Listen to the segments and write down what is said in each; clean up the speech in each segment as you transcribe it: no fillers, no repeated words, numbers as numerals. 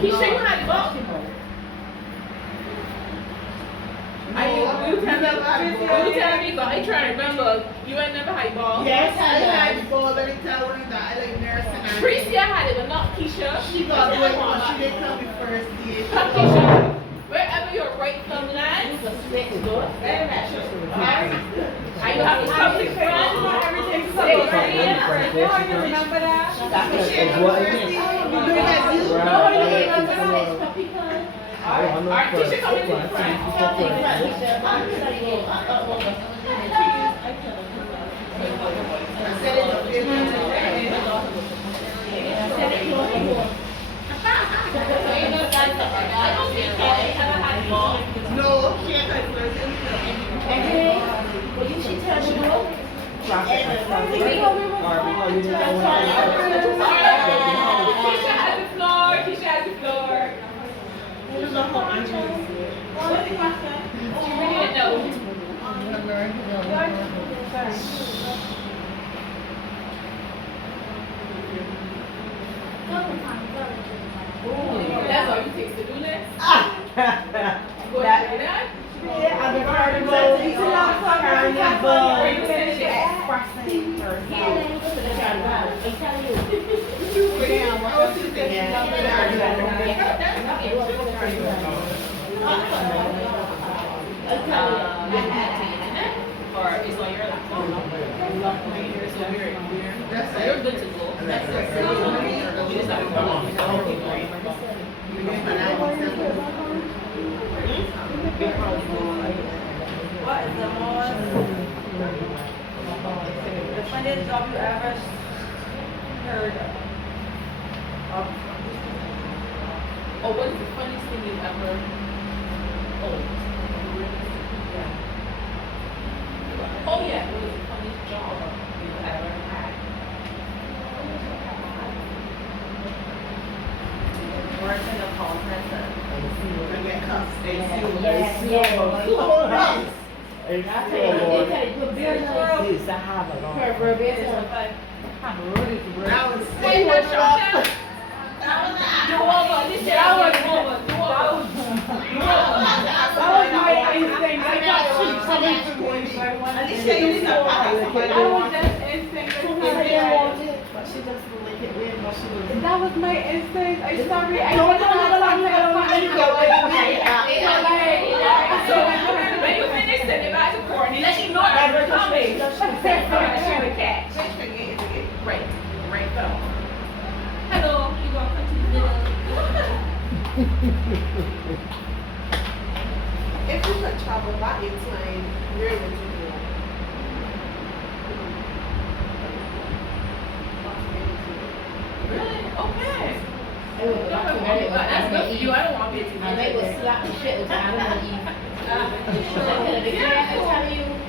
Keisha, you had ball. You tell me, but I try to remember. You ain't never had ball. Yes, I had ball. Let me tell you that I like nursing. Tricia had it, but not Keisha. She got it, but she didn't tell me first. Come, Keisha. Wherever your right thumb lands, the six good. Very much. Are you happy to be friends? Everything's so good. You remember that? Alright, Keisha, come into the front. No, she ain't had first. Will you she tell you no? Keisha has the floor. Keisha has the floor. She really didn't know. That's all you take to do this? Go to that? Yeah, I've been heard about it. It's a long time. Where you send it? Or is on your laptop? You're good to go. That's it. You just have to What is the funniest job you ever heard of? Oh, what is the funniest thing you've ever? Oh. Yeah. Oh yeah. What is the funniest job you've ever had? Work in a call center. That was my instinct. I'm sorry. I don't So when you finish sending back to Courtney, let you know that we're coming. Right, right though. Hello, you gonna come to the middle? If you could travel back in time, where would you go? Really? Okay. That's good for you. I don't want to be too And they would slap the shit with I don't eat.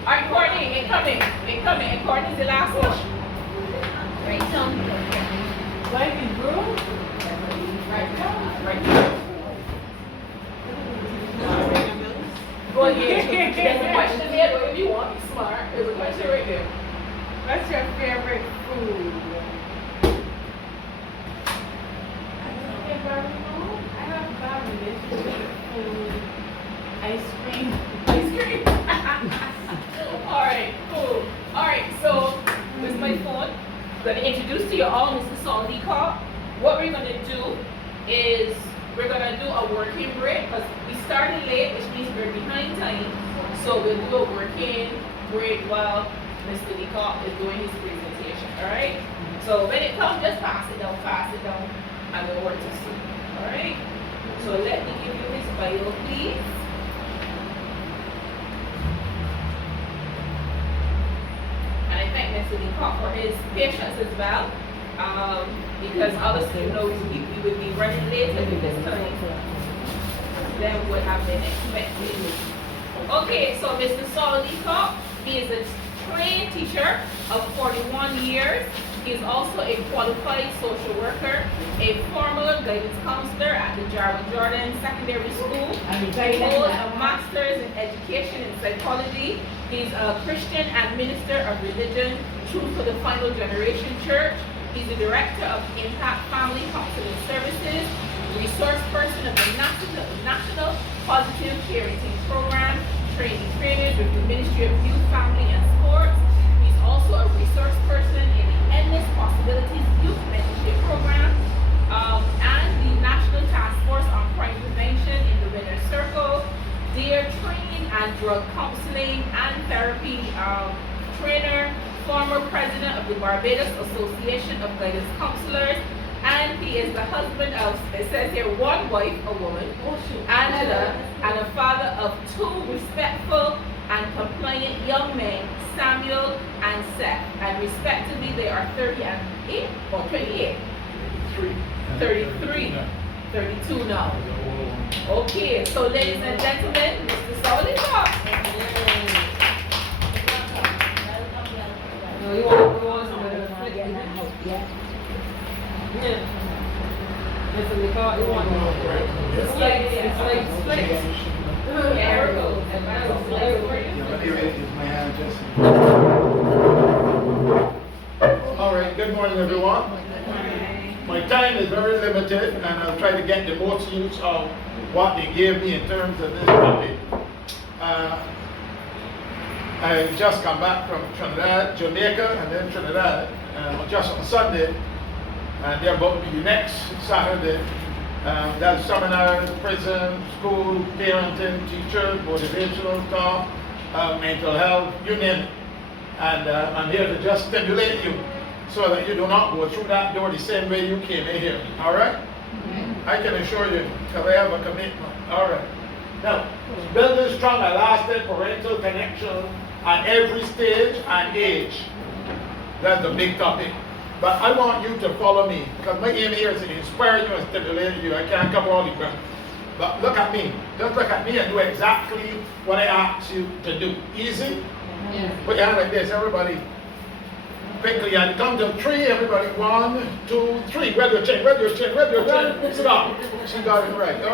Alright, Courtney, it coming. It coming. And Courtney's the last one. Great song. Life is brutal. Right. Go ahead. There's a question there, but if you want to be smart, there's a question right there. What's your favorite food? I have favorite food. Ice cream. Ice cream. Alright, cool. Alright, so with my phone, I'm going to introduce to you all Mr. Salty Cop. What we're going to do is we're going to do a working break because we started late, which means we're behind time. So we'll do a working break while Mr. Leacock is doing his presentation. Alright? So when it comes, just pass it down, and we'll work to see. Alright? So let me give you his bio, please. And I thank Mr. Leacock for his patience as well. Because obviously, you know, we would be running late at this time than would have been expected. Okay, so Mr. Saul Leacock, he is a trained teacher of 41 years. He is also a qualified social worker, a former guidance counselor at the Jarwin Jordan Secondary School. He holds a master's in education and psychology. He's a Christian and minister of religion, Truth for the Final Generation Church. He's the Director of Impact Family Counseling Services, resource person of the National Positive Parenting Program, training trainers with the Ministry of Youth, Family, and Sports. He's also a resource person in the Endless Possibilities Youth Mentorship Program, and the National Task Force on Crime Prevention in the Winner's Circle, DARE training and drug counseling and therapy trainer, former president of the Barbados Association of Guidance Counselors, and he is the husband of, it says here, one wife, a woman, Angela, and a father of two respectful and compliant young men, Samuel and Seth, and respectively they are 30 and 8 or 28? 33, 32 now. Okay, so ladies and gentlemen, Mr. Solidar. No, you want somebody to flick it out. Yeah. Listen, because you want it's like split. Yeah, here it goes. All right, good morning, everyone. My time is very limited, and I'll try to get the most use of what they gave me in terms of this topic. I just come back from Trinidad, Jamaica, and then Trinidad, just on Sunday, and they're about to be the next Saturday. That's seminars, prison, school, parenting, teachers, motivational talk, mental health, you name it. And I'm here to just stimulate you so that you do not go through that door the same way you came in here. All right? I can assure you, because I have a commitment. All right. Now, building strong and lasting parental connection at every stage and age. That's the big topic. But I want you to follow me, because my aim here is to inspire you and stimulate you. I can't cover all the ground. But look at me. Just look at me and do exactly what I ask you to do. Easy? Yes. Put your hand like this, everybody. Quickly, and come to 3, everybody. 1, 2, 3. Rub your chin, rub your chin, rub your chin. Stop. She got it right. Okay.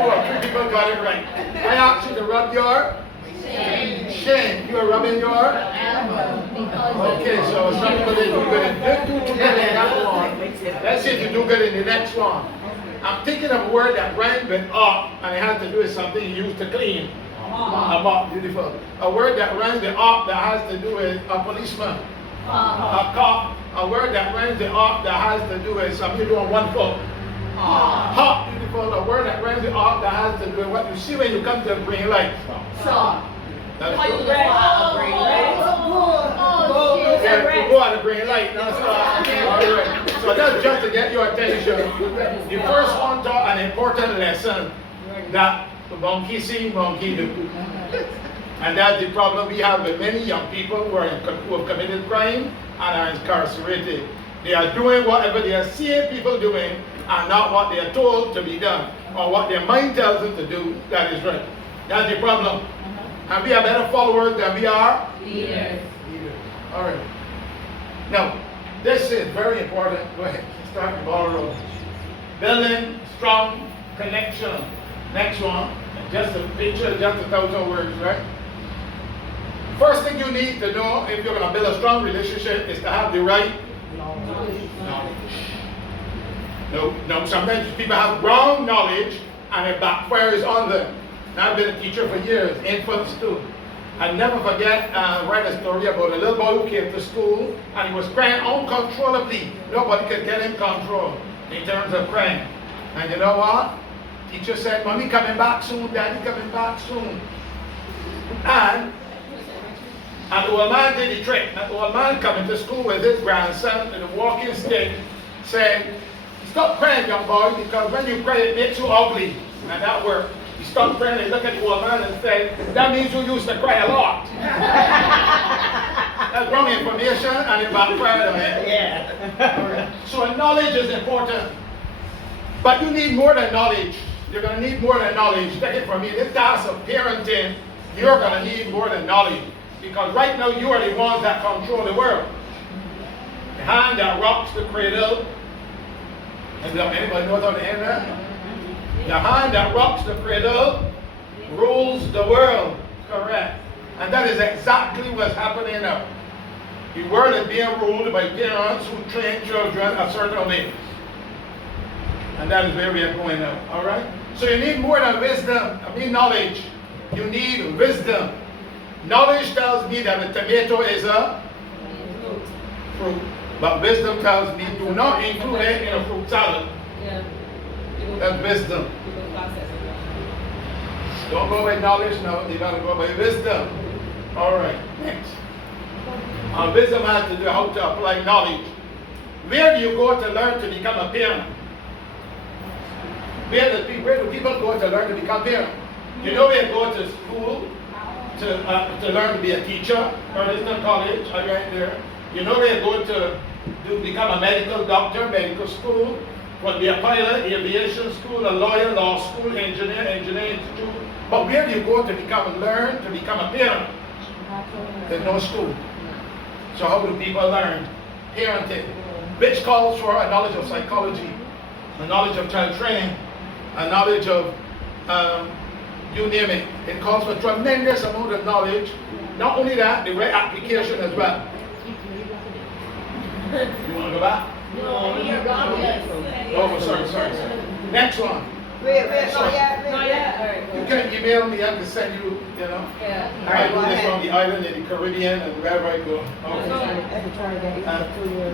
2 or 3 people got it right. I asked you to rub your chin. You are rubbing your elbow. Okay, so some people didn't do good. Didn't do too good in that one. Let's see if you do good in the next one. I'm thinking of a word that rhymes with up, and it has to do with something you use to clean. A mop, beautiful. A word that rhymes with up that has to do with a policeman. A cop. A word that rhymes with up that has to do with something you do on one foot. Hot, beautiful. A word that rhymes with up that has to do with what you see when you come to a green light. That's good. Yeah, you go on a green light. Now stop. All right. So that's just to get your attention. The first one taught an important lesson that monkey see, monkey do. And that's the problem we have with many young people who have committed crime and are incarcerated. They are doing whatever they are seeing people doing and not what they are told to be done or what their mind tells them to do that is right. That's the problem. And we are better followers than we are leaders. All right. Now, this is very important. Go ahead. Start the ball rolling. Building strong connection. Next one. Just a picture, just 1,000 words, right? First thing you need to know if you're going to build a strong relationship is to have the right knowledge. No, sometimes people have wrong knowledge and it backfires on them. Now, I've been a teacher for years, infants too. I never forget, read a story about a little boy who came to school and he was crying uncontrollably. Nobody could get him control in terms of crying. And you know what? Teacher said, Mommy coming back soon, Daddy coming back soon. And the old man did the trick. The old man coming to school with his grandson with a walking stick said, stop crying, young boy, because when you cry it makes you ugly. And that worked. He stopped crying and looked at the old man and said, that means you used to cry a lot. That's wrong information and it backfired on him. Yeah. So knowledge is important. But you need more than knowledge. You're going to need more than knowledge. Take it from me. This task of parenting, you're going to need more than knowledge. Because right now you are the ones that control the world. The hand that rocks the cradle. Anybody know what's on the end there? The hand that rocks the cradle rules the world. Correct. And that is exactly what's happening now. The world is being ruled by parents who train children a certain way. And that is where we are going now. Alright? So you need more than wisdom. I mean knowledge. You need wisdom. Knowledge tells me that a tomato is a fruit. But wisdom tells me do not include it in a fruit salad. Yeah. That's wisdom. People process it. Don't go by knowledge, no. You gotta go by wisdom. Alright, next. Wisdom has to do how to apply knowledge. Where do you go to learn to become a parent? Where do people go to learn to become parent? You know where you go to school to learn to be a teacher, Princeton College, right there. You know where you go to become a medical doctor, medical school, to be a pilot, aviation school, a lawyer, law school, engineering institute. But where do you go to learn to become a parent? There's no school. So how do people learn? Parenting, which calls for a knowledge of psychology, a knowledge of child training, a knowledge of you name it. It calls for tremendous amount of knowledge. Not only that, the right application as well. You want to go back? No, you're wrong. Oh, sorry. Next one. Wait, not yet. Not yet? All right. You can email me, I can send you, Yeah. I do this on the island in the Caribbean and wherever I go.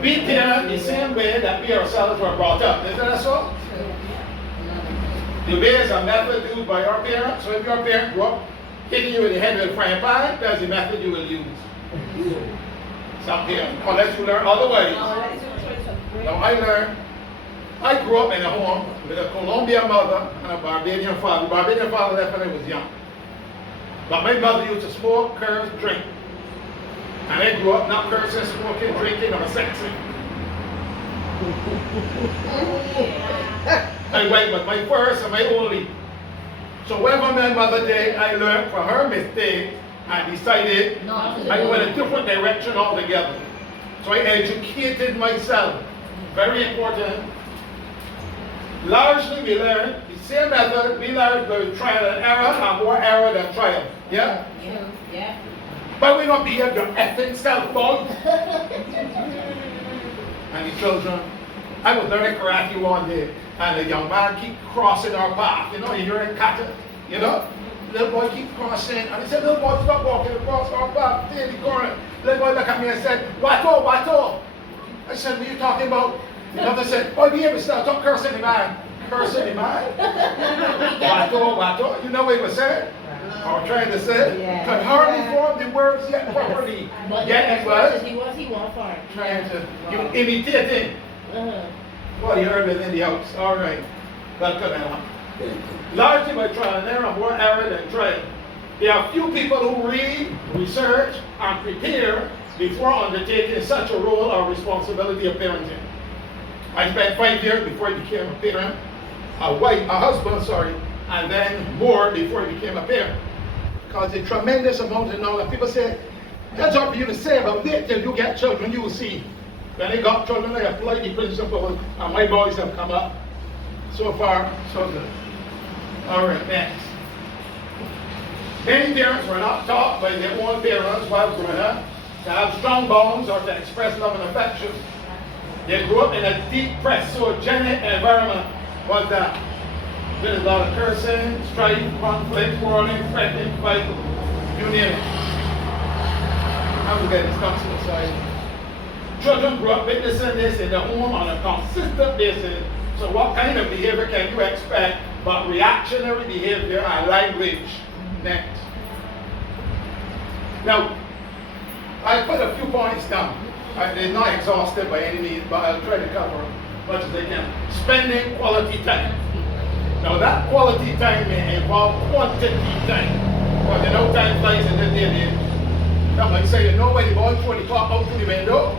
We parent the same way that we ourselves were brought up. Isn't that so? The ways and method used by our parents. So if your parent grew up hitting you in the head with a frying pan, that's the method you will use. Some parents, unless you learn otherwise. Now I grew up in a home with a Colombian mother and a Barbadian father. The Barbadian father left when I was young. But my mother used to smoke, curse, drink. And I grew up not cursing, smoking, drinking, or sexing. I went with my first and my only. So whatever my mother did, I learned from her mistake and decided I went a different direction altogether. So I educated myself. Very important. Largely we learned the same method. We learned by trial and error and more error than trial. Yeah? Yeah. But we don't behave your effing self-fault. And the children, I was learning karate one day, and a young man keep crossing our path. You know, you're in kata, you know? Little boy keep crossing, and he said, little boy, stop walking across our path, stay in the corner. Little boy looked at me and said, Wato, Wato. I said, what are you talking about? The mother said, boy, behave yourself, don't curse any man. Cursing the man? Wato, Wato. You know what he was saying? Or trying to say? Could hardly form the words yet properly. Yet it was He was far. trying to, you imitating. Well, you heard it in the house. All right. Welcome, Ella. Largely by trial and error, more error than trial. There are few people who read, research, and prepare before undertaking such a role or responsibility of parenting. I spent 5 years before I became a parent, a husband, and then more before I became a parent. Because a tremendous amount of knowledge. People say, that's up to you to say, but wait till you get children, you will see. When I got children, I applied the principles, and my boys have come up. So far, so good. All right, next. Many parents were not taught by their own parents while growing up to have strong bonds or to express love and affection. They grew up in a deep, pressogenic environment. What's that? There's a lot of cursing, strife, conflict, quarreling, fretting, fight, you name it. I'm getting stuck to the side. Children grew up witnessing this in their home on a consistent basis. So what kind of behavior can you expect but reactionary behavior and language? Next. Now, I put a few points down. They're not exhaustive by any means, but I'll try to cover as much as I can. Spending quality time. Now that quality time may involve quantity time. But you know time flies in this day and age. Now like say, you know when the boy threw the clock out through the window,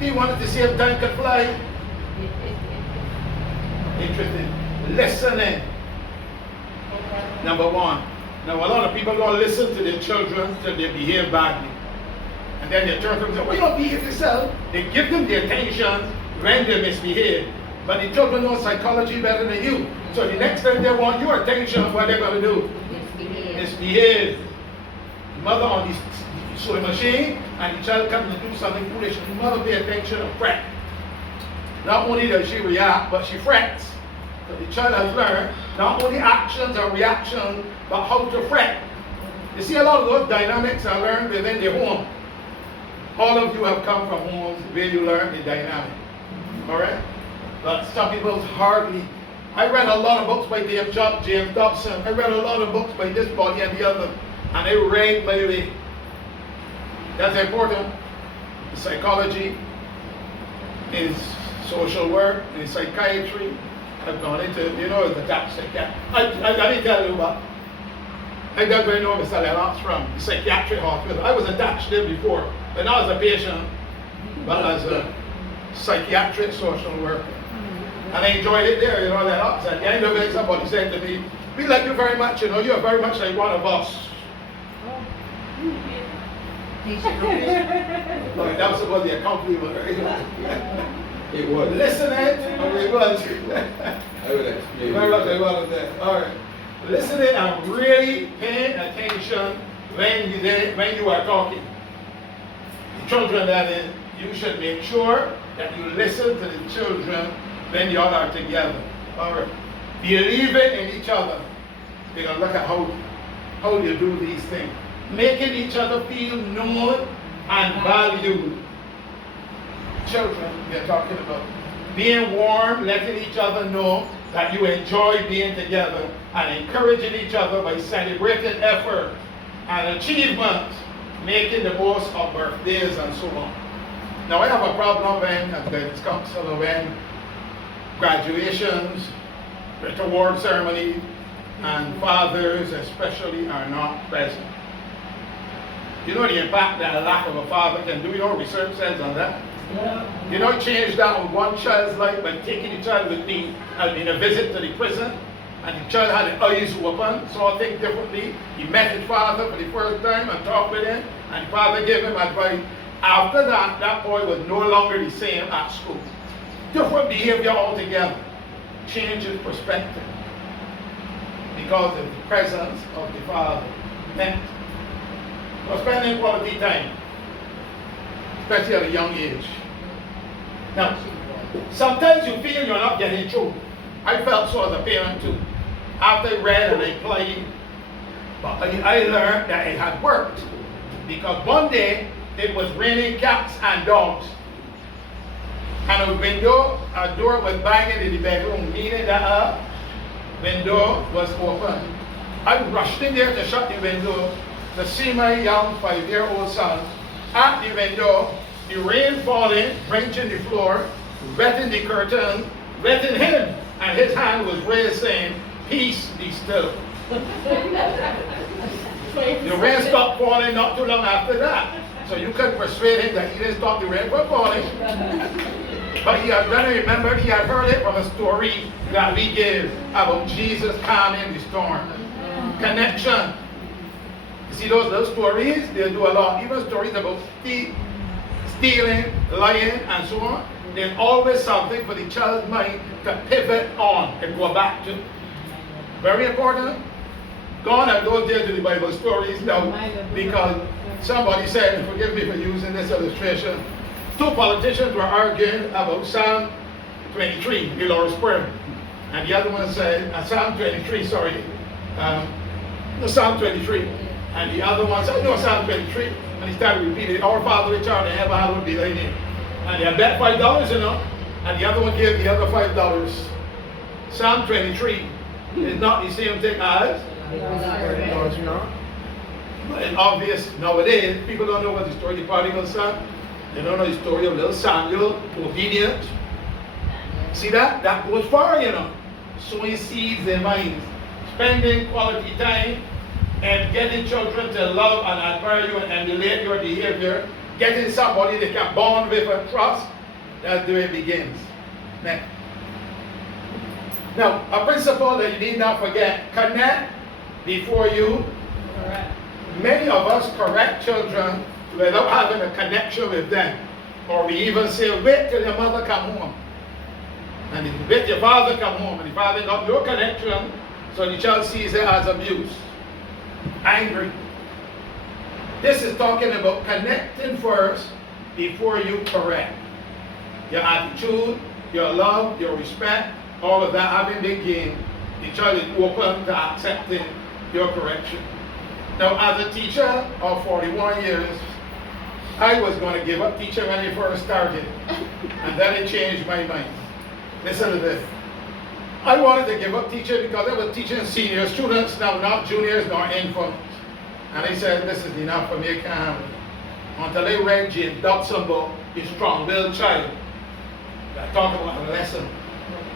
he wanted to see if time could fly. Interesting. Listening. Number one. Now a lot of people don't listen to their children till they behave badly. And then they turn to them and say, well, you don't behave yourself. They give them the attention when they misbehave. But the children know psychology better than you. So the next time they want your attention, what they're going to do? Misbehave. Mother on the sewing machine, and the child comes to do something foolish, and the mother pay attention and fret. Not only does she react, but she frets. So the child has learned not only actions and reactions, but how to fret. You see, a lot of those dynamics are learned within the home. All of you have come from homes where you learn the dynamic. Alright? But some people hardly. I read a lot of books by James Dobson. I read a lot of books by this body and the other. And they rate my way. That's important. The psychology is social work, in psychiatry. I've gone into, the attached psychiatry. I didn't tell you about. I got very nervous that I lost from the psychiatric hospital. I was attached there before, but not as a patient, but as a psychiatric social worker. And I enjoyed it there, that at the end of it, somebody said to me, we like you very much, you are very much like one of us. Like, that was supposed to be a compliment, right? It was. Listen it, or it was. I would explain. Very much like one of that. All right. Listen it and really pay attention when you are talking. The children, that is, you should make sure that you listen to the children when you all are together. All right. Believe it in each other. They're going to look at how you do these things. Making each other feel known and valued. Children, we're talking about. Being warm, letting each other know that you enjoy being together, and encouraging each other by celebrating effort and achievements, making the most of birthdays and so on. Now, I have a problem when, at guidance counselor, when graduations, award ceremony, and fathers especially are not present. You know the impact that a lack of a father can do? Research says on that. Yeah. Change that on one child's life by taking the child with me in a visit to the prison, and the child had the eyes open, saw things differently. He met his father for the first time and talked with him, and the father gave him advice. After that, that boy was no longer the same at school. Different behavior altogether. Change his perspective because of the presence of the father. Next. For spending quality time, especially at a young age. Now, sometimes you feel you're not getting through. I felt so as a parent too. After I read and I played, but I learned that it had worked. Because one day, it was raining cats and dogs. And a door was banging in the bedroom, meaning that a window was open. I rushed in there to shut the window to see my young 5-year-old son at the window, the rain falling, drenching the floor, wetting the curtain, wetting him, and his hand was raised saying, "Peace, be still." The rain stopped falling not too long after that. So you could persuade him that he didn't stop the rain from falling. But he had then remembered he had heard it from a story that we gave about Jesus calming the storm. Connection. You see those little stories, they do a lot. Even stories about stealing, lying, and so on. There's always something for the child's mind to pivot on and go back to. Very important. Gone are those days of the Bible stories now, because somebody said, and forgive me for using this illustration, 2 politicians were arguing about Psalm 23, the Lord's Prayer. And the other one said, Psalm 23, sorry, Psalm 23. And the other one said, no, Psalm 23. And he started repeating, "Our Father which art in heaven, hallowed be thy name." And they had bet $5, and the other one gave the other $5. Psalm 23 is not the same thing as? No, it's not. But it's obvious nowadays, people don't know what the story of the prodigal son. They don't know the story of little Samuel, obedient. See that? That goes far, Sowing seeds in minds, spending quality time, and getting children to love and admire you and emulate your behavior, getting somebody they can bond with and trust. That's the way it begins. Next. Now, a principle that you need not forget: connect before you. Many of us correct children without having a connection with them. Or we even say, wait till your mother come home. And wait your father come home. And the father got no connection, so the child sees it as abuse. Angry. This is talking about connecting first before you correct. Your attitude, your love, your respect, all of that having been gained, the child is open to accepting your correction. Now, as a teacher of 41 years, I was going to give up teaching when I first started, and then it changed my mind. Listen to this. I wanted to give up teaching because I was teaching senior students, now not juniors nor infants. And I said, this is enough for me, I can't handle it. Until I read James Dobson's book, The Strong-Willed Child. I talk about adolescence.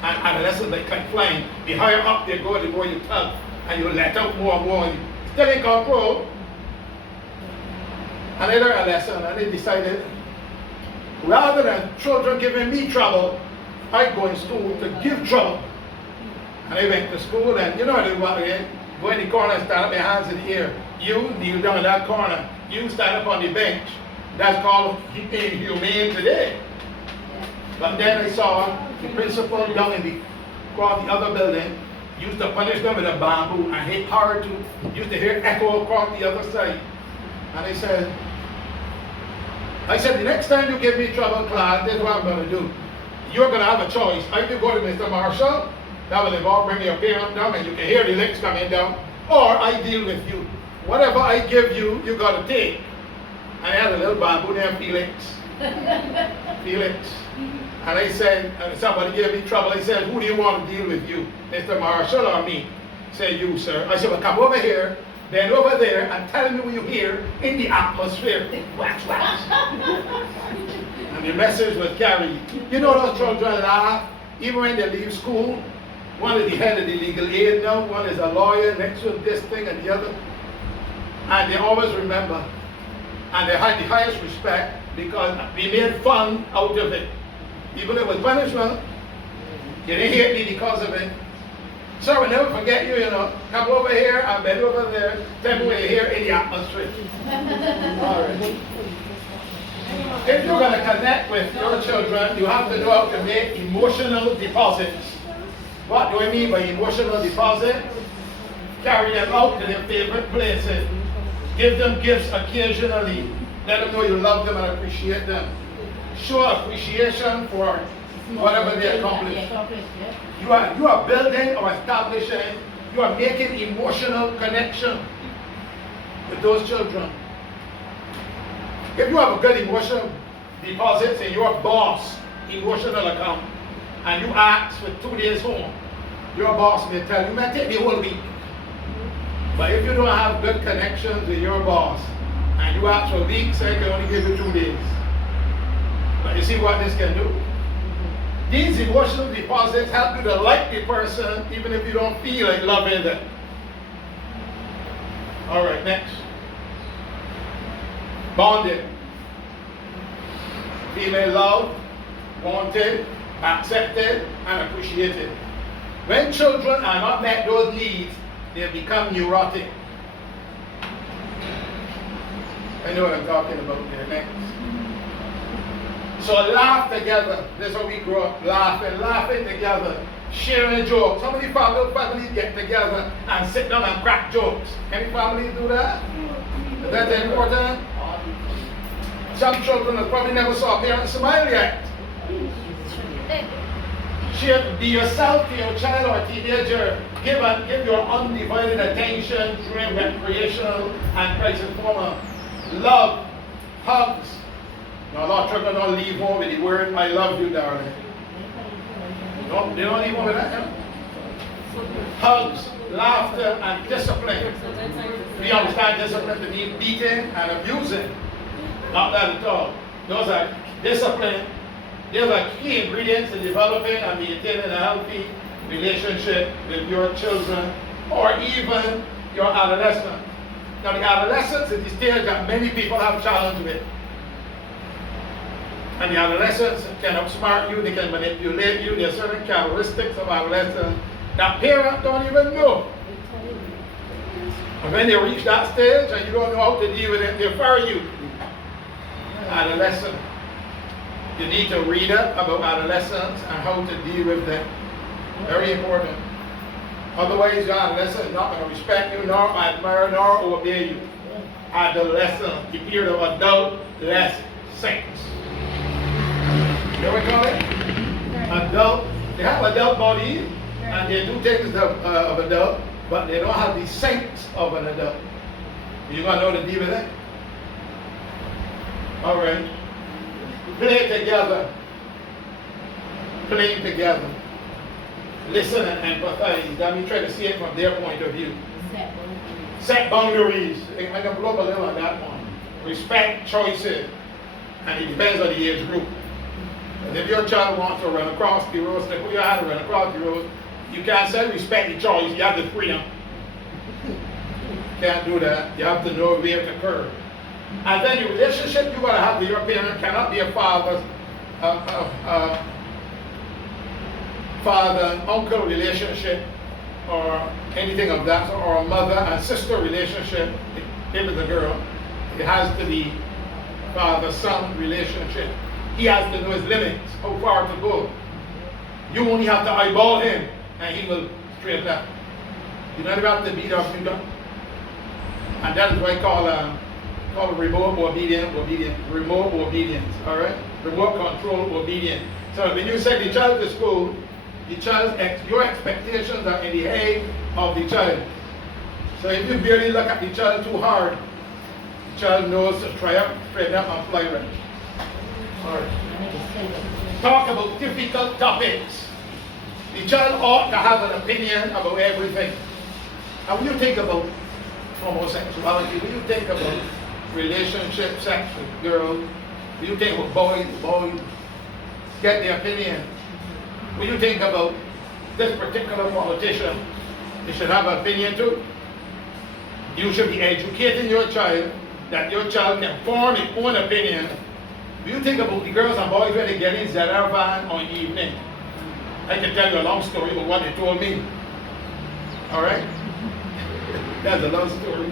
And adolescents like flying. The higher up they go, the more you tug. And you let out more and more. And you still in control. And I learned a lesson, and I decided, rather than children giving me trouble, I go in school to give trouble. And I went to school, and you know what I did? Go in the corner and stand up your hands in the air. You kneel down in that corner. You stand up on the bench. That's called inhumane today. But then I saw the principal down in across the other building used to punish them with a bamboo and hit hard too. Used to hear echo across the other side. And I said, the next time you give me trouble, class, this is what I'm going to do. You're going to have a choice. Either go to Mr. Marshall, that will involve bringing your parent down and you can hear the licks coming down, or I deal with you. Whatever I give you, you got to take. And I had a little bamboo named Felix. Felix. And I said, somebody gave me trouble. I said, who do you want to deal with you? Mr. Marshall or me? Say, you, sir. I said, well, come over here, bend over there, and tell me what you hear in the atmosphere. Wax, wax. And the message was carried. You know those children laugh, even when they leave school. One is the head of the legal aid now, one is a lawyer, next to this thing and the other. And they always remember. And they had the highest respect because we made fun out of it. Even though it was punishment, you didn't hate me because of it. So I will never forget you, you know. Come over here and bend over there. Tell me what you hear in the atmosphere. All right. If you're going to connect with your children, you have to know how to make emotional deposits. What do I mean by emotional deposit? Carry them out to their favorite places. Give them gifts occasionally. Let them know you love them and appreciate them. Show appreciation for whatever they accomplish. You are building or establishing, you are making emotional connection with those children. If you have a good emotional deposits in your boss emotional account and you ask for 2 days home, your boss may tell you, man, take the whole week. But if you don't have good connections with your boss and you ask for weeks, I can only give you 2 days. But you see what this can do? These emotional deposits help you to like the person even if you don't feel like loving them. All right, next. Bonding. Female love, wanted, accepted, and appreciated. When children are not met those needs, they become neurotic. I know what I'm talking about there. Next. So laugh together. That's how we grow up. Laughing together. Sharing jokes. How many families get together and sit down and crack jokes? Any families do that? Is that important? Some children have probably never saw parents smile yet. Be yourself to your child or teenager. Give your undivided attention during recreational and crisis moment. Love, hugs. Now, a lot of children don't leave home with the word, I love you, darling. They don't leave home with that, huh? Hugs, laughter, and discipline. We understand discipline to mean beating and abusing. Not that at all. Those are discipline. Those are key ingredients in developing and maintaining a healthy relationship with your children or even your adolescent. Now, the adolescence is the stage that many people have challenge with. And the adolescents can outsmart you, they can manipulate you. There are certain characteristics of adolescence that parents don't even know. And when they reach that stage and you don't know how to deal with it, they fire you. Adolescent. You need to read up about adolescents and how to deal with them. Very important. Otherwise, your adolescent is not going to respect you, nor admire, nor obey you. adolescent, the period of adult less sex. You know what we call it? Adult. They have adult bodies and they do things of adult, but they don't have the sense of an adult. You gonna know the deal with that? All right. Play together. Playing together. Listen and empathize. Let me try to see it from their point of view. Set boundaries. I can blow up a little on that one. Respect choices. And it depends on the age group. And if your child wants to run across the road, say, put your hand to run across the road, you can't say respect the choice. You have to free them. Can't do that. You have to know where to curb. And then your relationship you gotta have with your parent cannot be a father-uncle relationship or anything of that, or a mother and sister relationship. If it's a girl, it has to be father-son relationship. He has to know his limits, how far to go. You only have to eyeball him, and he will straighten up. You don't have to beat up him, and that is what I call remote obedience, remote obedience, all right? Remote control obedience. So when you send the child to school, your expectations are in the head of the child. So if you barely look at the child too hard, the child knows to try up, straighten up, and fly right. All right. Talk about difficult topics. The child ought to have an opinion about everything. And when you think about homosexuality, when you think about relationship, sex with girls, when you think about boys, get the opinion. When you think about this particular politician, you should have an opinion too. You should be educating your child that your child can form his own opinion. When you think about the girls and boys when they get in ZR van on evening, I can tell you a long story about what they told me. All right? That's a long story.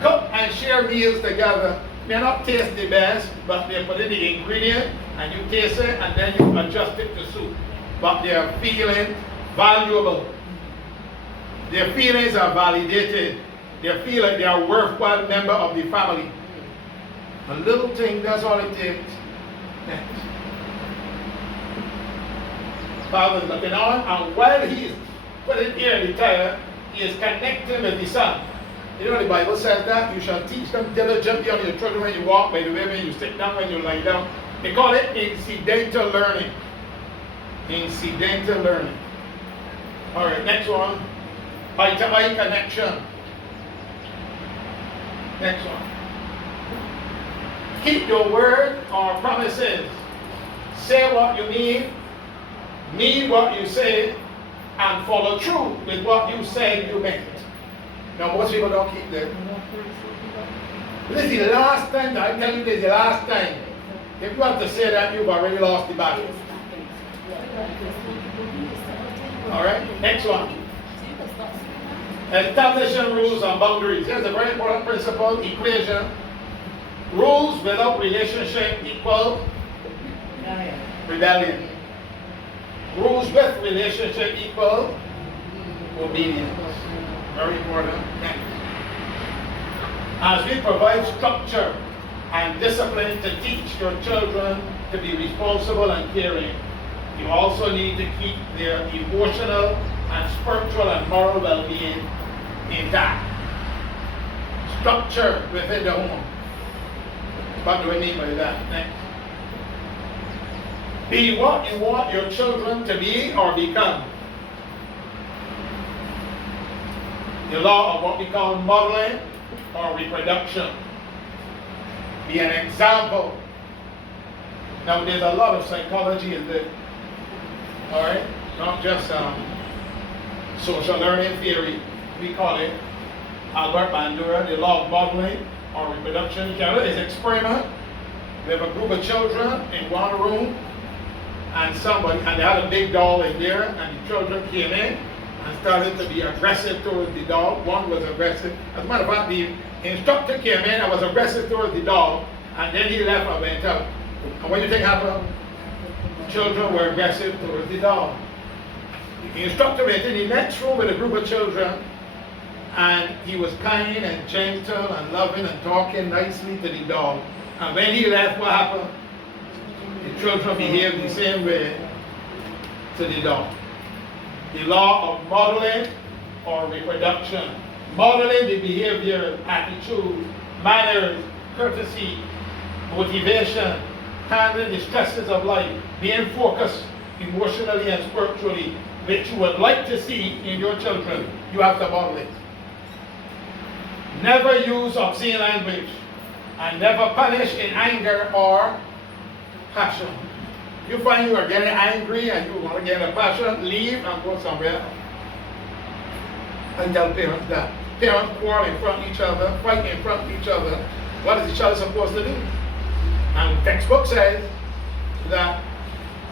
Cook and share meals together. May not taste the best, but they put in the ingredient and you taste it and then you adjust it to suit. But they are feeling valuable. Their feelings are validated. They feel like they are a worthwhile member of the family. A little thing, that's all it takes. Next. Father's looking on, and while he is putting ear in the tire, he is connecting with the son. You know the Bible says that you shall teach them diligently on your children when you walk, by the way when you sit down, when you lie down. They call it incidental learning. Incidental learning. All right, next one. Eye-to-eye connection. Next one. Keep your word or promises. Say what you mean what you say, and follow through with what you say you meant. Now most people don't keep them. This is the last time, I tell you this is the last time. If you have to say that, you've already lost the battle. Alright, next one. Establishing rules and boundaries. Here's a very important principle, equation. Rules without relationship equal rebellion. Rules with relationship equal obedience. Very important. Next. As we provide structure and discipline to teach your children to be responsible and caring, you also need to keep their emotional and spiritual and moral well-being intact. Structure within the home. What do we mean by that? Next. Be what you want your children to be or become. The law of what we call modeling or reproduction. Be an example. Now there's a lot of psychology in this. Alright? Not just social learning theory. We call it Albert Bandura, the law of modeling or reproduction. Canada is experiment. We have a group of children in one room and they had a big doll in there, and the children came in and started to be aggressive towards the doll. One was aggressive. As a matter of fact, the instructor came in and was aggressive towards the doll, and then he left and went out. And what do you think happened? Children were aggressive towards the doll. The instructor went in the next room with a group of children, and he was kind and gentle and loving and talking nicely to the dog. And when he left, what happened? The children behaved the same way to the dog. The law of modeling or reproduction. Modeling the behavior, attitude, manners, courtesy, motivation, handling the stresses of life, being focused emotionally and spiritually, which you would like to see in your children. You have to model it. Never use obscene language, and never punish in anger or passion. You find you are getting angry and you want to get a passion, leave and go somewhere else. And tell parents that. Parents quarrel in front of each other, fight in front of each other. What is the child supposed to do? And the textbook says that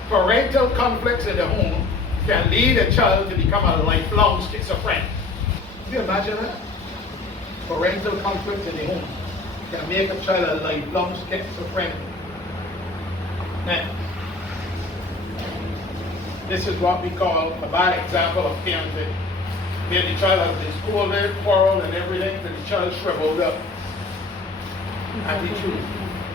parental conflicts in the home can lead a child to become a lifelong schizophrenic. Can you imagine that? Parental conflicts in the home can make a child a lifelong schizophrenic. Now, this is what we call a bad example of parenting. Where the child has been scolded, quarreled, and everything, and the child shriveled up. And the truth.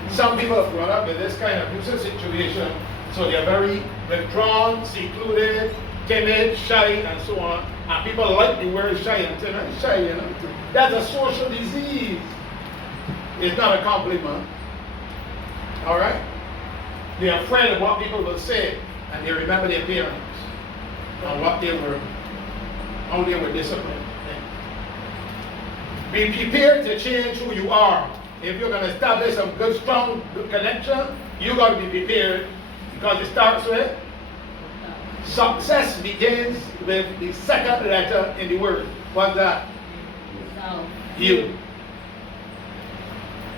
Some people have grown up with this kind of abusive situation, so they're very withdrawn, secluded, timid, shy, and so on. And people like the word shy and timid, shy, you know. That's a social disease. It's not a compliment. All right? They're afraid of what people will say, and they remember their parents and what they were, how they were disciplined. Be prepared to change who you are. If you're going to establish some good, strong, good connection, you got to be prepared, because it starts with success begins with the second letter in the word. What's that? You.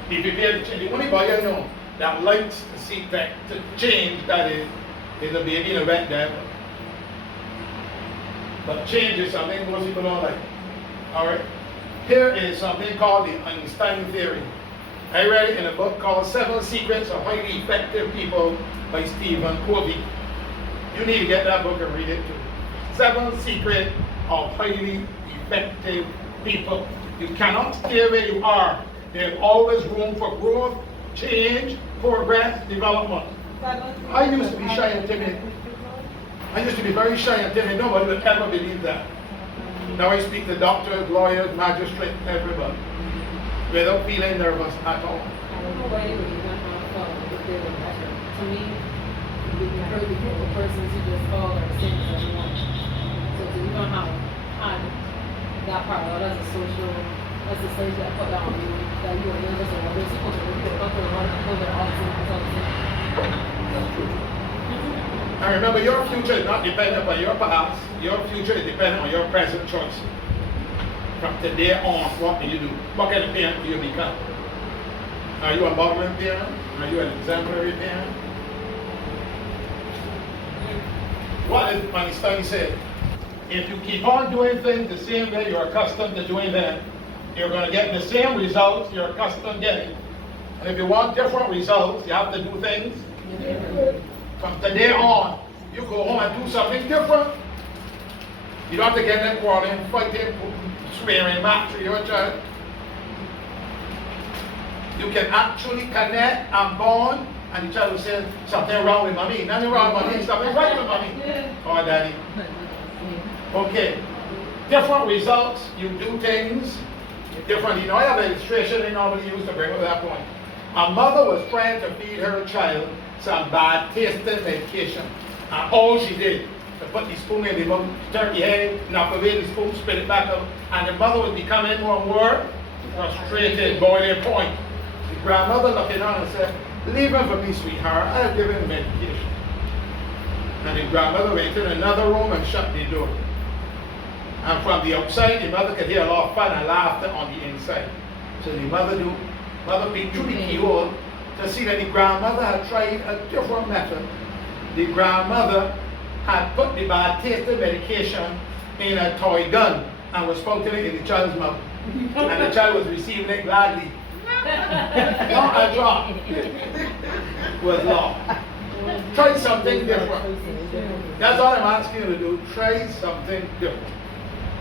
Be prepared to change. The only boy I know that likes to see that to change, that is a baby in a wet devil. But change is something most people don't like. Alright? Here is something called the Einstein theory. I read it in a book called 7 Secrets of Highly Effective People by Stephen Covey. You need to get that book and read it too. 7 Secrets of Highly Effective People. You cannot stay where you are. There's always room for growth, change, progress, development. I used to be shy and timid. I used to be very shy and timid. Nobody would ever believe that. Now I speak to doctors, lawyers, magistrates, everybody, without feeling nervous at all. I don't know why you would even have fun with their passion. To me, you can hurt the group of persons who just fall or sing as you want. So to even have that part, well, that's a social, that's a stage that put down on you, that you are nervous or what they're supposed to do, you're up and running over all the time. And remember, your future is not dependent on your past. Your future is dependent on your present choices. From today on, what do you do? What kind of parent do you become? Are you a modeling parent? Are you an exemplary parent? What did Einstein say? If you keep on doing things the same way you're accustomed to doing them, you're going to get the same results you're accustomed to getting. And if you want different results, you have to do things from today on. You go home and do something different. You don't have to get in that quarreling, fighting, swearing back to your child. You can actually connect and bond, and the child will say, something wrong with mommy. Nothing wrong with mommy, something right with mommy. Or daddy. Okay. Different results, you do things different. You know, I have an illustration they normally use to bring up that point. A mother was trying to feed her child some bad tasting medication. And all she did, to put the spoon in the mouth, turn the head, knock away the spoon, spit it back up, and the mother was becoming more and more frustrated, boiling point. The grandmother looking on and said, leave him for me, sweetheart, I'll give him medication. And the grandmother went in another room and shut the door. And from the outside, the mother could hear a lot of fun and laughter on the inside. So the mother peeked through the keyhole to see that the grandmother had tried a different method. The grandmother had put the bad tasting medication in a toy gun and was spouting it in the child's mouth. And the child was receiving it gladly. Not a drop was lost. Try something different. That's all I'm asking you to do. Try something different.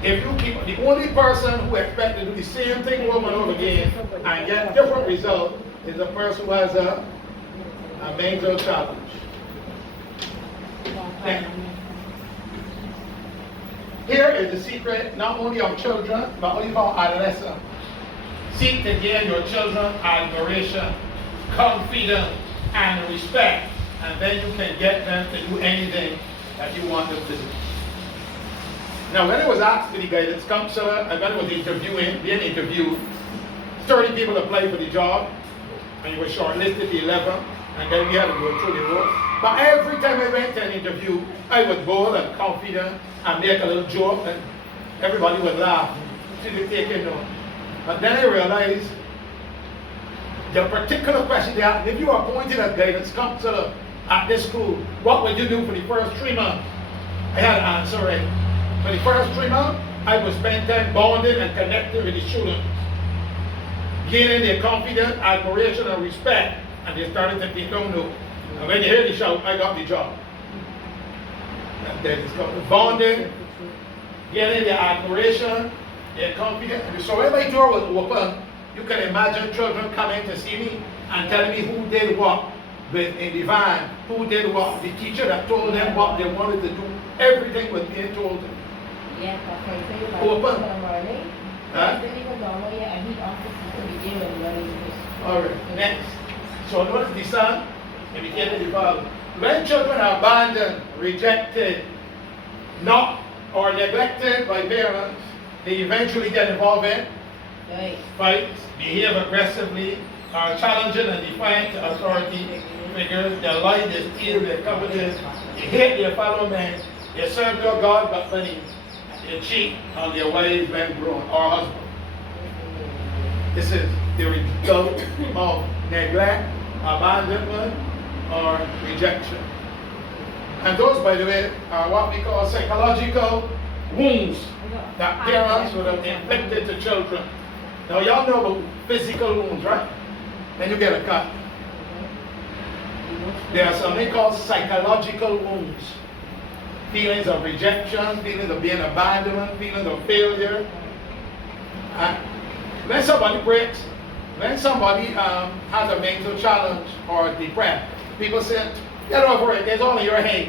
If you keep, the only person who expects to do the same thing over and over again and get different results is the person who has a mental challenge. Now, here is the secret not only of children, but only of adolescents. Seek to gain your children admiration, confidence, and respect, and then you can get them to do anything that you want them to do. Now, when I was asked to the guidance counselor, and when I was being interviewed, 30 people applied for the job, and you were shortlisted to 11, and then we had to go through the road. But every time I went to an interview, I was bold and confident and make a little joke, and everybody would laugh until they take it note. But then I realized the particular question they asked, if you are appointed as guidance counselor at this school, what would you do for the first 3 months? I had an answer ready. For the first 3 months, I would spend time bonding and connecting with the students, gaining their confidence, admiration, and respect, and they started to think, don't know. And when they hear the shout, I got the job. And then it's called bonding, gaining their admiration, their confidence. So when my door was open, you can imagine children coming to see me and telling me who did what in the van, who did what, the teacher that told them what they wanted to do, everything was being told them. Yeah, okay. Open. Huh? Alright, next. So notice the son, and became the father. When children are abandoned, rejected, not or neglected by parents, they eventually get involved in fights, behave aggressively, are challenging and defiant to authority figures. Their life is steal, their covetous, they hate their fellow men, they serve their God but money, they cheat on their wives when grown or husband. This is the result of neglect, abandonment, or rejection. And those, by the way, are what we call psychological wounds that parents would have inflicted to children. Now, y'all know about physical wounds, right? Then you get a cut. There are something called psychological wounds. Feelings of rejection, feelings of being abandoned, feelings of failure. And when somebody breaks, when somebody has a mental challenge or depressed, people say, get over it, it's all in your head.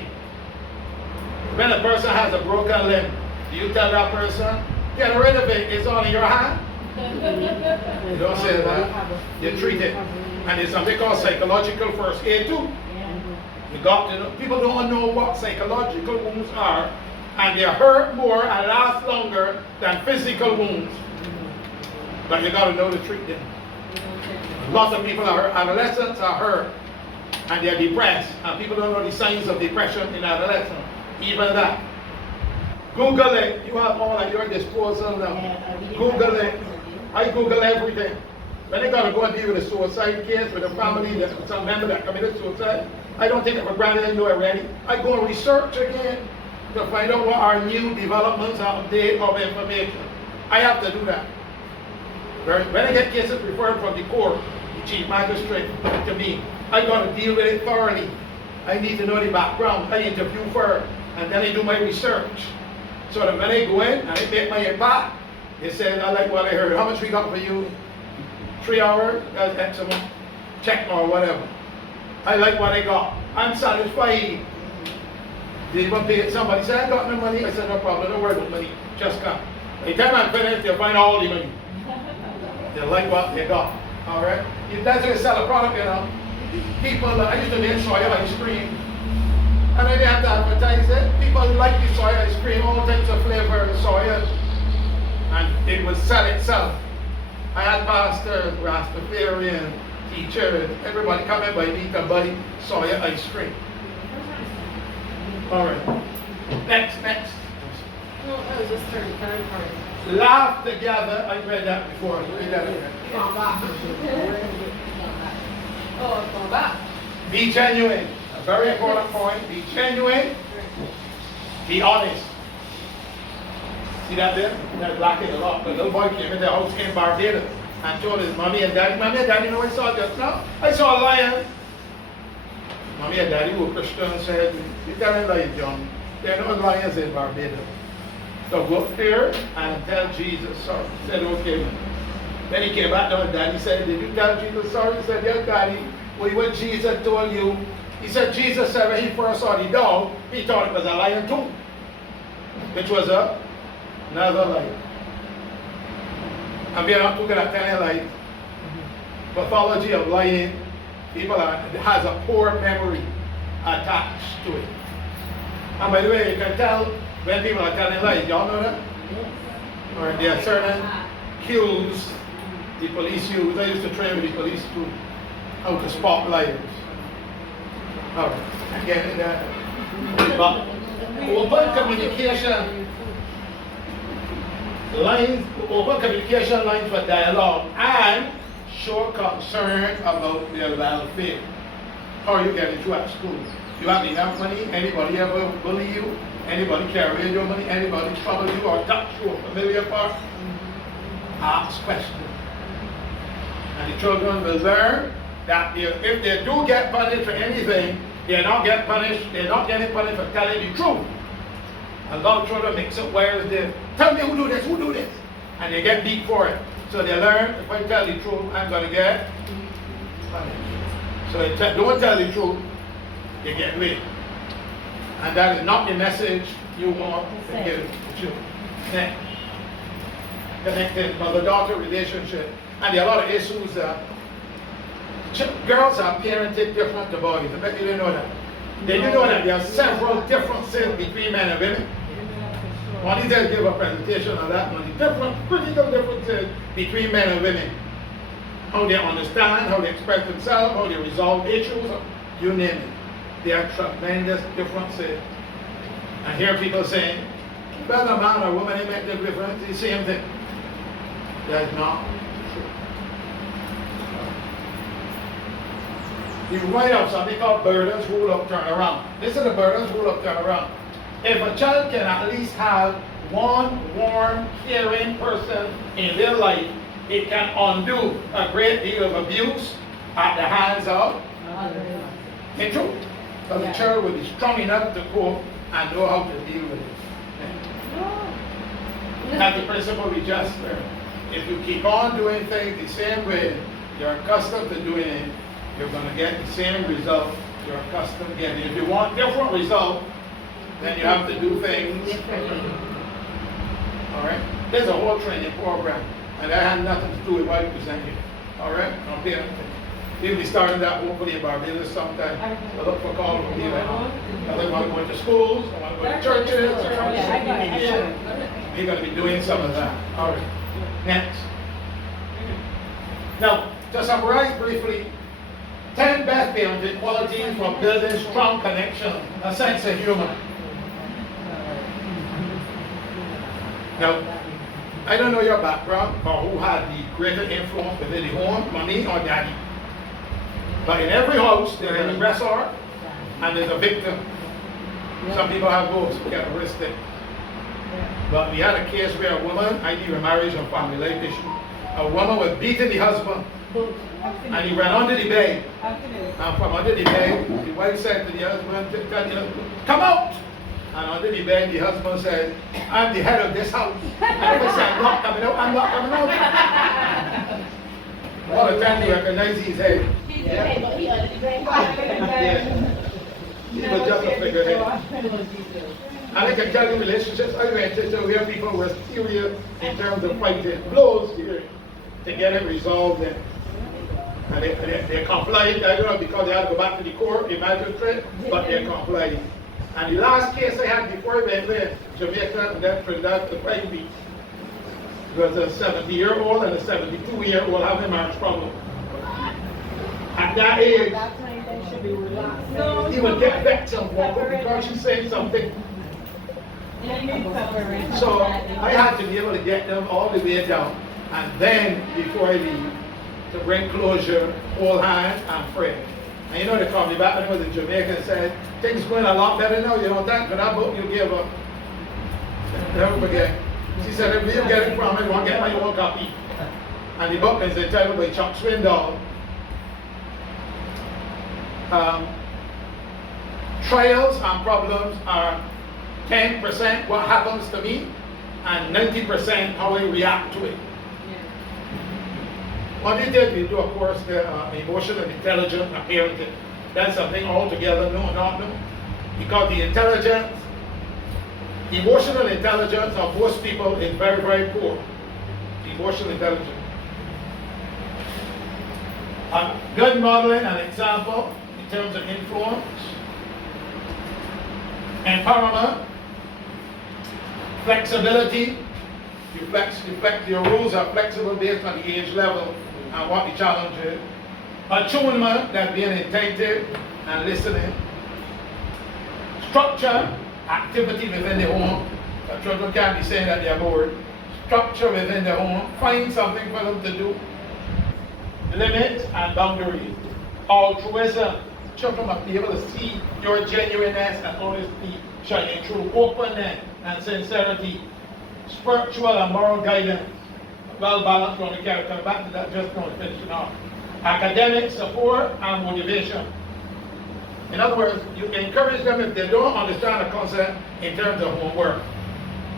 When a person has a broken limb, do you tell that person, get rid of it, it's all in your hand? You don't say that. You treat it. And there's something called psychological first aid too. You got to know. People don't know what psychological wounds are, and they hurt more and last longer than physical wounds. But you got to know to treat them. Lots of people are hurt. Adolescents are hurt, and they're depressed, and people don't know the signs of depression in adolescence. Even that. Google it. You have all at your disposal now. Google it. I Google everything. When I got to go and deal with a suicide case with a family, some member that committed suicide, I don't take it for granted I know already. I go and research again to find out what are new developments, update of information. I have to do that. When I get cases referred from the court, the chief magistrate to me, I got to deal with it thoroughly. I need to know the background. I interview first, and then I do my research. So that when I go in and I make my impact, they say, I like what I heard. How much we got for you? 3 hours? That's X amount. Check or whatever. I like what I got. I'm satisfied. They even pay it. Somebody said, I got no money. I said, no problem. Don't worry about money. Just come. By the time I'm finished, they'll find all the money. They like what they got. All right? If that's how you sell a product, you know. People, I used to make soy ice cream. And I didn't have to advertise it. People like the soy ice cream, all types of flavors, soy. And it would sell itself. I had pastors, Rastafarian, teachers, everybody coming by me to buy soy ice cream. All right. Next. No, that was just 33rd party. Laugh together. I read that before. Read that again. Oh, it's going back. Be genuine. A very important point. Be genuine. Be honest. See that there? That black in the lot. The little boy came in the house in Barbados and told his mommy and daddy, Mommy and Daddy, you know what I saw just now? I saw a lion. Mommy and Daddy were Christian and said, you telling lies, John. There are no lions in Barbados. So go up there and tell Jesus sorry. He said, okay. Then he came back down and Daddy said, did you tell Jesus sorry? He said, yes, Daddy. Well, what Jesus told you. He said, Jesus said when he first saw the dog, he thought it was a lion too. Which was another lie. And we are not talking that kind of lie. Pathology of lying, people has a poor memory attached to it. And by the way, you can tell when people are telling lies. Y'all know that? Or there are certain cues the police use. I used to train with the police too, how to spot liars. Alright, again, but open communication lines, open communication lines for dialogue and show concern about their welfare. How are you getting through at school? You have enough money? Anybody ever bully you? Anybody carry your money? Anybody trouble you or touch you or familiar part? Ask questions. And the children will learn that if they do get punished for anything, they're not getting punished for telling the truth. A lot of children mix up wires. They tell me who do this, and they get beat for it. So they learn, if I tell the truth, I'm going to get punished. So they don't tell the truth, they get away. And that is not the message you want to give to children. Next. Connected mother-daughter relationship. And there are a lot of issues that girls are parented different to boys. I bet you didn't know that. Did you know that there are several differences between men and women? One is to give a presentation on that. One is critical differences between men and women. How they understand, how they express themselves, how they resolve issues, you name it. There are tremendous differences. I hear people saying, whether a man or woman, they make the difference, it's the same thing. That's not true. You write up something called burdens, rule of turnaround. This is the burdens, rule of turnaround. If a child can at least have one warm, caring person in their life, it can undo a great deal of abuse at the hands of the truth. So the child will be strong enough to cope and know how to deal with it. That's the principle we just learned. If you keep on doing things the same way you're accustomed to doing it, you're going to get the same result you're accustomed to getting. If you want different results, then you have to do things differently. Alright? There's a whole training program, and that had nothing to do with what I present here. Alright? Okay. We'll be starting that hopefully in Barbados sometime. I look for calls from people. I want to go to schools, I want to go to churches. We're going to be doing some of that. Alright. Next. Now, to summarize briefly, 10 best parenting qualities for building strong connection, a sense of humor. Now, I don't know your background or who had the greater influence within the home, mommy or daddy. But in every house, there is an aggressor and there's a victim. Some people have both characteristics. But we had a case where a woman, either a marriage or family life issue, a woman was beating the husband and he ran under the bed. And from under the bed, the wife said to the husband, come out! And under the bed, the husband said, I'm the head of this house. And he said, I'm not coming out, I'm not coming out. All the time he recognized his head. Hey, but he under the bed. Yeah. He was just a figurehead. And I can tell you relationships, I went to where people were serious in terms of fighting blows here to get it resolved. And they complied, I don't know, because they had to go back to the court, the magistrate, but they complied. And the last case I had before I went there, Jamaica and then Trinidad to Pine Beach, was a 70-year-old and a 72-year-old having a marriage problem. At that age, he would get back to because she's saying something. So I had to be able to get them all the way down. And then, before I leave, to bring closure, hold hands, and pray. And you know, they called me back when I was in Jamaica and said, things going a lot better now, you know, that, but that book you gave up. Never forget. She said, if you get it from me, you won't get my own copy. And the book is entitled by Chuck Swindoll. Trials and problems are 10% what happens to me, and 90% how they react to it. Yeah. What they did, we do, of course, the emotional intelligence and parenting. That's something altogether not new. Because the intelligence, emotional intelligence of most people is very, very poor. Emotional intelligence. A good modeling and example in terms of influence, empowerment, flexibility. Your rules are flexible based on the age level and what the challenge is. Attunement, that being attentive and listening. Structure, activity within the home. The children can't be saying that they're bored. Structure within the home. Find something for them to do. Limits and boundaries. Altruism. Children must be able to see your genuineness and honesty shining through. Openness and sincerity. Spiritual and moral guidance. Well balanced, going to carry come back to that just going to finish it off. Academic support and motivation. In other words, you encourage them if they don't understand the concept in terms of homework.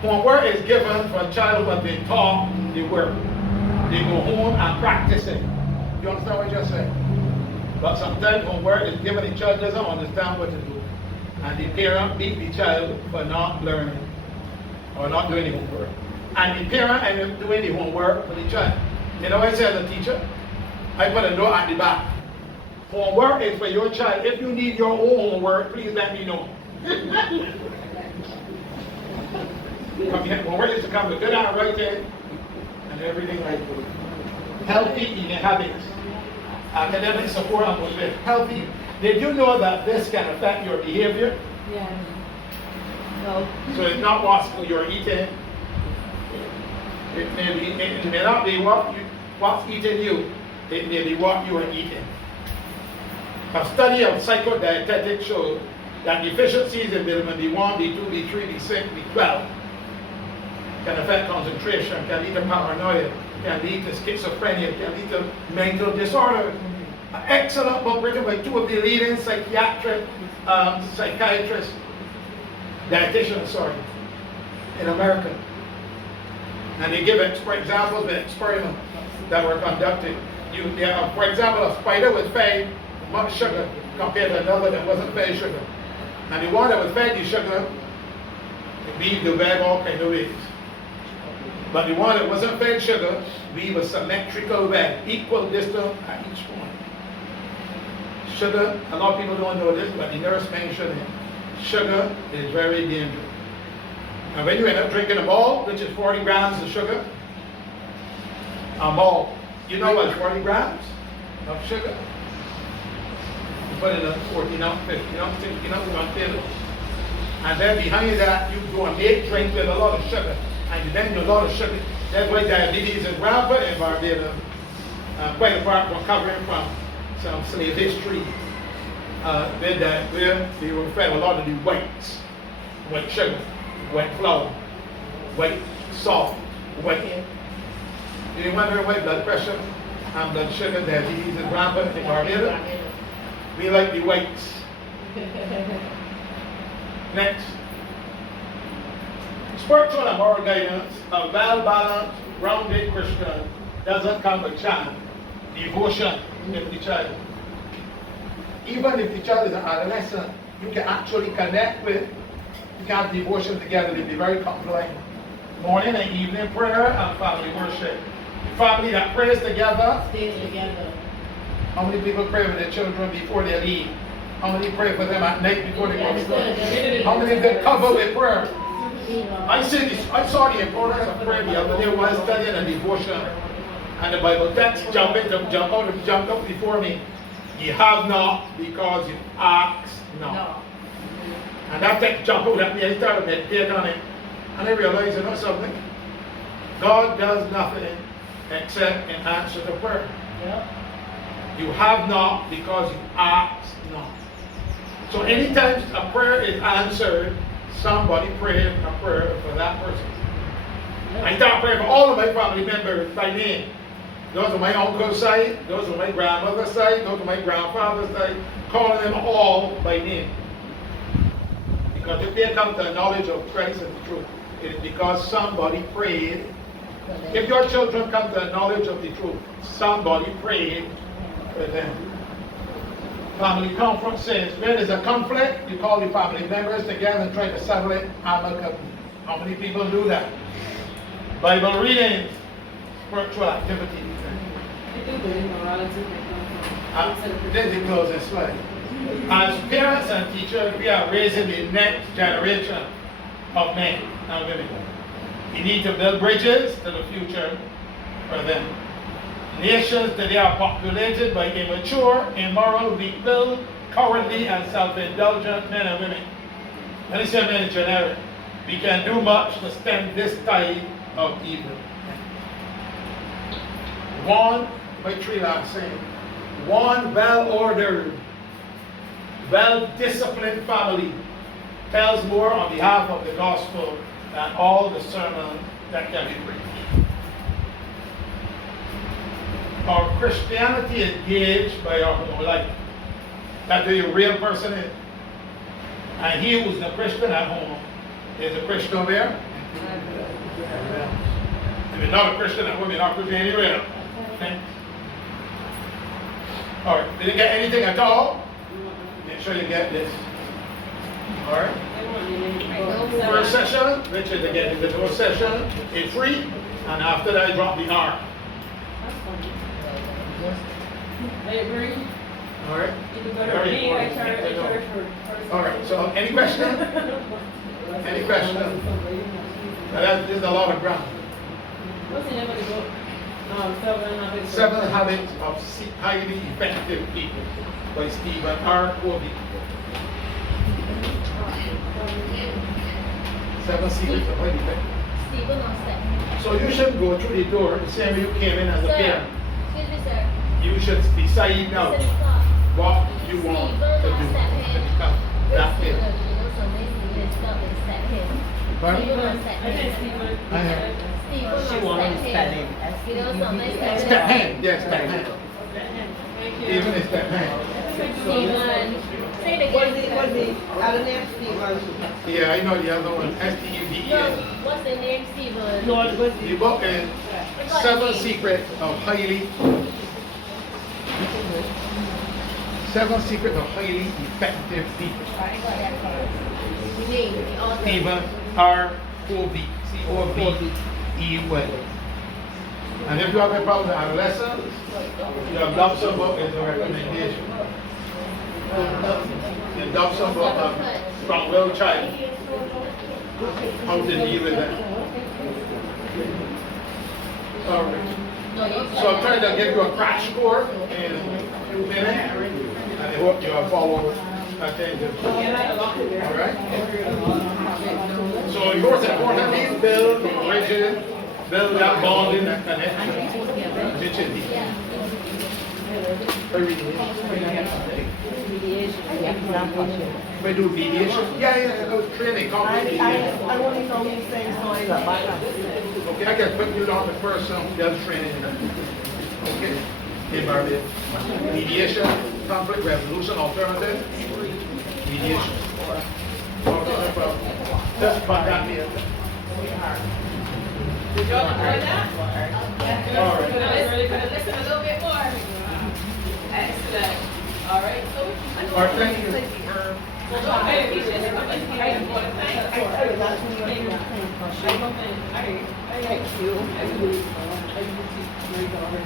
Homework is given for a child who has been taught the work. They go home and practice it. You understand what I just said? But sometimes homework is given, the child doesn't understand what to do. And the parent beat the child for not learning or not doing the homework. And the parent ends up doing the homework for the child. You know what I say as a teacher? I put a note at the back. Homework is for your child. If you need your own homework, please let me know. Homework is to come with good handwriting and everything like that. Healthy eating habits. Academic support and motivation. Healthy. Did you know that this can affect your behavior? Yeah. No. So it's not what you're eating. It may not be what's eating you. It may be what you are eating. A study of psychodietetics shows that deficiencies in vitamin B1, B2, B3, B6, B12 can affect concentration, can lead to paranoia, can lead to schizophrenia, can lead to mental disorder. An excellent book written by two of the leading psychiatrists, dietitians, in America. And they give examples of experiments that were conducted. For example, a spider was fed much sugar compared to another that wasn't fed sugar. And the one that was fed the sugar, it weaved the web all kind of ways. But the one that wasn't fed sugar, weave a symmetrical web, equal distance at each point. Sugar, a lot of people don't know this, but the nurse mentioned it. Sugar is very dangerous. And when you end up drinking a malt, which is 40 grams of sugar, a malt, you know what 40 grams of sugar? You put in a 14 ounce, 15 ounce, 16 ounce, 150. And then behind that, you do a make drink with a lot of sugar. And then a lot of sugar. That's why diabetes is rampant in Barbados. Quite apart from covering from some slave history. Where they were fed a lot of the whites. White sugar, white flour, white salt, white. You wonder why blood pressure and blood sugar diabetes is rampant in Barbados? We like the whites. Next. Spiritual and moral guidance, a well-balanced, rounded Christian doesn't come with chant, devotion with the child. Even if the child is an adolescent, you can actually connect with, you can have devotion together, they'll be very compliant. Morning and evening prayer and family worship. Family that prays together. Stay together. How many people pray with their children before they leave? How many pray for them at night before they go to sleep? How many get covered with prayer? I saw the importance of prayer the other day while studying a devotion, and the Bible text jumped up before me. You have not because you ask not. No. And that text jumped out at me. I started meditating on it, and I realized, you know something? God does nothing except in answer to prayer. Yep. You have not because you ask not. So anytime a prayer is answered, somebody prayed a prayer for that person. I start praying for all of my family members by name. Those are my uncle's side, those are my grandmother's side, those are my grandfather's side, calling them all by name. Because if they come to the knowledge of Christ and the truth, it is because somebody prayed. If your children come to the knowledge of the truth, somebody prayed for them. Family conferences, where there's a conflict, you call the family members together and try to settle it amicably. How many people do that? Bible reading, spiritual activity. I do believe morality that comes from This is the closing slide. As parents and teachers, we are raising the next generation of men and women. We need to build bridges to the future for them. Nations today are populated by immature, immoral, weak-willed, cowardly, and self-indulgent men and women. Let me say men in generic. We can do much to stem this tide of evil. One, by Clarkson, one well-ordered, well-disciplined family tells more on behalf of the gospel than all the sermons that can be preached. Our Christianity is gauged by our home life. That's who your real person is. And he who's the Christian at home is a Christian there. If you're not a Christian at home, you're not Christian anywhere. Okay? All right, did you get anything at all? Make sure you get this. All right. First session, which is again individual session, is free, and after that, I drop the R. I agree. All right. Very All right. So, any question? Any question? There's a lot of ground. What's the name of the book? 7 Habits of Highly Effective People by Stephen R. Covey. 7 Secrets of Highly Effective. So you should go through the door the same way you came in as a parent. Excuse me, sir. You should decide now what you want to do to become that parent. Pardon? She wanted to step in. Step hand, yes, step hand. Even a step hand. What is it? Out of there, Stephen. Yeah, I know the other one, S-T-U-D-E-N. What's the name, Stephen? Lord, what's The book is 7 Secrets of Highly 7 Secrets of Highly Effective People. Stephen R. Covey. C-O-V-E-Y. And if you have a problem with adolescents, your Dobson book is a recommendation. The Dobson book of Strong-Willed Child. How to deal with that. All right. So I'm trying to give you a crash course in a few minutes, and I hope you will follow attention. All right? So most importantly, build bridges, build that bonding, that connection, which is the we do mediation. Yeah, training, conflict mediation. I want to know you saying something about Okay, I can put you on the person who does training. Okay. Okay, Barbie. Mediation, conflict resolution, alternative. Mediation. Okay, no problem. Just put that here. Did y'all enjoy that? All right. Listen a little bit more. Excellent. All right. So, All right, thank you. okay, we should come in here and want to thank for I like you. I believe I do teach my daughter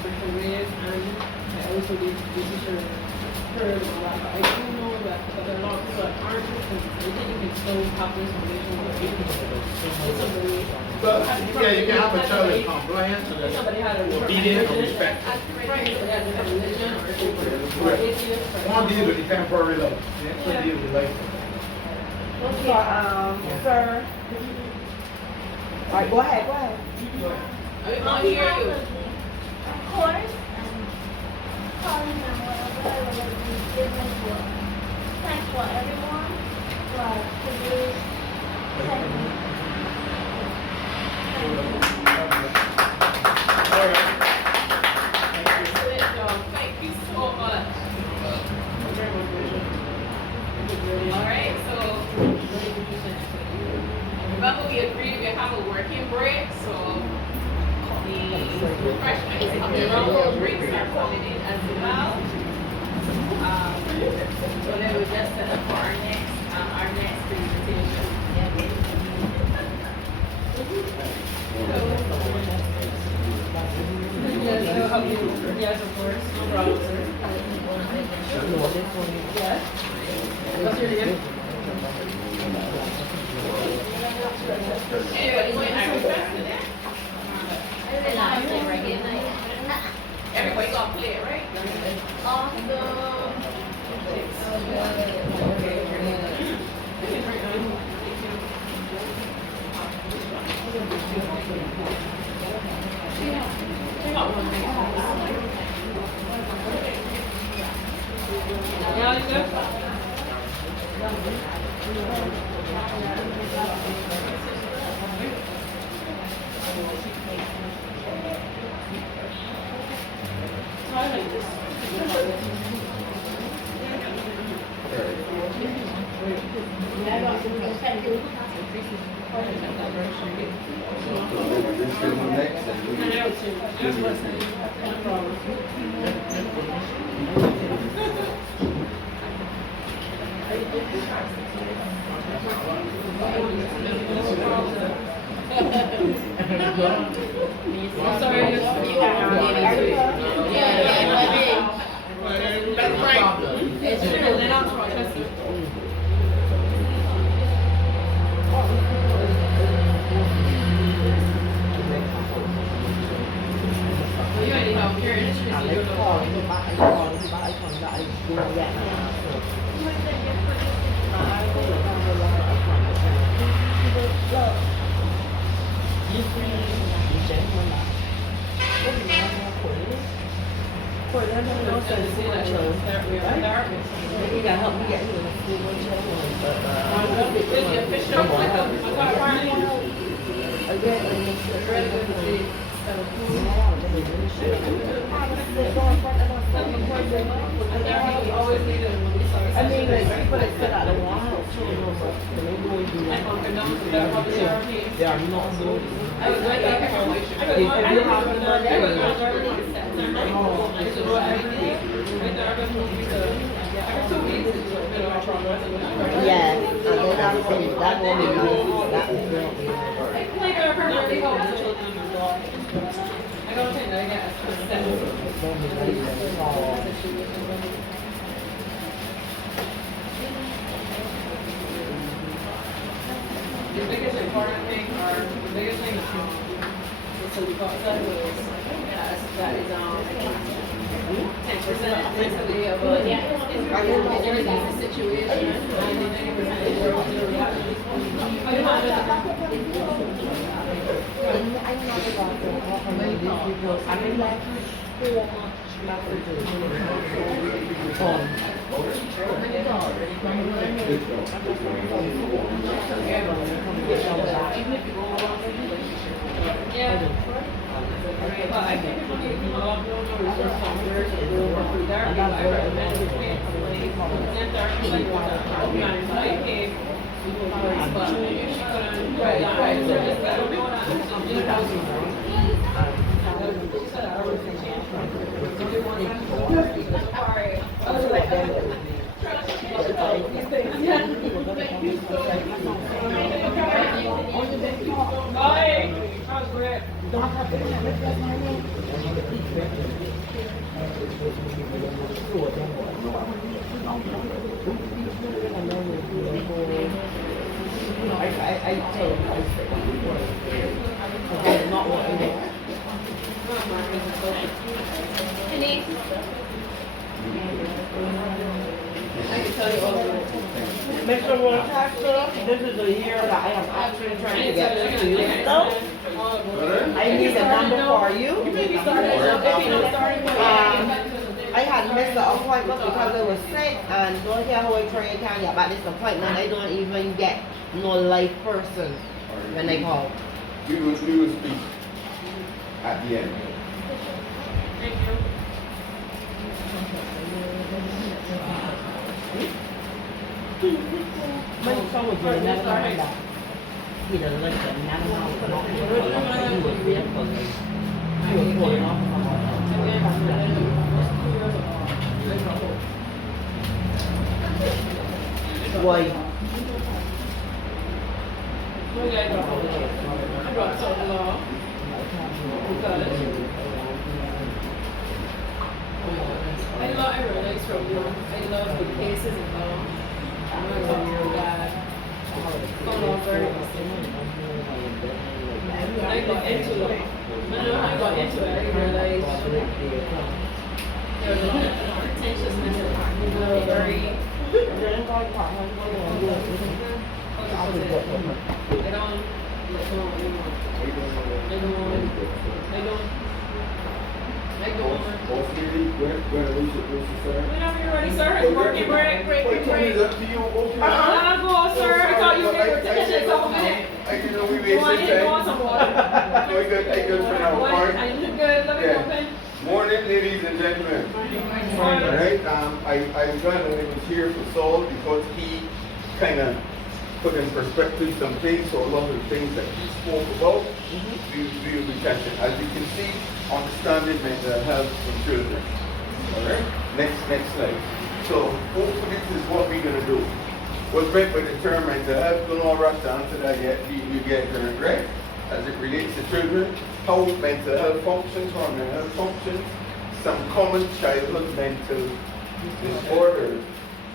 for careers, and I also did teach her a lot. But I do know that there are a lot of people that aren't because they think you can still have this information with people. It's a really But yeah, you can have a child that's compliant, so that's somebody had a obedient or respectful. Right, so they have a religion or atheist. One deal with the temporary life. The next deal with life. Sir. All right, go ahead. I want to hear you. Of course, calling them whatever I would like to give them for. Thanks for everyone for today's segment. All right. Excellent job. Thank you so much. All right, so remember we agreed we have a working break, so the refreshments coming around, the drinks are coming in as well. So then we just set up for our next presentation. Yes, of course, no problem, sir. Yes. What's your name? Anybody want to request today? Everybody gonna play it, right? Yeah, you good? This is next and I'm sorry, you have to That's right. It's true, they're not protesting. You already have your industry, so you're You gotta help me get here. I mean, like, people that sit out a while, children, but they really do that. They are not good. Yes, and then I'm saying that will be nice. That will be I don't think that I get the biggest important thing, or the biggest thing, so we got that was, that is, 10% basically of, everything's a situation, 90% is your reality. Yeah. But I think if you do a lot of research on where to go through therapy, I recommend it paying somebody in therapy like that. But she couldn't write down, right? So just let her know that she has she said I already changed from Bye. That was great. I told him, I said, not what I want. I can tell you all the way. Mr. Winchester, this is the year that I am actually trying to get to you. So, I need a number for you. I had missed the appointment because I was sick and don't care how I try, I can't get back this appointment. I don't even get no live person when I call. we will speak at the end. Thank you. My son was here, never mind that. he doesn't like that. Not how he was there for like, he was pulling off someone else. Why? I brought something law because I love everything from you. I love the cases and law. I'm not going to that. Come on, very when I got into it, I realized there was a lot of pretentiousness and very. Whenever you're ready, sir. It's working break. I'll go, sir. I thought you were going to take it a minute. I didn't know we Go on wasted in, go on time. some water. I good for now, Go alright? ahead. You good? Let me Yeah. open. Morning, ladies and gentlemen. Alright, I'm glad that I was here for Saul because he kind of put in perspective some things, so a lot of the things that he spoke about, we will be catching. As you can see, understanding mental health in children. Alright, next slide. So, hopefully this is what we're going to do. What's meant by the term mental health, don't all rush to answer that yet, you get current, right? As it relates to children, how mental health functions, how mental health functions, some common childhood mental disorders,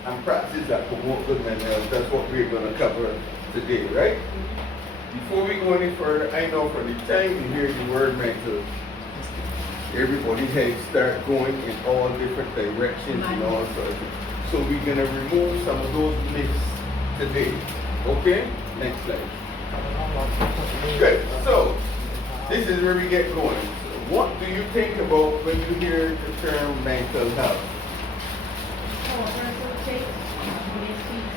and practices that promote good mental health. That's what we're going to cover today, right? Before we go any further, I know for the time you hear the word mental, everybody's heads start going in all different directions and all sorts. So we're going to remove some of those myths today. Okay? Next slide. Good. So, this is where we get going. So what do you think about when you hear the term mental health?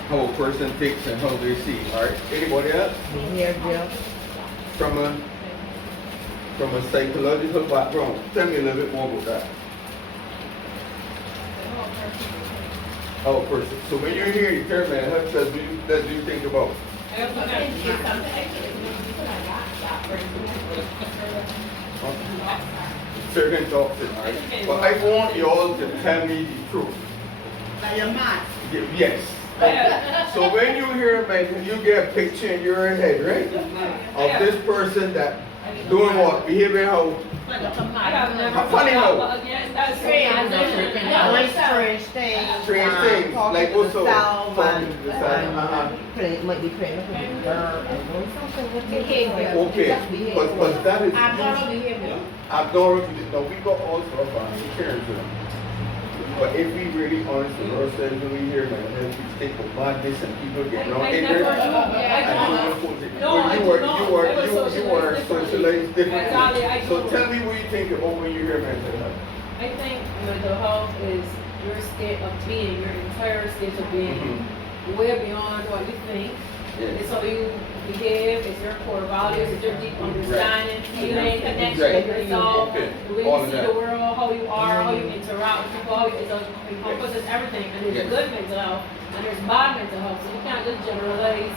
How a person thinks and how they see. Alright? Anybody else? Behavior. From a psychological background. Tell me a little bit more about that. How a person. So when you hear the term mental health, what do you think about? Certain thoughts in art. But I want you all to tell me the truth. Now you're mad. Yes. So when you hear mental, you get a picture in your head, right? Of this person that doing what? Behaving how? Funny how? Strange things. Strange things. Like Talking to also self talking to the self. and might be praying up with the girl and doing something with behavior. Okay, Just behavior. because that is behavior. abnormal. No, we got all sorts of terms to them. But if we really honest with ourselves when we hear mental health, we think of madness and people getting on in there. You are socialized differently. So tell me what you think about when you hear mental health. I think mental health is your state of being, your entire state of being, way beyond what you think. It's how you behave, it's your core values, it's your deep understanding, feeling, connection with yourself, the way you see the world, how you are, how you interact with people, how it encompasses everything. And there's good mental health and there's bad mental health, so you can't just generalize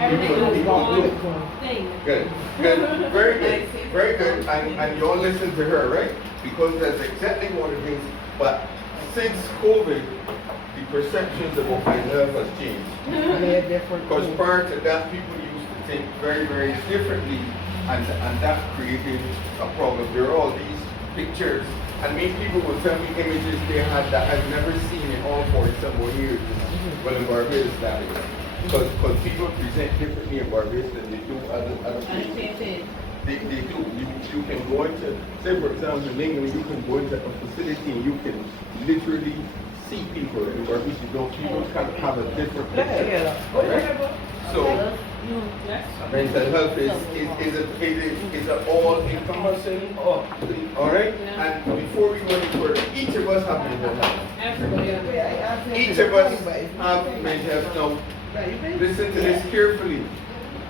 everything as one thing. Good. Very good. Very good. And you all listen to her, right? Because that's exactly what it is. But since COVID, the perceptions about mental health has changed. They're different. Because prior to that, people used to think very, very differently, and that created a problem. There are all these pictures, and many people will tell me images they had that I've never seen in all 47 years. Well, in Barbados, that is. Because people present differently in Barbados than they do other places. They do. You can go into, say for example, in England, you can go into a facility and you can literally see people in Barbados. People kind of have a different picture. Right? So, mental health is an all-encompassing, all right? And before we go any further, each of us have mental health. Each of us have mental health. Now, listen to this carefully.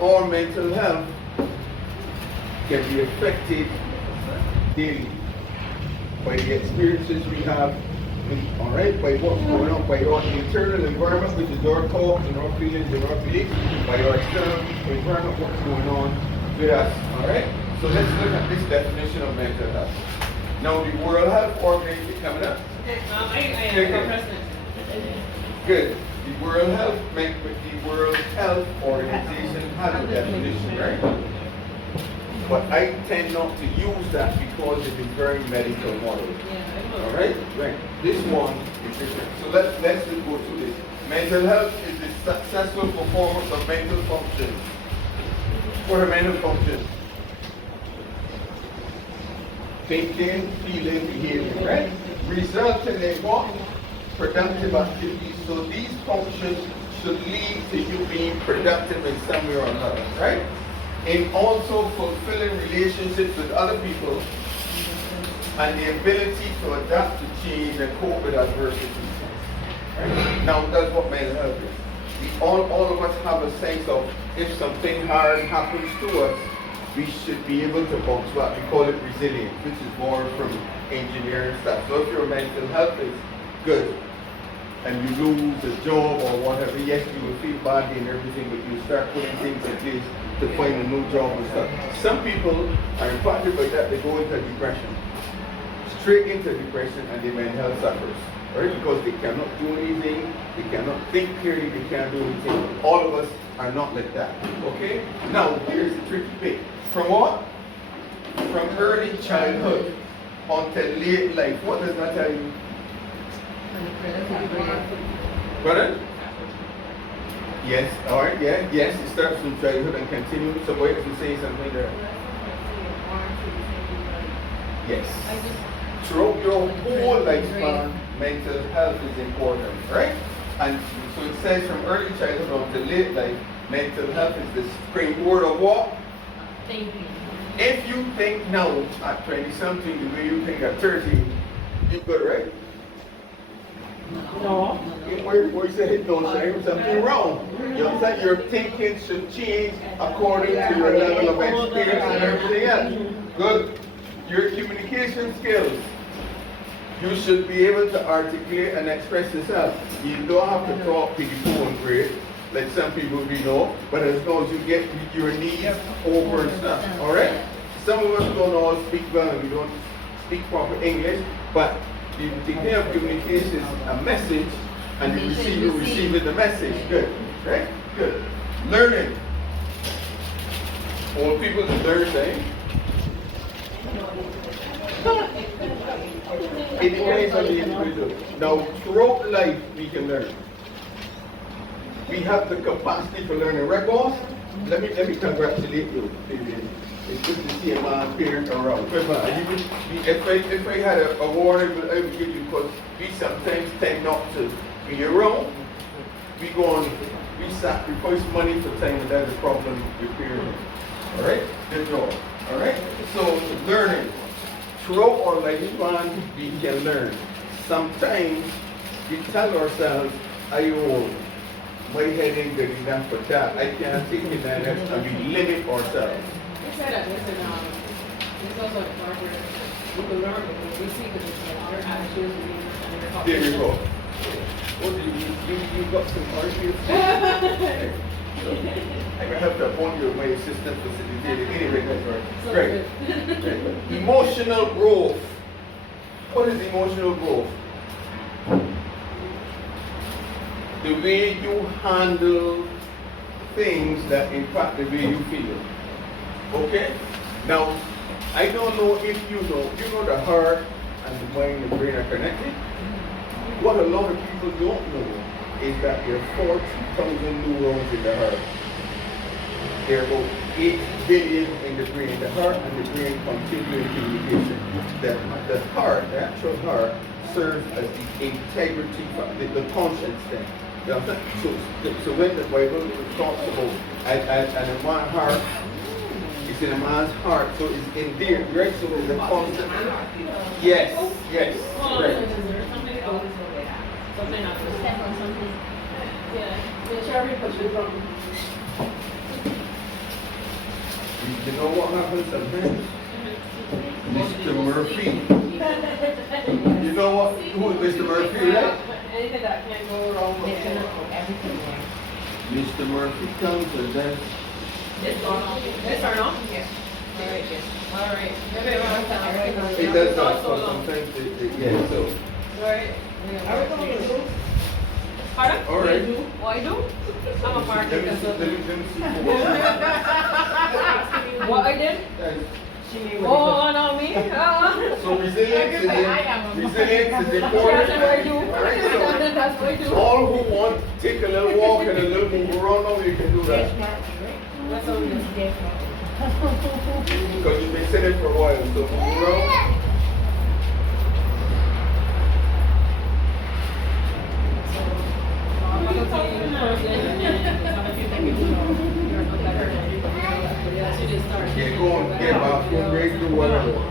Our mental health can be affected daily by the experiences we have all right, by what's going on, by our internal environment, which is our thoughts and our feelings and our beliefs, by our external environment, what's going on with us, all right? So let's look at this definition of mental health. Now, the World Health Organization coming up. Good. The World Health Organization has a definition, right? But I tend not to use that because it is very medical model. All right? Right. This one is different. So let's just go through this. Mental health is the successful performance of mental functions. What are mental functions? Thinking, feeling, behaving, right? Resulting in what? Productive activities. So these functions should lead to you being productive in some way or another, right? In also fulfilling relationships with other people and the ability to adapt to change and cope with adversity. Right? Now that's what mental health is. All of us have a sense of if something hard happens to us, we should be able to bounce back. We call it resilience, which is more from engineering stuff. So if your mental health is good and you lose a job or whatever, yes, you will feel badly and everything, but you start putting things in place to find a new job and stuff. Some people are impacted by that, they go into depression. Straight into depression, and their mental health suffers. Right? Because they cannot do anything, they cannot think clearly, they can't do anything. All of us are not like that. Okay? Now, here's the tricky bit. From what? From early childhood until late life. What does that tell you? Pardon? Yes, all right, yeah, yes, it starts from childhood and continues. So wait to say something there. Yes. Throughout your whole lifespan, mental health is important, right? And so it says from early childhood until late life, mental health is the springboard of what? Thinking. If you think now at 20 something the way you think at 30, you're good, right? No. Where you say don't say something wrong. You understand? Your thinking should change according to your level of experience and everything else. Good. Your communication skills. You should be able to articulate and express yourself. You don't have to talk to the phone great, like some people we know, but as long as you get your needs over and stuff. Alright? Some of us don't all speak well and we don't speak proper English, but the thing of communication is a message and you receive the message. Good. Right? Good. Learning. All people learn things. It depends on the individual. Now, throughout life, we can learn. We have the capacity for learning. Right, boss? Let me congratulate you. It's good to see a man parent around. If I had an award, I would give you because we sometimes tend not to be around. We sacrifice money for time, and that is a problem with parents. Alright? Good job. Alright? So, learning. Throughout our lifespan, we can learn. Sometimes we tell ourselves, my head ain't good enough for that. I can't take it that next, and we limit ourselves. We say that this is it's also a Harvard. We can learn it. We see that our attitudes and There you go. What do you got some arguments? I'm gonna have to appoint you as my assistant facilitator. Anyway, that's right. Great. Emotional growth. What is emotional growth? The way you handle things that impact the way you feel. Okay? Now, I don't know if you know the heart and the mind and the brain are connected. What a lot of people don't know is that there are 40,000 neurons in the heart. There are about 8 billion in the brain. The heart and the brain continue communication. The heart, the actual heart, serves as the integrity, the conscience thing. You understand? So when the Bible talks about and a man's heart, it's in a man's heart, so it's in there, right? So there's a constant. Yes, right. Something happens. Yeah. Cherry, but you're wrong. You know what happens sometimes? Mr. Murphy. You know what? Who is Mr. Murphy, right? Anything that can go wrong with it. Mr. Murphy comes and then It's on. This turn on? Yeah. Alright. Alright. Maybe around time. it does not, so sometimes yeah, so. Alright. Pardon? All right. What I do? I'm a Let market me see, let me consultant. see. What I did? Oh, no, me? So resilience is important. That's what I do. All right, so That's what I do. all who want to take a little walk and a little move around now, you can do that. That's what we do. Because you've been sitting for a while, so move around. I'm gonna tell you the person and then some of you think you know you're not better than everybody else, but yeah, she just started. Yeah, go on, get back, go break through whatever. Go and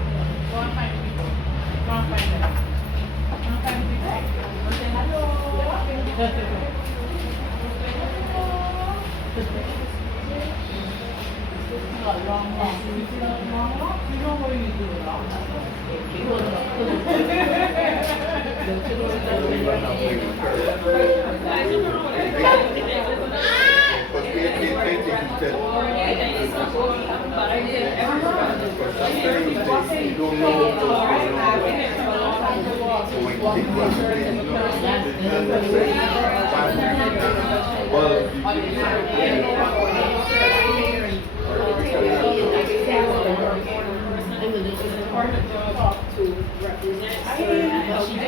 find people. Go and find them. Go and find people. Say hello. Long walk. You know what you do long walk. Because we have been painting instead. You don't know what's going on. So when people are saying, well, Important job to represent.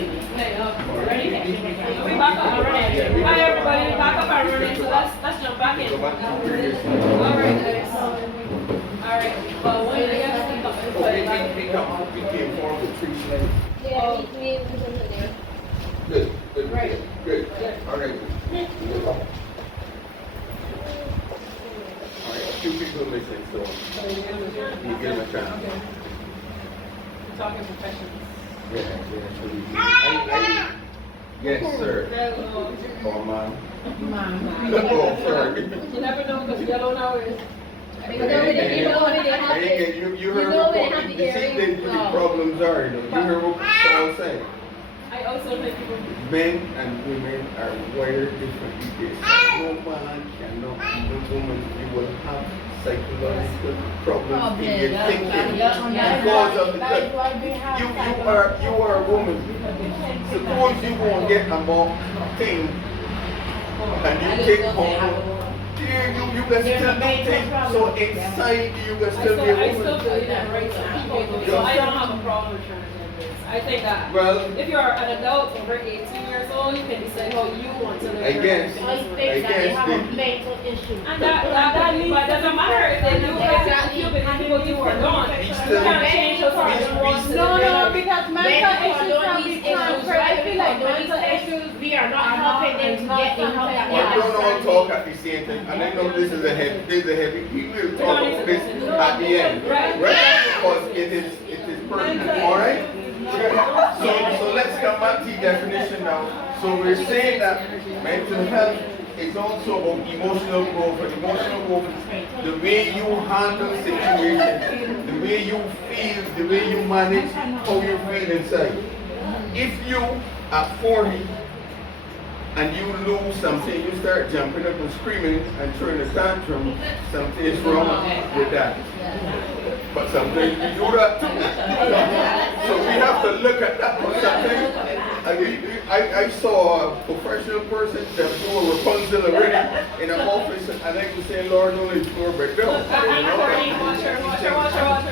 Ready? We back up and running. Hi everybody, back up and running. So let's jump back in. go back to the previous one. Alright guys. Alright. Well, when you guys think of it, We came forward with 3 slaves. Yeah, we was under there. Good, good, Right. good. All right. All right, a few people listening, so you give them a chance. We're talking professionals. Yeah, so yes, sir. Oh, man. Oh, sorry. You never know because yellow now is. You heard what the problems are, you know. You heard what Paul said. I also think people. Men and women are wired differently. No man cannot, no woman, you will have psychological problems in your thinking because of the you are a woman. Suppose you won't get a more thing and you take home. You can still do things. So inside you can still be a I still woman. believe that rights of people, so I don't have a problem with transgenders. I think that Well, if you're an adult over 18 years old, you can decide how you want to live. I guess. your I life. think that they have a the- mental issue. And that means, but it doesn't matter if they do it, you believe people do or don't. You can't change those ones. No, because mental issues can be transferred. I feel like mental issues, we are not helping them to get the help that We don't all talk at the same time, and I know this is a heavy, we will talk about this at the end, right? Because it is pertinent, all right? So let's come back to the definition now. So we're saying that mental health is also about emotional growth, and emotional growth is the way you handle situations, the way you feel, the way you manage how you feel inside. If you at 40 and you lose something, you start jumping up and screaming and throwing a tantrum, something is wrong with that. But sometimes we do that too. So we have to look at that for something. I saw a professional person that do a Rapunzel already in an office, and I was saying, Lord, only floor back down. Watch her.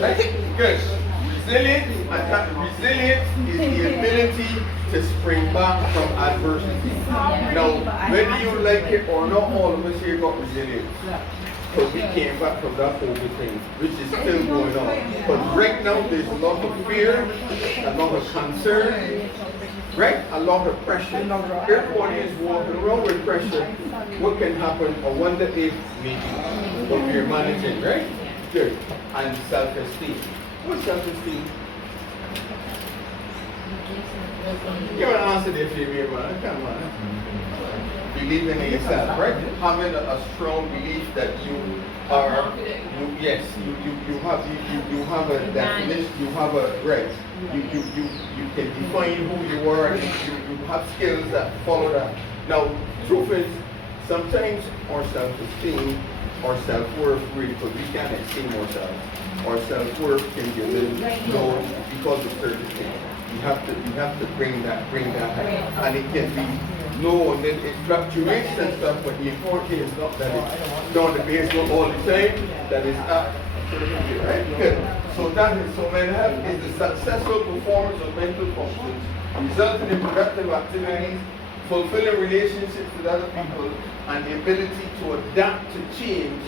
Right? Good. Resilience is the ability to spring back from adversity. Now, whether you like it or not, all of us here got resilience. Because we came back from that COVID thing, which is still going on. But right now, there's a lot of fear, a lot of concern, right? A lot of pressure. Everybody is walking around with pressure. What can happen? I wonder if maybe What you're managing, right? Good. And self-esteem. What's self-esteem? You want to answer this, baby, man. Come on. Believing in yourself, right? Having a strong belief that you are, yes, you have a definition, you have a, right. You can define who you are, and you have skills that follow that. Now, truth is, sometimes our self-esteem, our self-worth, really, because we can't esteem ourselves, our self-worth can be a little low because of certain things. You have to bring that up. And it can be low, and then it fluctuates and stuff, but the important thing is not that it's down the basement all the time, that is up. Right? Good. So mental health is the successful performance of mental functions, resulting in productive activities, fulfilling relationships with other people, and the ability to adapt to change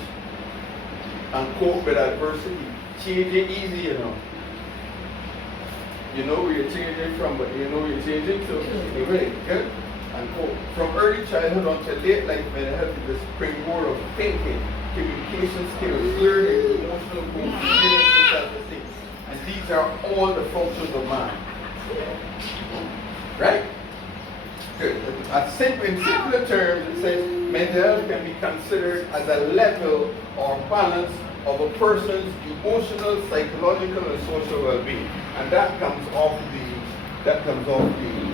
and cope with adversity. Changing easy, you know. You know where you're changing from, but you know you're changing to. Anyway, good. And cope. From early childhood until late life, mental health is the springboard of thinking, communication skills, learning, emotional growth, feelings, and self-esteem. And these are all the functions of mind. Right? Good. In simpler terms, it says mental health can be considered as a level or balance of a person's emotional, psychological, and social well-being. And that comes off the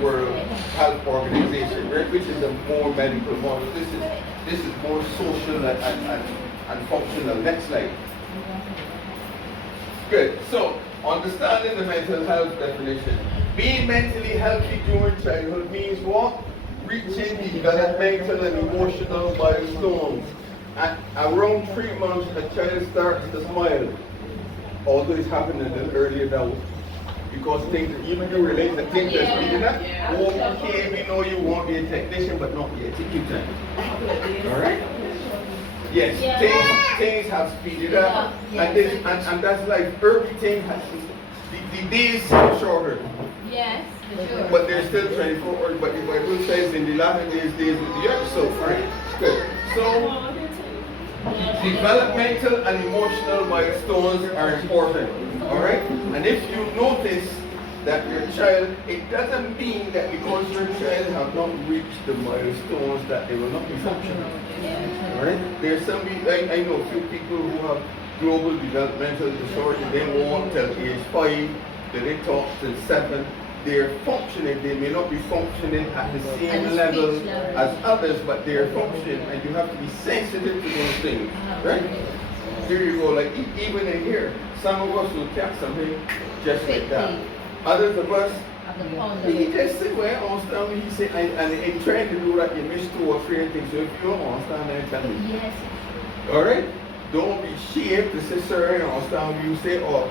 World Health Organization, right? Which is a more medical model. This is more social and functional. Next slide. Good. So, understanding the mental health definition. Being mentally healthy during childhood means what? Reaching developmental and emotional milestones. At around 3 months, a child starts to smile. Although it's happening a little earlier now. Because things, even you realize that things are speeding up. Okay, we know you want to be a technician, but not yet. Take your time. Alright? Yes, things have speeded up. And that's like everything has, the days seem shorter. Yes, for sure. But they're still 24 hours. But the Bible says in the latter days with the earth. So, right? Good. So, developmental and emotional milestones are important. Alright? And if you notice that your child, it doesn't mean that because your child have not reached the milestones that they will not be functional. Alright? There's some, I know a few people who have global developmental disorder, they won't till age 5, they talk till 7. They're functioning, they may not be functioning at the same level as others, but they're functioning, and you have to be sensitive to those things, right? Here you go, like even in here, some of us will catch something just like that. Others of us, he just say, well, understand me, he say, and in trying to do that, you miss 2 or 3 things, so if you don't understand, then tell me. Yes. Alright? Don't be ashamed to say, sir, I understand what you say, or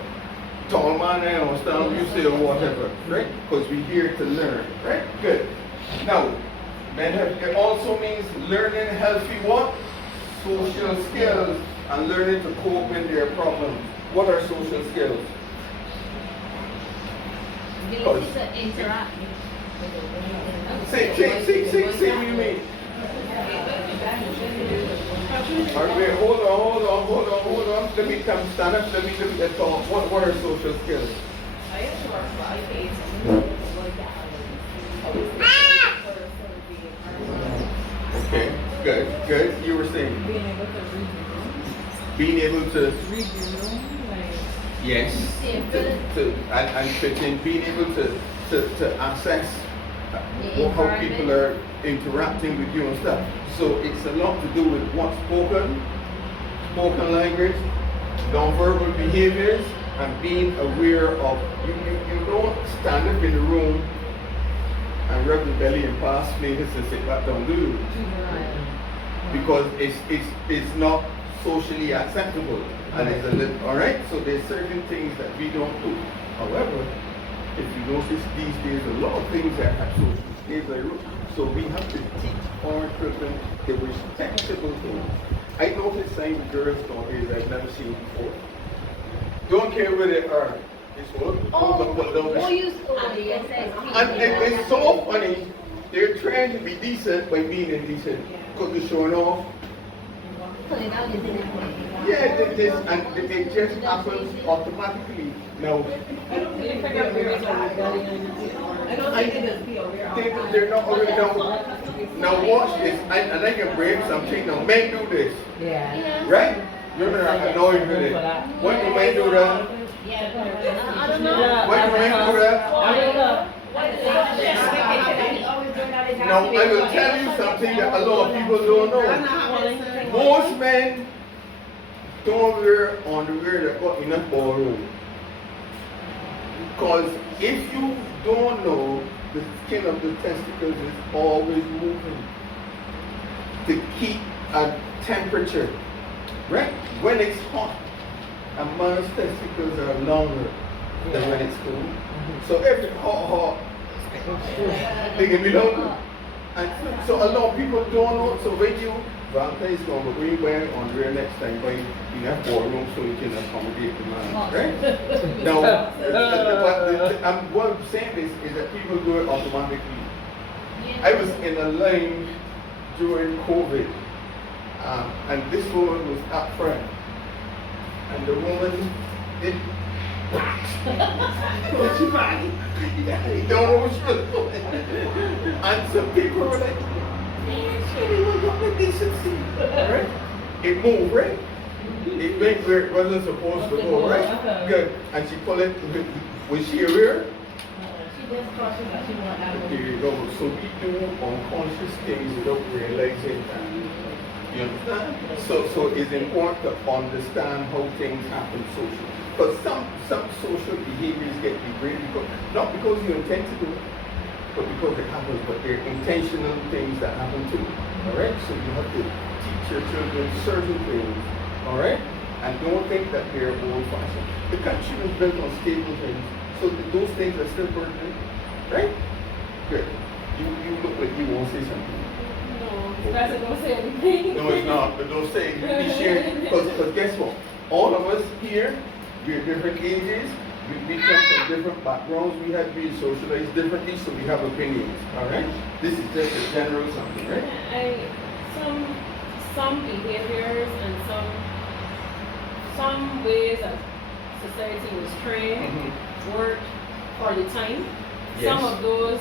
tall man, I understand what you say, or whatever, right? Because we're here to learn, right? Good. Now, it also means learning healthy what? Social skills, and learning to cope with their problems. What are social skills? Ability to interact. Say what you mean. All right, wait, hold on. Let me come stand up, let me talk. What are social skills? Okay, good. You were saying? Being able to read your room, like yes. And fit in, being able to access how people are interacting with you and stuff. So it's a lot to do with what's spoken language, non-verbal behaviors, and being aware of you don't stand up in the room and rub the belly and pass plates and sit back down, do you? Because it's not socially acceptable, and it's a little, all right. So there's certain things that we don't do. However, if you notice these days, a lot of things that have social skills. So we have to teach our children the respectable things. I noticed saying the girls nowadays I've never seen before. Don't care where they are. It's what? And it's so funny. They're trying to be decent by being indecent because they're showing off. Yeah, it just happens automatically. Now, I don't think they're not already now. Now watch this, and I can break something. Now men do this, Yeah. right? You're not annoyed with it. When do men do that? I don't know. When do men do that? Now I will tell you something that a lot of people don't know. Most men don't wear underwear that got enough ballroom. Because if you don't know, the skin of the testicles is always moving to keep a temperature. Right? When it's hot, a man's testicles are longer than when it's cool. So if it's hot, they can be longer. And so a lot of people don't know. So when you Valentine's gone, but when you buy underwear next time, buy enough ballroom so you can accommodate the man, right? Now, what I'm saying is that people do it automatically. I was in a line during COVID, and this woman was up front, and the woman did. She fine. Yeah, you don't know what she was doing. And some people were like, she was on the decency. Right? It moved, right? It went where it wasn't supposed to go, right? Good. And she pulled it. Was she aware? She just cautious that she won't have There you go. So we do unconscious things without realizing that. You understand? So it's important to understand how things happen socially. But some social behaviors get degraded not because you intend to do it, but because it happens. But they're intentional things that happen too. All right. So you have to teach your children certain things. All right. And don't think that they're old-fashioned. The country was built on stable things, so those things are still pertinent, right? Good. You look like you won't say something. No, that's not gonna say anything. No, it's not. But don't say it. Be sharing. Because guess what? All of us here, we're different ages. We come from different backgrounds. We have been socialized differently, so we have opinions. All right. This is just a general something, right? Some behaviors and some ways that society was trained work for the time. Yes. Some of those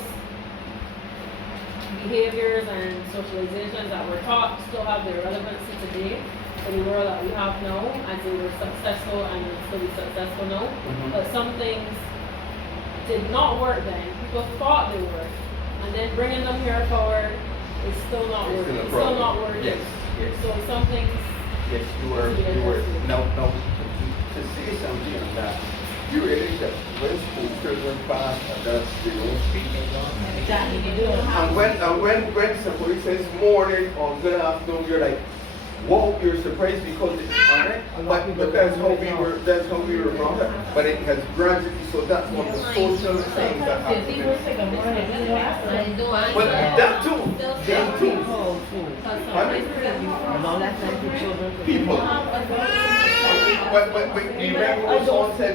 behaviors and socializations that were taught still have their relevancy today in the world that we have now, as they were successful and will still be successful now. But some things did not work then. People thought they worked, and then bringing them here forward is still not working. It's still not working. Yes. So some things. Yes, you were. No, to say something on that, you realize that when school children pass adults, they don't speak. And when somebody says morning or good afternoon, you're like, whoa, you're surprised because it's alright. But that's how we were brought up. But it has gradually, so that's one of the social things that happen. But that too. People. But remember what someone said,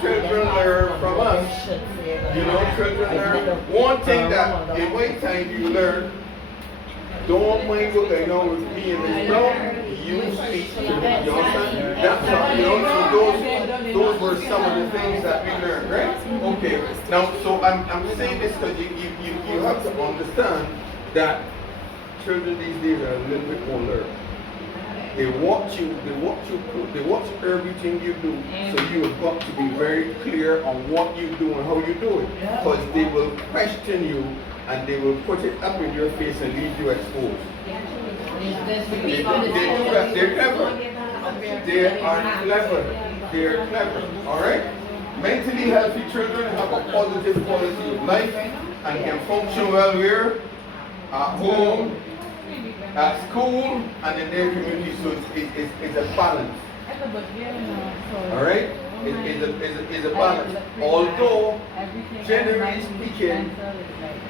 children learn from us. You know, children learn. One thing that in my time you learn, don't mind what I know with me and this bro, you speak to me. You understand? That's how, you know, so those were some of the things that we learned, right? Okay. Now, so I'm saying this because you have to understand that children these days are a little bit more learned. They watch everything you do, so you have got to be very clear on what you do and how you do it. Because they will question you and they will put it up in your face and leave you exposed. They're clever. They are clever. They're clever. Alright? Mentally healthy children have a positive quality of life and can function well where? At home, at school, and in their community. So it's a balance. Alright? It's a balance. Although, generally speaking,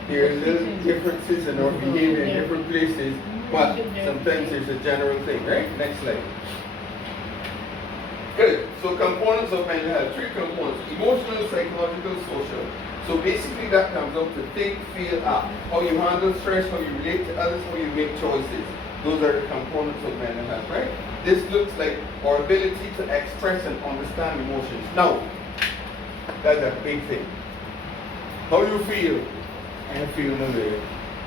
there's little differences in our behavior in different places, but sometimes there's a general thing, right? Next slide. Good. So components of mental health, 3 components: emotional, psychological, social. So basically that comes up to think, feel, act. How you handle stress, how you relate to others, how you make choices. Those are the components of mental health, right? This looks like our ability to express and understand emotions. Now, that's a big thing. How you feel? I feel no way.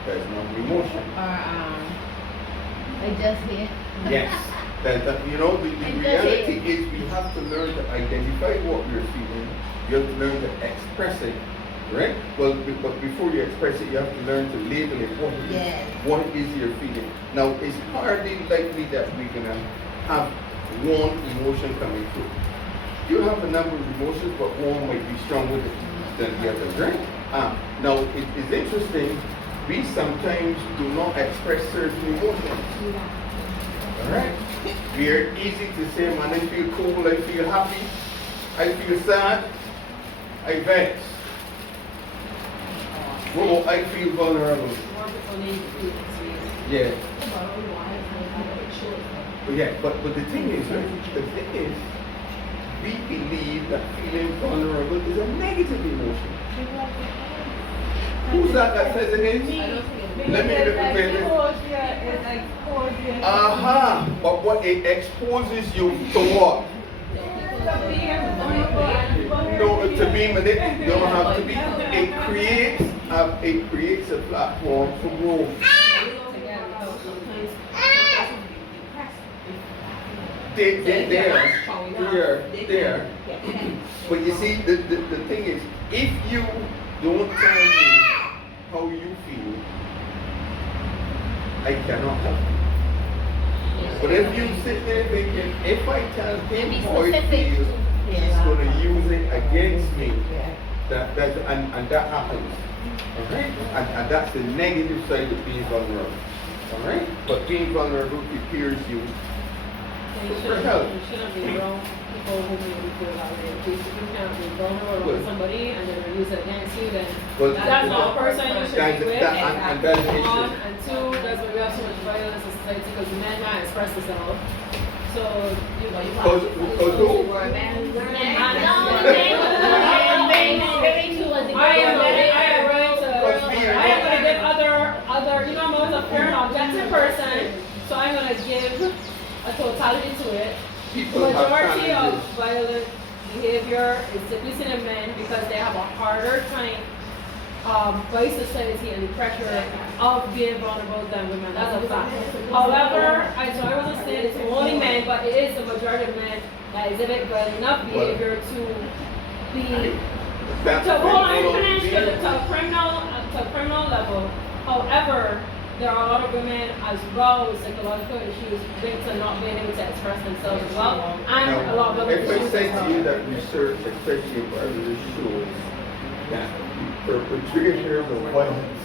That's not an emotion. I just hit. Yes. You know, the reality is we have to learn to identify what we're feeling. You have to learn to express it, right? Well, but before you express it, you have to learn to label it. What is your feeling? Now, it's hardly likely that we're going to have one emotion coming through. You have a number of emotions, but one might be stronger than the other, right? Now, it is interesting, we sometimes do not express certain emotions. Alright? We are easy to say, man, I feel cool, I feel happy, I feel sad, I vex. Well, I feel vulnerable. Yeah. But the thing is, right? The thing is, we believe that feeling vulnerable is a negative emotion. Who's that says it is? Let me look at it. But what it exposes you to what? No, to be, but it don't have to be. It creates a platform for growth. There. But you see, the thing is, if you don't tell me how you feel, I cannot help you. But if you sit there thinking, if I tell him how I feel, he's going to use it against me. And that happens. Okay? And that's the negative side of being vulnerable. Alright? But being vulnerable prepares you for help. You shouldn't be wrong. People who make you feel that way. If you can't be vulnerable with somebody and they're going to use it against you, then that's not a person you should be with. And that's the issue. One, and two, that's why we have so much violence in society because the man can't express himself. So, you know, you have I am going to give other, you know, I'm always a fair and objective person, so I'm going to give a totality to it. The majority of violent behavior is typically seen in men because they have a harder time by society and the pressure of being vulnerable than women. That's a fact. However, I wasn't saying it's only men, but it is the majority of men that exhibit violent enough behavior to be to a criminal level. However, there are a lot of women as well with psychological issues linked to not being able to express themselves as well. And a lot of other issues. If I say to you that research, especially in Brazil, shows that perpetrators of violence,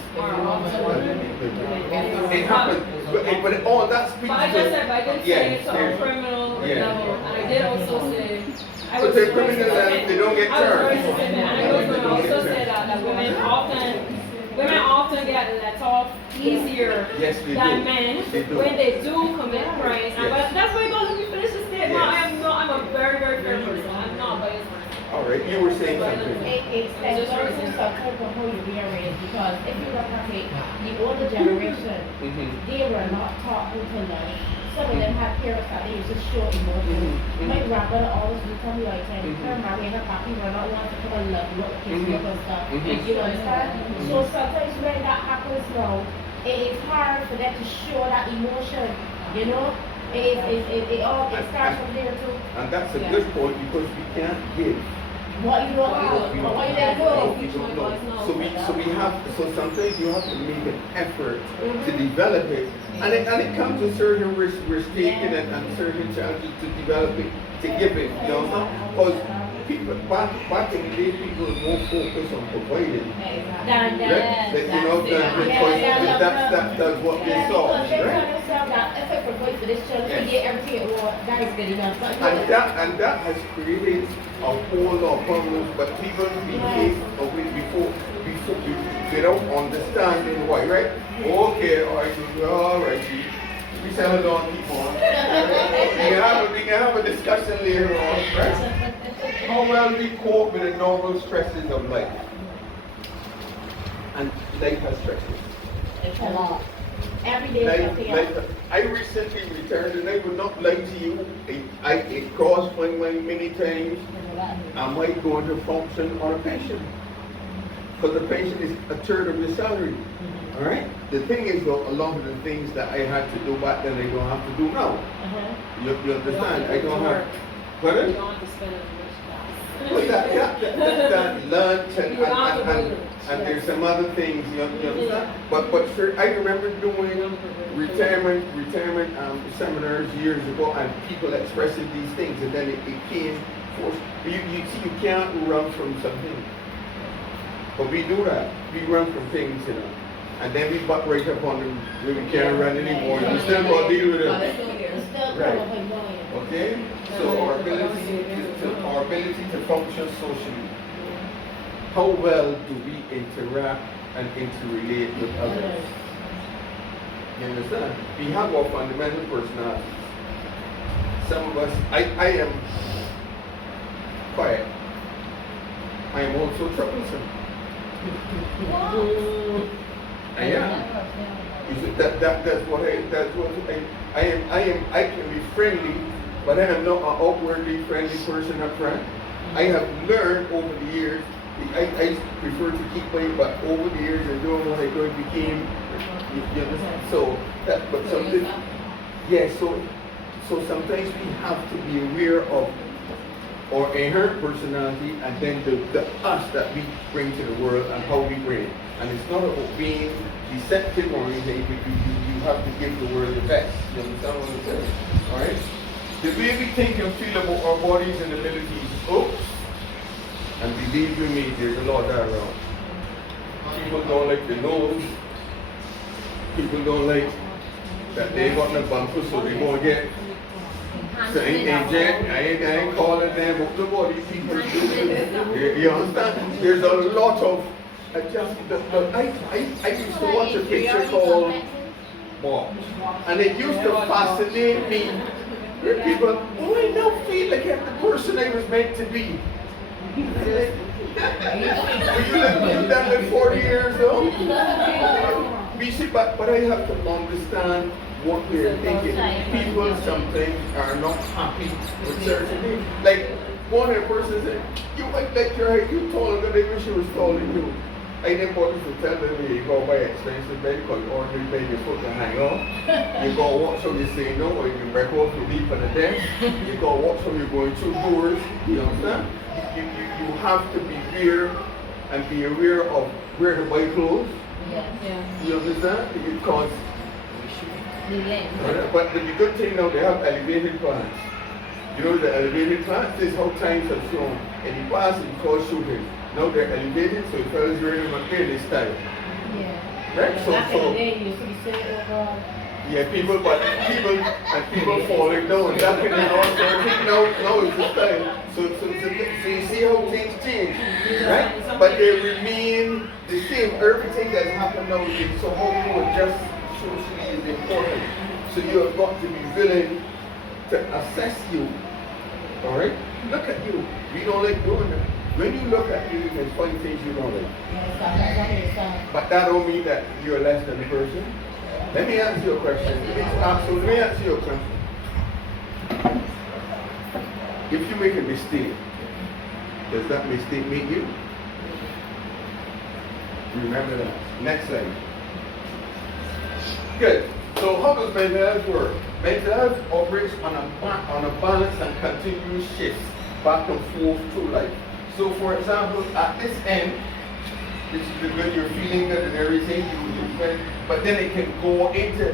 it happens. But all that's But I just said, I did say it's on a criminal level, and I did also say. So they're criminal and they don't get charged. And I also said that women often get let off easier than men when they do commit crimes. But that's why God let me finish the statement. I'm a very, very fair person. I'm not biased. All right, you were saying something. It's very subtle how you be raised because if you look at it, the older generation, they were not taught how to love. Some of them had parents that they used to show emotion. My grandmother always would tell me like, her mommy and her papi were not want to come and love you, kiss you and stuff. You understand? So sometimes when that happens now, it is hard for them to show that emotion, you know? It starts from there too. And that's a good point because we can't give what you don't have, what you don't know. So sometimes you have to make an effort to develop it. And it comes with certain risks taken and certain challenges to develop it, to give it, you know. Because people, back in the day, people were more focused on providing. That's what they saw, right? And that has created a whole lot of problems, but people behave before they don't understand why, right? Okay, all right, we settle down, keep on. We can have a discussion later on, right? How well we cope with the normal stresses of life. And life has stresses. It's a lot. Every day is something else. I recently returned, and I would not lie to you. It crossed my mind many times. I might go into function on a pension, because the pension is a third of your salary. All right. The thing is, though, a lot of the things that I had to do back then, I don't have to do now. You understand? I don't have. Pardon? You don't have to spend as much time. But that lunch and there's some other things, you understand? But sir, I remember doing retirement seminars years ago, and people expressing these things, and then it came forth. You see, you can't run from something. But we do that. We run from things, you know. And then we butt right up on them when we can't run anymore. We still got to deal with them. It's still Right. Okay? So our ability to function socially. How well do we interact and interrelate with others? You understand? We have our fundamental personalities. Some of us, I am quiet. I am also troublesome. I am. You see, that's what I can be friendly, but I am not an outwardly friendly person up front. I have learned over the years. I prefer to keep quiet, but over the years and doing what I do, it became, you understand? So but something, yeah. So sometimes we have to be aware of our inherent personality, and then the us that we bring to the world and how we bring it. And it's not about being deceptive or anything, but you have to give the world the best. You understand what I'm saying? Alright? The way we think and feel about our bodies and abilities, oops. And believe you me, there's a lot of that around. People don't like the nose. People don't like that they got the bumper, so they gonna get. So I ain't calling them up the body people. You understand? There's a lot of adjustment. I used to watch a picture called Bob, and it used to fascinate me. Where people, oh, I don't feel like I'm the person I was meant to be. You lived that like 40 years old? We see, but I have to understand what they're thinking. People sometimes are not happy with certain things. Like one person said, you act like your height, you taller than I wish you was taller than you. I didn't bother to tell them you go buy expensive bed because you already paid your foot to hang off. You go watch how you say no, or you can break off your leap on the desk. You go watch how you're going through doors. You understand? You have to be aware and be aware of where to buy clothes. Yeah. You understand? Because but the good thing now, they have elevated plans. You know, the elevated plans, this is how times have shown. In the past, it caused shooting. Now they're elevated, so it fellas wearing them again this time. Yeah. Right? Back in the day, you used to be sitting over. Yeah, people falling down. That can be also, I think now it's the time. So you see how things change, right? But they remain the same. Everything that's happened now is so how you adjust socially is important. So you have got to be willing to assess you. Alright? Look at you. We don't like doing that. When you look at you, you can find things you don't like. But that don't mean that you're less than a person. Let me ask you a question. Let me ask you a question. If you make a mistake, does that mistake make you? Remember that. Next slide. Good. So how does mental health work? Mental health operates on a balance and continuous shifts back and forth through life. So for example, at this end, this is the good, you're feeling good and everything, but then it can go into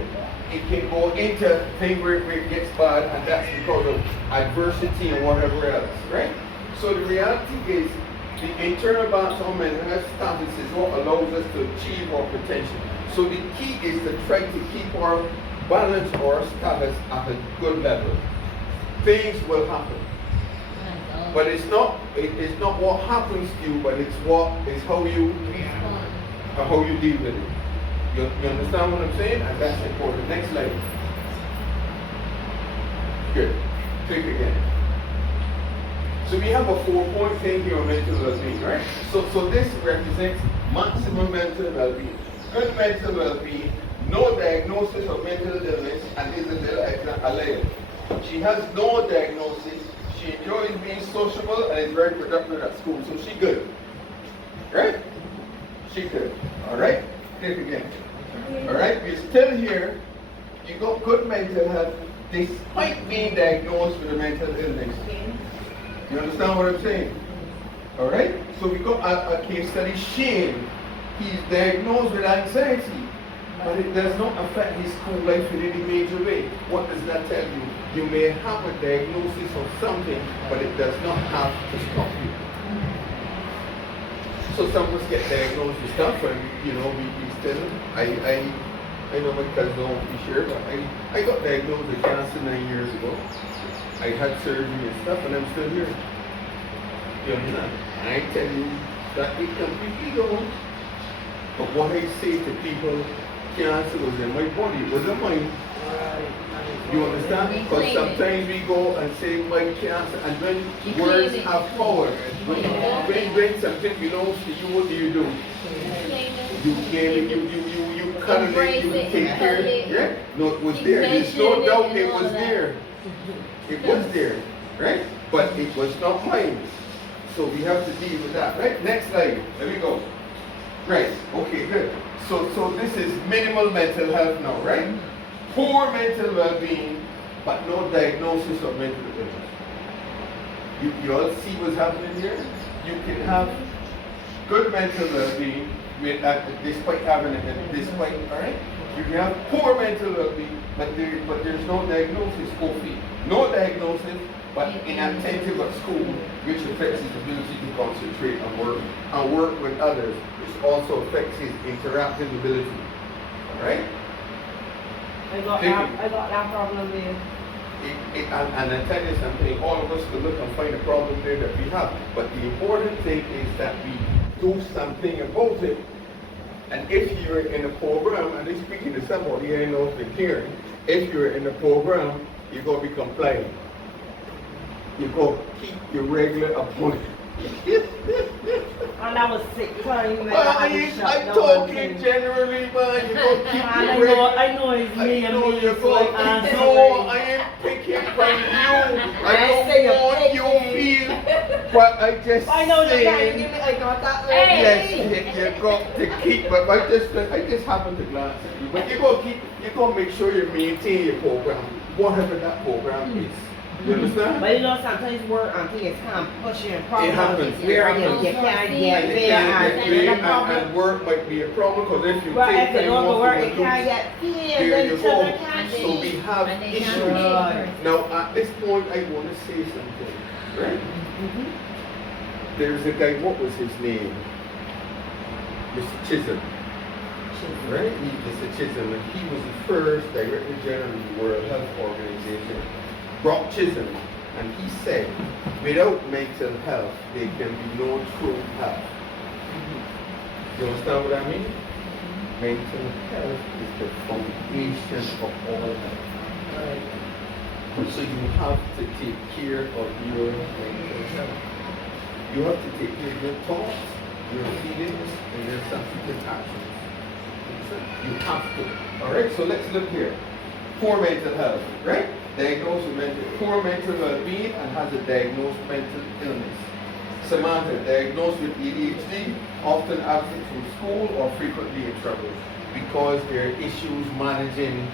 things where it gets bad, and that's because of adversity and whatever else, right? So the reality is the internal balance on mental health status is what allows us to achieve our potential. So the key is to try to keep our balance or status at a good level. Things will happen. But it's not what happens to you, but it's how you deal with it. You understand what I'm saying? And that's important. Next slide. Good. Click again. So we have a 4-point thing here on mental well-being, right? So this represents maximum mental well-being. Good mental well-being no diagnosis of mental illness, and is a little alert. She has no diagnosis. She enjoys being sociable and is very productive at school, so she good. Right? She good. All right? Click again. All right? You're still here. You got good mental health despite being diagnosed with a mental illness. You understand what I'm saying? All right? So we got a case study. Shane, he's diagnosed with anxiety, but it does not affect his school life in any major way. What does that tell you? You may have a diagnosis of something, but it does not have to stop you. So some of us get diagnosed with stuff, and we still. I know my cousin won't be sure, but I got diagnosed with cancer 9 years ago. I had surgery and stuff, and I'm still here. You understand? I tell you that it completely gone. But what I say to people, cancer was in my body, it wasn't mine. You understand? Because sometimes we go and say my cancer, and when words have power, when something belongs to you, what do? You claim it, you cuddle it, you take care of it. Yeah? No, it was there. There's no doubt it was there. It was there, right? But it was not mine. So we have to deal with that, right? Next slide. There we go. Right. Okay, good. So this is minimal mental health now, right? Poor mental well-being, but no diagnosis of mental illness. You all see what's happening here? You can have good mental well-being despite having it, all right? You can have poor mental well-being, but there's no diagnosis, Kofi. No diagnosis, but inattentive at school, which affects his ability to concentrate and work with others, which also affects his interactive ability. All right? I got that problem there. And I tell you something, all of us could look and find a problem there that we have. But the important thing is that we do something about it. And if you're in a program, and I'm speaking to somebody I know if they're hearing, if you're in a program, you're going to be compliant. You go keep your regular appointment. And I was sick time. I'm talking generally, man. You go keep your regular. I know it's me. I know you're going. No, I ain't picking from you. I don't want you feel. But I just saying. I got that. Yes, you got to keep. But I just happen to glance at you. But you go make sure you maintain your program, whatever that program is. You understand? But sometimes work and things can't push you in problems. It happens. You can't get there. And work might be a problem because if you But take if you time don't off, go work, you it can't get there. there you go. Can't So we have issues. Now at this point, I want to say something, right? There's a guy. What was his name? Mr. Chisholm. Right? Mr. Chisholm, and he was the first Director General of the World Health Organization. Brock Chisholm, and he said, without mental health, there can be no true health. You understand what I mean? Mental health is the foundation of all health. So you have to take care of your mental health. You have to take care of your thoughts, your feelings, and your subsequent actions. You have to. Alright, so let's look here. Poor mental health, right? Diagnosed with poor mental well-being and has a diagnosed mental illness. Samantha, diagnosed with ADHD, often absent from school or frequently in trouble because there are issues managing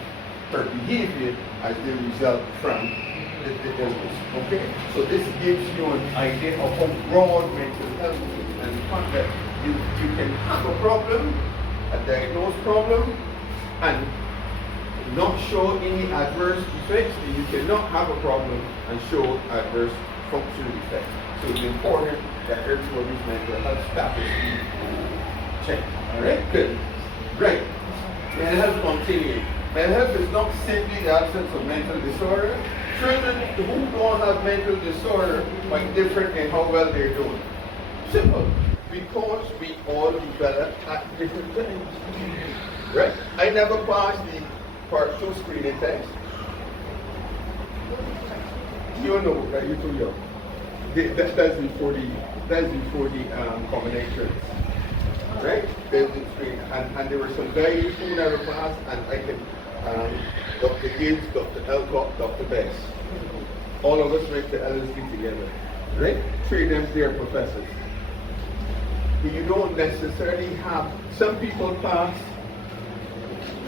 her behavior as the result from the illness. Okay? So this gives you an idea of how broad mental health is and the fact that you can have a problem, a diagnosed problem, and not show any adverse effects, and you cannot have a problem and show adverse functional effects. So it's important that everybody's mental health status is checked. Alright, good. Great. Mental health continuing. Mental health is not simply the absence of mental disorder. Children who don't have mental disorder might differ in how well they're doing. Simple. Because we all develop at different times. Right? I never passed the Part 2 screening test. You know, right? You're too young. That's before the combinations. right? They would train, and there were some guys who never passed, and I can, Dr. Gibbs, Dr. Elcott, Dr. Bess. All of us went to LSD together, right? Three of them, they're professors. But you don't necessarily have, some people pass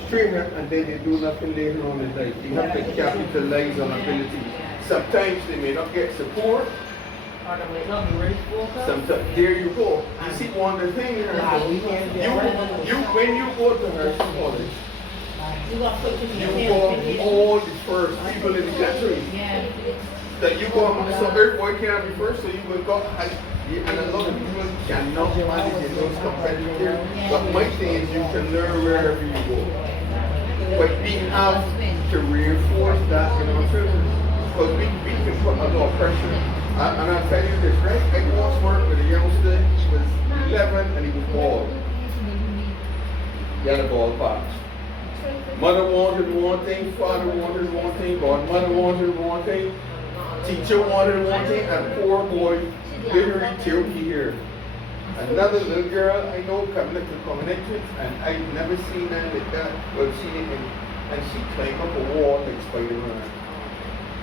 straight up and then they do nothing later on in life. You have to capitalize on ability. Sometimes they may not get support. Sometimes, there you go. You see one of the things, when you go to her college, you go all the first people in the country. That you go, so every boy can't be first, so you will go, and a lot of people cannot manage in those competitive. But my thing is you can learn wherever you go. But we have to reinforce that in our children. Because we can put a lot of pressure. And I'll tell you this, right? I once worked with a youngster, he was 11 and he was bald. He had a bald patch. Mother wanted one thing, father wanted one thing, godmother wanted one thing, teacher wanted one thing, and poor boy literally teared his hair. Another little girl I know coming into connections, and I've never seen her like that. Well, and she climbed up a wall like Spider-Man.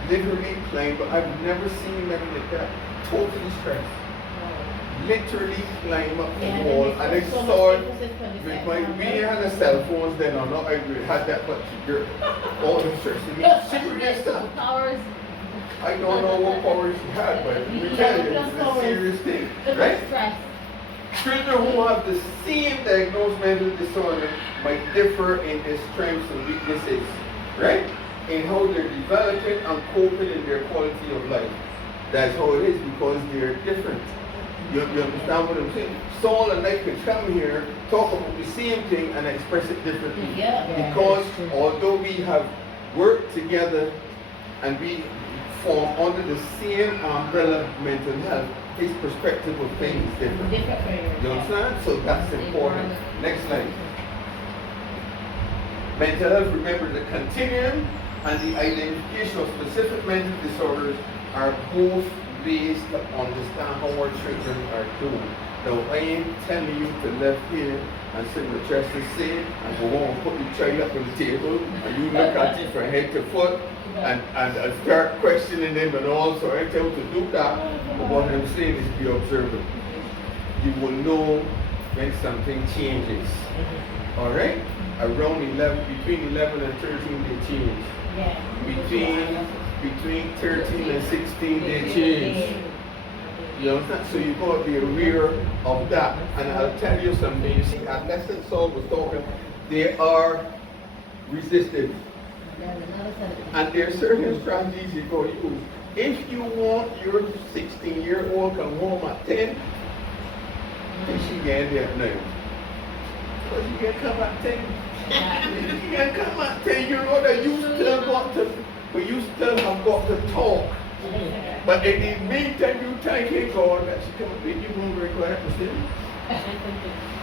Literally climbed, but I've never seen them like that. Totally stressed. Literally climb up the wall, and I saw it with my, we had a cell phones then or not, I had that, but girl, all the stress in me. Serious stuff. I don't know what power she had, but let me tell you, it's a serious thing, right? Children who have the same diagnosed mental disorder might differ in their strengths and weaknesses, right? In how they're developing and coping in their quality of life. That's how it is because they're different. You understand what I'm saying? Saul and I could come here, talk about the same thing and express it differently. Because although we have worked together and we form under the same umbrella of mental health, his perspective of things is different. You understand? So that's important. Next slide. Mental health, remember the continuum and the identification of specific mental disorders are both based to understand how our children are doing. Now, I ain't telling you to left here and sit with chest and say and go on and put the child up on the table and you look at it from head to foot and start questioning them and all. So I tell you to do that. But what I'm saying is be observant. You will know when something changes. All right? Around 11, between 11 and 13 they change. Between 13 and 16 they change. You understand? So you got to be aware of that. And I'll tell you something. You see, adolescent Saul was talking, they are resistive. And there are certain strategies you go use. If you want your 16-year-old come home at 10, then she get there now. But you can come at 10. You can come at 10, you know that you still got to, but you still have got to talk. But in the meantime, you thank God that she come with you won't very quiet to see.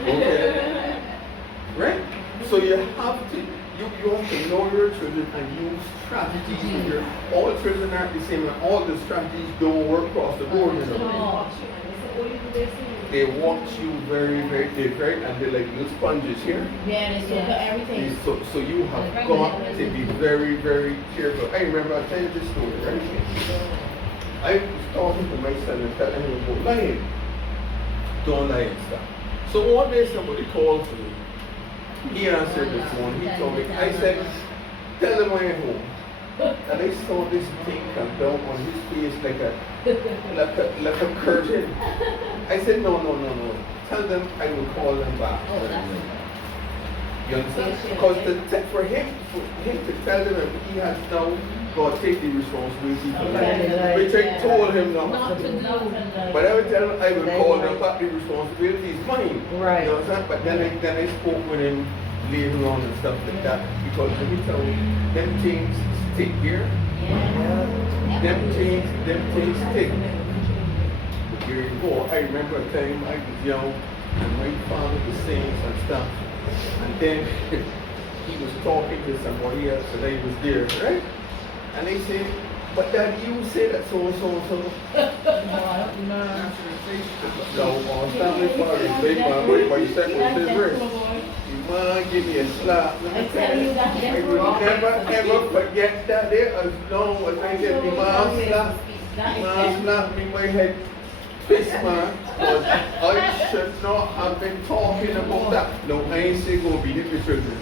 Okay. Right? So you have to know your children and use strategies. All children aren't the same and all the strategies don't work across the board. You know? They watch you very, very different and they're like little sponges here. Yeah, they soak up everything. So you have got to be very, very careful. I remember I'll tell you this story, right? I was talking to my son and telling him about lying. Don't lie and stuff. So one day somebody called to me. He answered the phone. He told me, I said, tell him I am home. And I saw this thing come down on his face like a curtain. I said, no. Tell them I will call them back. You understand? Because for him to tell them he has now got to take the responsibility for that. Which I told him not to do. But I would tell him I will call them back, the responsibility is mine. Right. You understand? But then I spoke with him later on and stuff like that. Because let me tell you, them things stick here. Them things stick. But here you go. I remember a time I was young and my father was saying some stuff. And then he was talking to somebody else and I was there, right? And they said, but Daddy, you say that so. No, I don't know. No, on family fathers, big man, but you said what's his race? You man, give me a slap. I tell you that I will never ever forget that day as long as I get the man slap me my head. This man, because I should not have been talking about that. No, I ain't say go be hypocritical.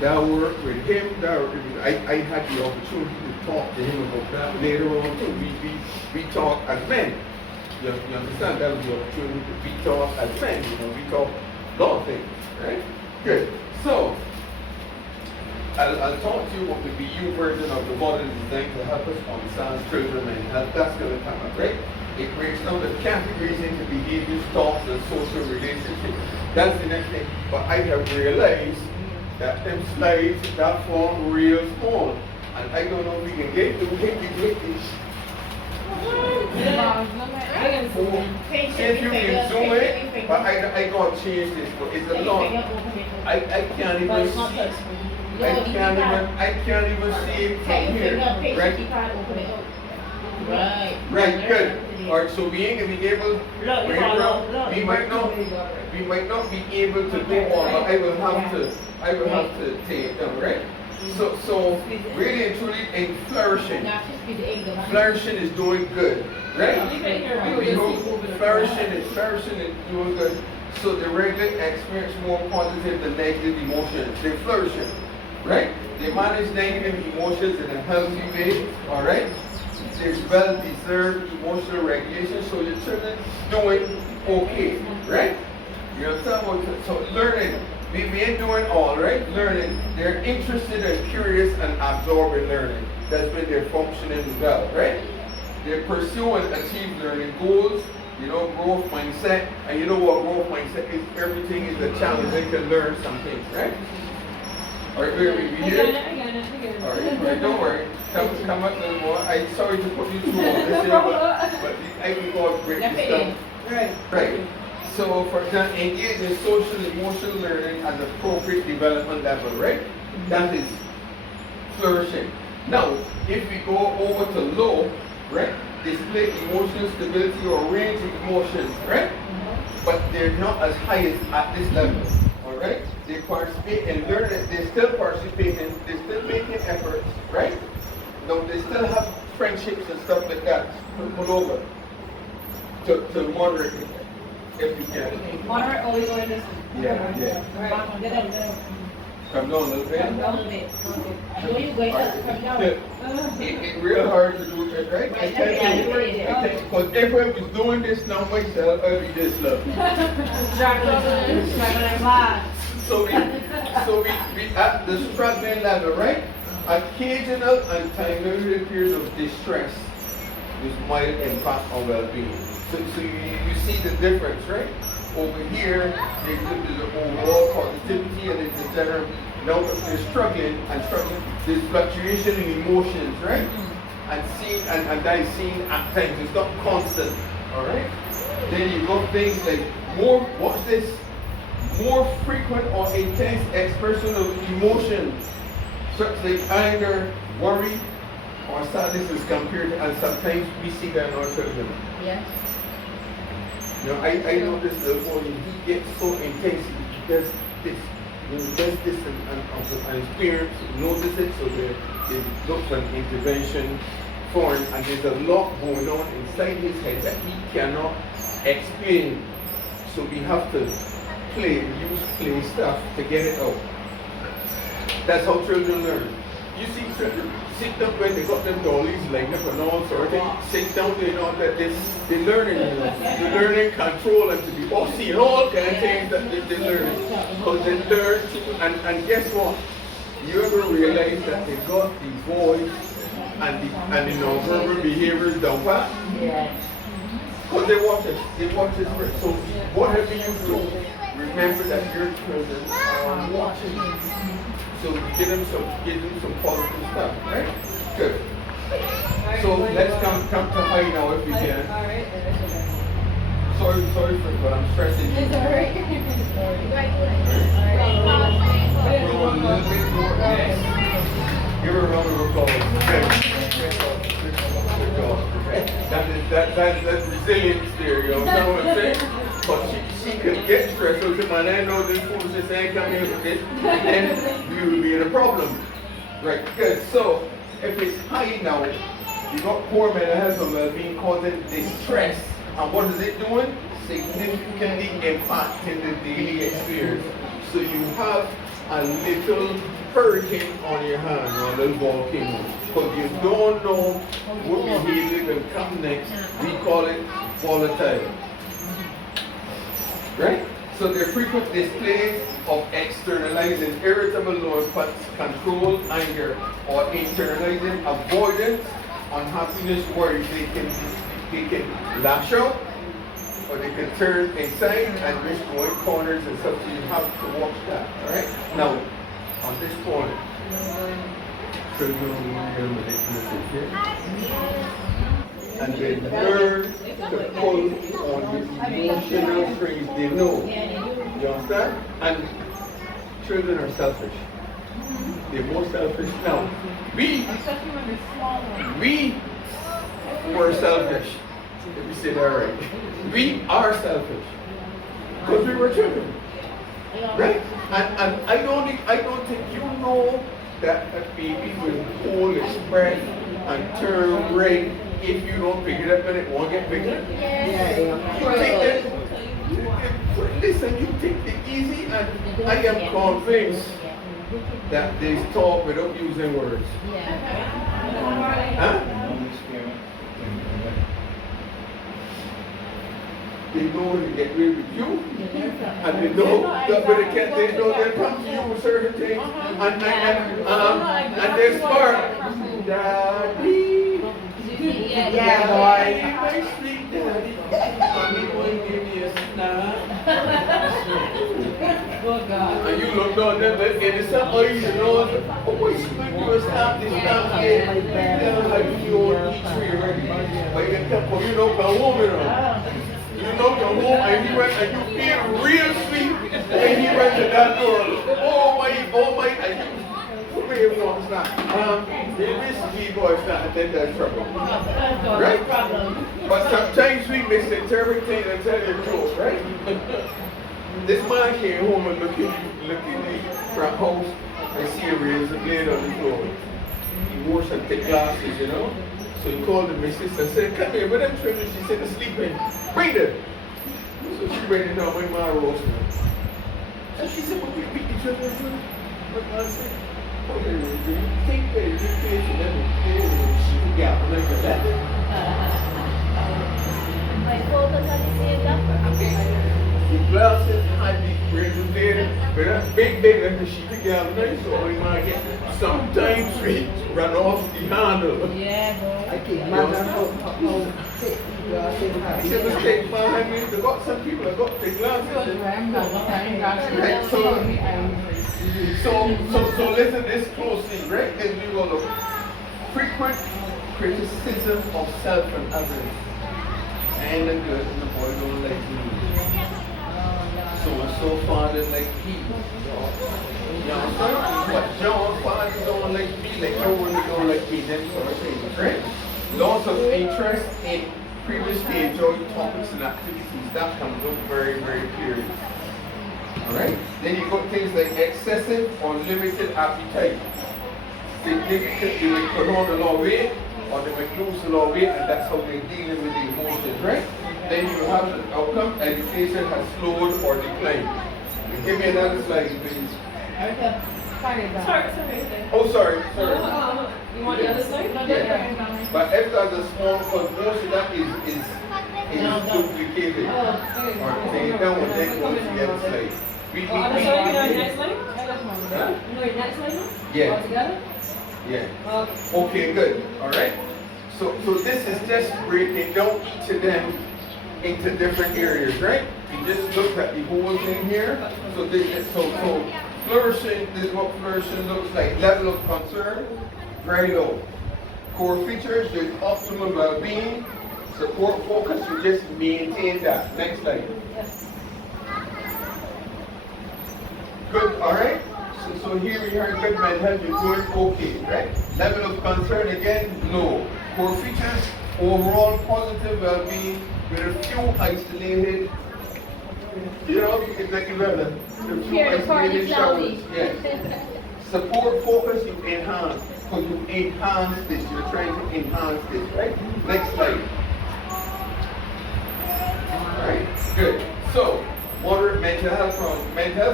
That work with him, I had the opportunity to talk to him about that later on too. We talk as men. You understand? That was the opportunity to we talk as men. We talk a lot of things, right? Good. So, I'll talk to you what the BU version of the model is designed to help us understand children and health. That's going to come up, right? It breaks down the categories into behaviors, thoughts, and social relationships. That's the next thing. But I have realized that them slides, that form real small. And I don't know if we can get to it. See if you can zoom it, but I gotta change this, but it's a lot. I can't even see. I can't even see it from here. Right, good. Alright, so we ain't gonna be able, we might not be able to do all, but I will have to take it down, right? So really and truly in flourishing is doing good, right? Flourishing is doing good. So the regular experience more positive than negative emotions. They're flourishing, right? They manage negative emotions in a healthy way, all right? There's well-deserved emotional regulation, so your children doing okay, right? You understand what? So learning, we ain't doing all, right? Learning, they're interested and curious and absorbing learning. That's when they're functioning well, right? They pursue and achieve learning goals, growth mindset. And you know what growth mindset is? Everything is a challenge. They can learn some things, right? All right, we here? I got it. All right, don't worry. Come up a little more. I'm sorry to put you through all this, but I can go and break this down. Right. So, for example, engage in social emotional learning at the appropriate development level, right? That is flourishing. Now, if we go over to low, right? Display emotional stability or range of emotions, right? But they're not as high as at this level, all right? They participate in learning, they're still participating, they're still making efforts, right? Now, they still have friendships and stuff like that to pull over, to moderate it, if you can. Moderate or we going this? Yeah. Right. Get up. Come down a little bit. Come down a bit. Where you going? Come down. It's real hard to do that, right? I tell you, because if I was doing this now myself, I'd be this low. So we at the struggling level, right? Occasional and timely periods of distress with mild impact on well-being. So you see the difference, right? Over here, there's the overall positivity and it's the general. Now if they're struggling, there's fluctuation in emotions, right? And that is seen at times. It's not constant, all right? Then you got things like more frequent or intense expression of emotions, such like anger, worry, or sadness is compared to, and sometimes we see that in our children. Yes. I know this little boy, he gets so intense, he does this, and experience, notice it, so they look for an intervention for him, and there's a lot going on inside his head that he cannot explain. So we have to use play stuff to get it out. That's how children learn. You see children sit down when they got them dollies lined up and all sorts of things. Sit down, they know that they're learning control and to be bossy and all kind of things that they're learning. Because they learn and guess what? You ever realize that they got the voice and the nonverbal behaviors down pat? Yeah. Because they watch it first. So whatever you do, remember that your children are watching. So give them some positive stuff, right? Good. So let's come to high now if we can. Alright. Sorry for what I'm stressing you. It's alright. We're a little bit more. Give her a round of applause. Okay. That's resilience there, you know what I'm saying? But she could get stressed, so she might not know this foolishness ain't coming here with this, and you will be in a problem. Right, good. So, if it's high now, you got poor mental health and well-being causing distress, and what is it doing? Significantly impacting the daily experience. So you have a little hurricane on your hand, or a little volcano, but you don't know what behavior will come next. We call it volatile. Right? So they're frequent displays of externalizing irritable low control, anger, or internalizing avoidance, unhappiness, worry. They can lash out, or they can turn inside and risk going corners and stuff. So you have to watch that. Alright? Now, on this point, so you're going to manipulative, and they learn to pull on the emotional strings they know. You understand? And children are selfish. They're more selfish now. We were selfish. Let me say that right. We are selfish because we were children, right? And I don't think you know that a baby will hold its breath and turn red if you don't pick it up and it won't get picked up. You take it. Listen, you take it easy, and I am convinced that they talk without using words. Huh? They know to get rid of you, and they know that, but they know they come to you with certain things, and they spark. Daddy. Yeah, boy. My sweet daddy. Mommy won't give me a snack. Oh God. And you look down there, and it's somebody you know, oh, why she going to do a snap this snap here? Like you on each tree already. But you can, you know, come home, you know. You know, come home, and you went, and you feel real sweet, and he went to that door. Oh my, and you. Everyone's not. They basically boys not then that's trouble. Right? But sometimes we misinterpret things and tell the truth, right? This man came home and looking in the front house and see a razor blade on the floor. He wore some thick glasses, you know. So he called the missus and said, come here, but I'm trimming. She said, sleeping. Bring it. So she bring it down with my roast. And she said, what we beat each other for? What I said? Oh, yeah, take that, you finish and then she got like that. My focus on the same doctor. The glasses had the razor blade, but that's big like the sheet together, so we might get sometimes we run off the handle. Yeah, boy. I keep my hand I said, let's take my hand. They got some people that got big glasses. So listen this closely, right? Then we will look. Frequent criticism of self and others. And the good and the boy don't like me. So father like he. You know, but John's father don't like me, like no one don't like me, them sort of things, right? Loss of interest in previously enjoyed topics and activities, that comes up very, very clearly. Alright? Then you got things like excessive or limited appetite. Significantly, they put on a lot of weight, or they might lose a lot of weight, and that's how they're dealing with the emotions, right? Then you have the outcome, education has slowed or declined. Give me another slide, please. Oh, sorry. You want the other side? Yeah. But if that's a small, because most of that is duplicated. Or take it down and then go to the other slide. Other side, you know the next slide? Huh? You know the next slide now? Yeah. All together? Yeah. Okay, good. Alright. So this is just breaking down each of them into different areas, right? You just looked at the whole thing here. So flourishing, this is what flourishing looks like. Level of concern, very low. Core features, there's optimal well-being. Support focus, you just maintain that. Next slide. Yes. Good, alright? So here we are, good mental health, you're doing okay, right? Level of concern, again, low. Core features, overall positive well-being with a few isolated, you know, it's like a few Hear the party isolated showers. loudly. Yes. Support focus, you enhance. Because you enhance this, you're trying to enhance this, right? Next slide. Alright, good. So, moderate mental health problems. Mental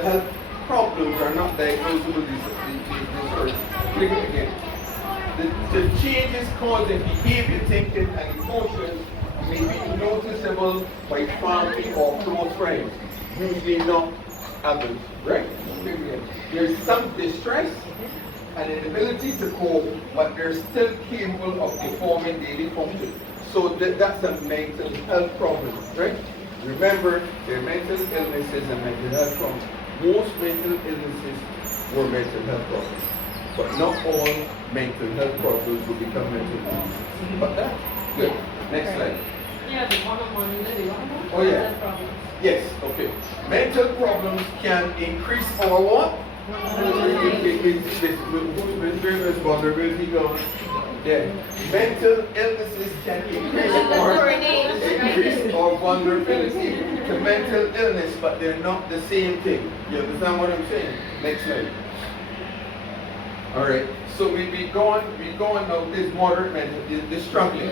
health problems are not diagnosable disorders. Click it again. The changes caused in behavior, thinking, and emotions may be noticeable by family or close friends, usually not others, right? There's some distress and inability to cope, but they're still capable of performing daily functions. So that's a mental health problem, right? Remember, there are mental illnesses and mental health problems. Most mental illnesses were mental health problems, but not all mental health problems will become mental illnesses. But that's good. Next slide. Yeah, the one-on-one, Oh, yeah. That's problems. Yes, okay. Mental problems can increase our what? Who's vulnerability gone? Yeah. Mental illnesses can increase our vulnerability to mental illness, but they're not the same thing. You understand what I'm saying? Next slide. Alright, so we going now, this moderate mental, this struggling.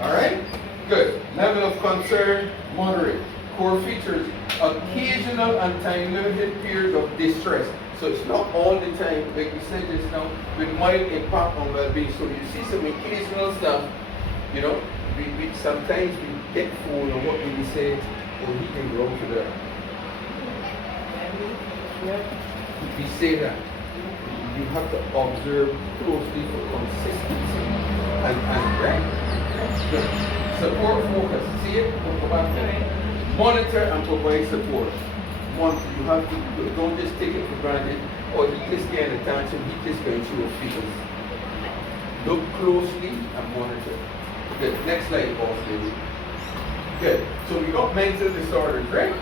Alright? Good. Level of concern, moderate. Core features, occasional and time-limited periods of distress. So it's not all the time, like we said just now, with mild impact on well-being. So you see some occasional stuff, you know, we sometimes we get fooled on what we say, oh, he can grow to that. We say that. You have to observe closely for consistency and right. Good. Support focus. See it? Go back there. Monitor and provide support. You have to, don't just take it for granted, or he just getting attention, he just going through a feelings. Look closely and monitor. Good. Next slide, boss lady. Good. So we got mental disorders, right?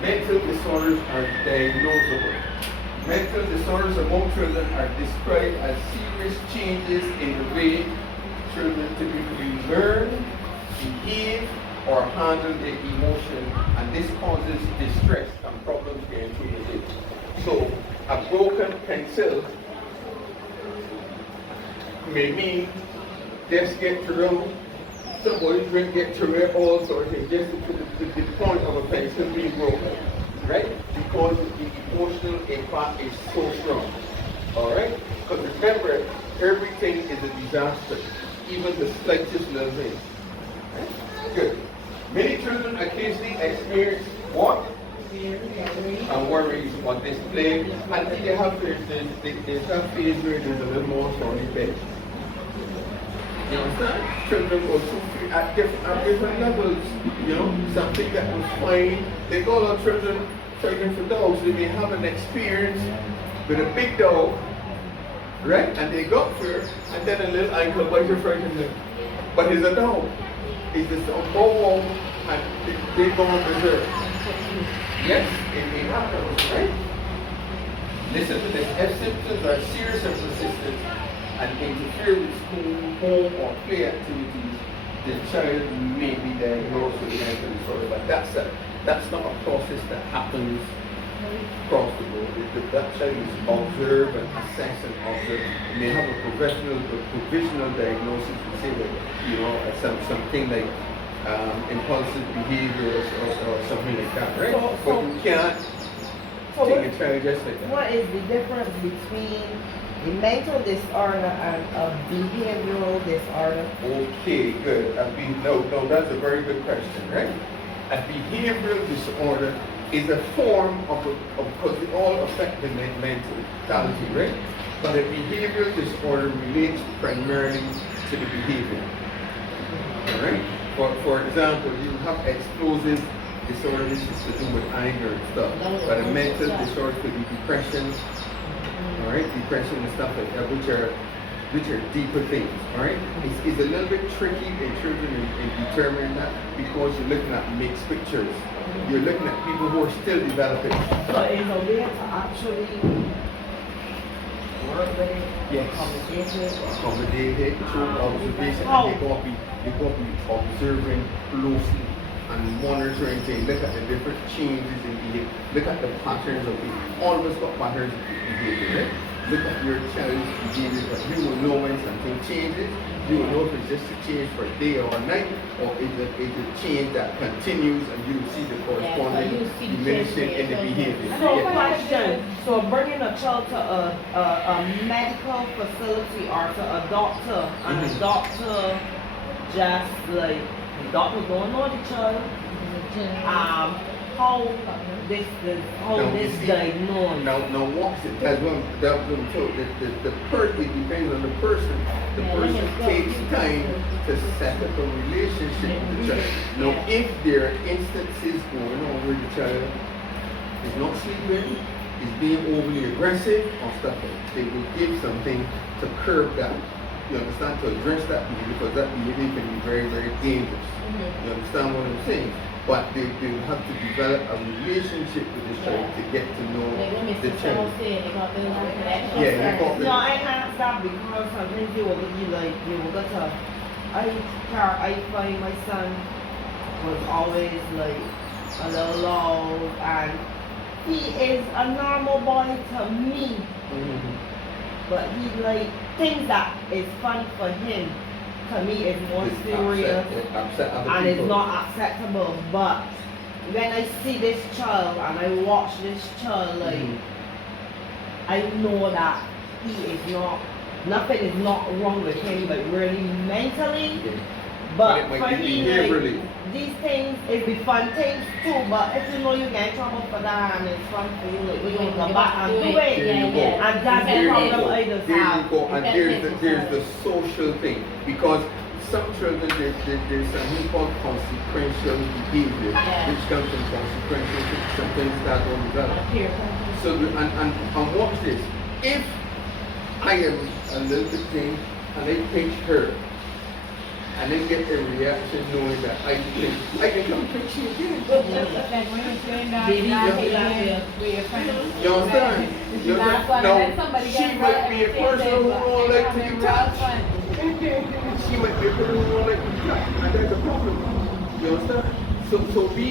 Mental disorders are diagnosable. Mental disorders among children are described as serious changes in the way children typically learn, behave, or handle their emotion, and this causes distress and problems getting through the day. So, a broken pencil may mean just get through, somebody drink get through it, all sorts of things, just to the point of a pencil being broken, right? Because the emotional impact is so strong, all right? Because remember, everything is a disaster, even the slightest little thing. Right? Good. Many children occasionally experience what? And worries or display until they have phase where there's a little more sorry bed. You understand? Children go through at different levels. You know, something that was fine. They call our children fighting for dogs. They may have an experience with a big dog, right? And they got fear, and then a little ankle biter frightened them. But he's a dog. It's just a bow and they go on reserve. Yes, it may happen, right? Listen to this. If symptoms are serious and persistent and interfere with school, home, or play activities, the child may be diagnosed with mental disorder. But that's not a process that happens across the board. That child is observed and assessed and observed. You may have a provisional diagnosis to say that, you know, something like impulsive behavior or something like that, right? But you can't take a child just like that. What is the difference between a mental disorder and a behavioral disorder? Okay, good. No, that's a very good question, right? A behavioral disorder is a form of because they all affect the mentality, right? But a behavioral disorder relates primarily to the behavior. All right? For example, you have explosive disorder, which is to do with anger and stuff. But a mental disorder could be depression, all right? Depression and stuff like that, which are deeper things, all right? It's a little bit tricky in children in determining that because you're looking at mixed pictures. You're looking at people who are still developing. So is a way to actually work with it, Yes. accommodate it. Accommodated through observation, How? and they're going to be observing closely and monitoring things. Look at the different changes in behavior. Look at the patterns of behavior. All of us got patterns of behavior, right? Look at your child's behavior, but you will know when something changes. You will know if it's just a change for a day or a night, or is it a change that continues, and you will see the corresponding you see the diminishing in the change. behavior. So Yeah. question, so bringing a child to a medical facility or to a doctor, and the Mhm. doctor just like, the doctor don't know the child, how this Now, you this see, diagnosed. Now, once it has one, that was told that the person, it depends on the person. The Yeah, person let him go. takes time to set up a relationship with the child. Now, Yeah. if there are instances going on where the child is not sleeping, is being overly aggressive or stuff like that, they will give something to curb that. You understand? To address that behavior, because that behavior can be very, very dangerous. You understand what I'm saying? But they will have to develop a relationship with the child to get to know Like when the Mr. child. Charles said, they got build a connection. Yeah, they got No, I asked that because sometimes you will get to, I find my son was always like a little loud, and he is a normal boy to me, Mhm. but he like things that is fun for him, to me is more It's serious upset other and people. it's not acceptable. But when I see this child and I watch this child, like Mhm. I know that he is not, nothing is not wrong with him, but really mentally. Yeah. But it might for be him, behaviorally. like, these things, it be fun things too, but if you know you get in trouble for that and it's fun for you, like, you don't go back and do it. There you go. And that's the There you problem go. I just There you have. go. And Depends there's on the social thing, because some children there's something called consequential behavior, Yeah. which comes from consequential things, some things that don't develop. Peer So and watch this. If I am a little bit thing and I pinch her, and I get a reaction knowing that I can come pinch you again. Like when you're sitting down, Did he you're just feel like with your friends. You understand? If You you laugh fun, understand? and then somebody Now, she gets might be a person who don't like to be touched. fun. She might be a person who don't like to be touched, and that's a problem. You understand? So we,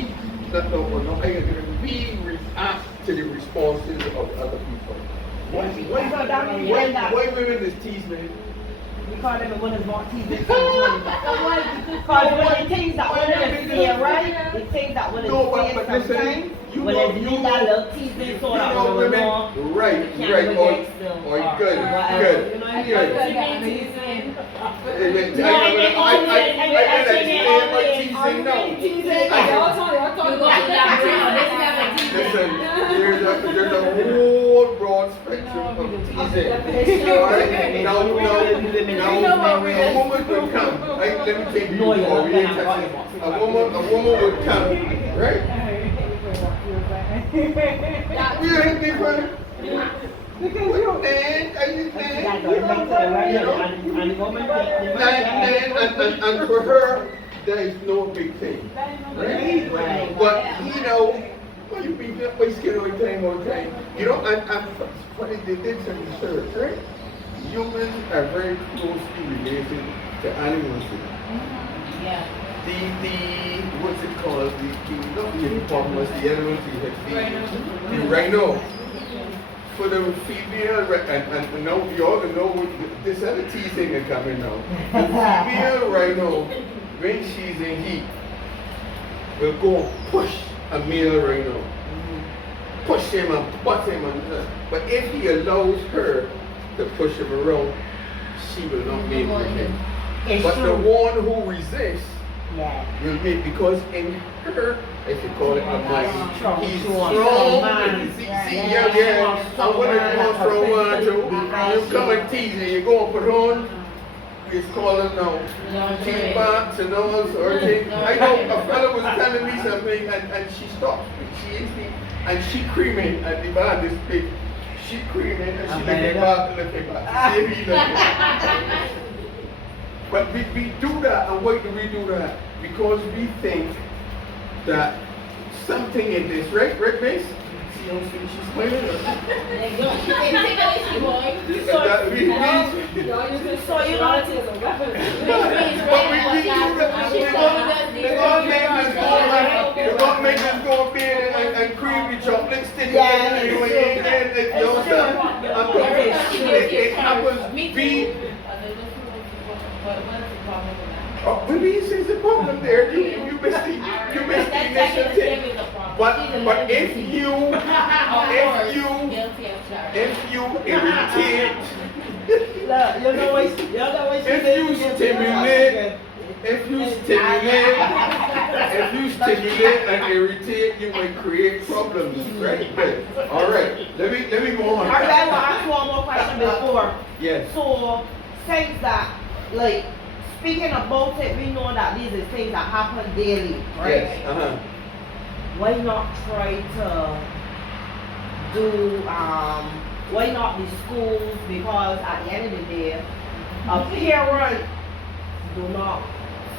we react to the responses of other people. Why women is tease me? Because them the ones not teasing sometimes. Because when the things that women say, right? The things that women No, say but listen, sometimes, you when know- they you need that know- little teasing so You that know women women, know. right, they can't right, go or against them good, whatever. good. You know what I mean? Good. Like, I'm teasing. Listen, there's a whole broad spectrum of teasing. Alright? Now, a woman would come. Let me take you No, you're before not we gonna didn't have touch it. it. A woman would come, right? You hit me, brother. Because you're dead, are you dead? And for her, there is no big thing. Right? Right. But you know, when you be wasting all the time. You know, and funny, they did some research, right? Humans are very closely related to animals. Yeah. The what's it called? Not the hippopotamus, the animals the rhino. For the female, and now we all know this other teasing is coming now. The female rhino, when she's in heat, will go and push a male rhino. Push him and butt him. But if he allows her to push him around, she will not mate with him. It's But the true. one who resists Yeah. will mate, because in her, if you call it a mind, Strong, he's strong, strong. man. See, Yeah. yeah. And when it comes from one to you come and tease and you go and put on, it's calling now. Cheap box and all sorts of things. I know a fellow was telling me something and she stopped. And she creaming at the bar this big. She creaming and she looking back. See if he looking. But we do that, and why do we do that? Because we think that something in this, right, Miss? she don't finish explaining it. So, That we Y'all using So you know- sexuality as a weapon. They're gonna make us go up there and creamy chocolate stick Yeah, and it's it happens be maybe it's a problem there. You missed the initial thing. But if you irritate, Look, you know what she if did? you stimulate and irritate, you may create problems, right? Good. All right. Let me go on. Alright, I want to ask one more question before. Yes. So, things that, like, speaking about it, we know that these are things that happen daily, right? Yes. Uh-huh. Why not try to do, why not the schools? Because at the end of the day, a parent do not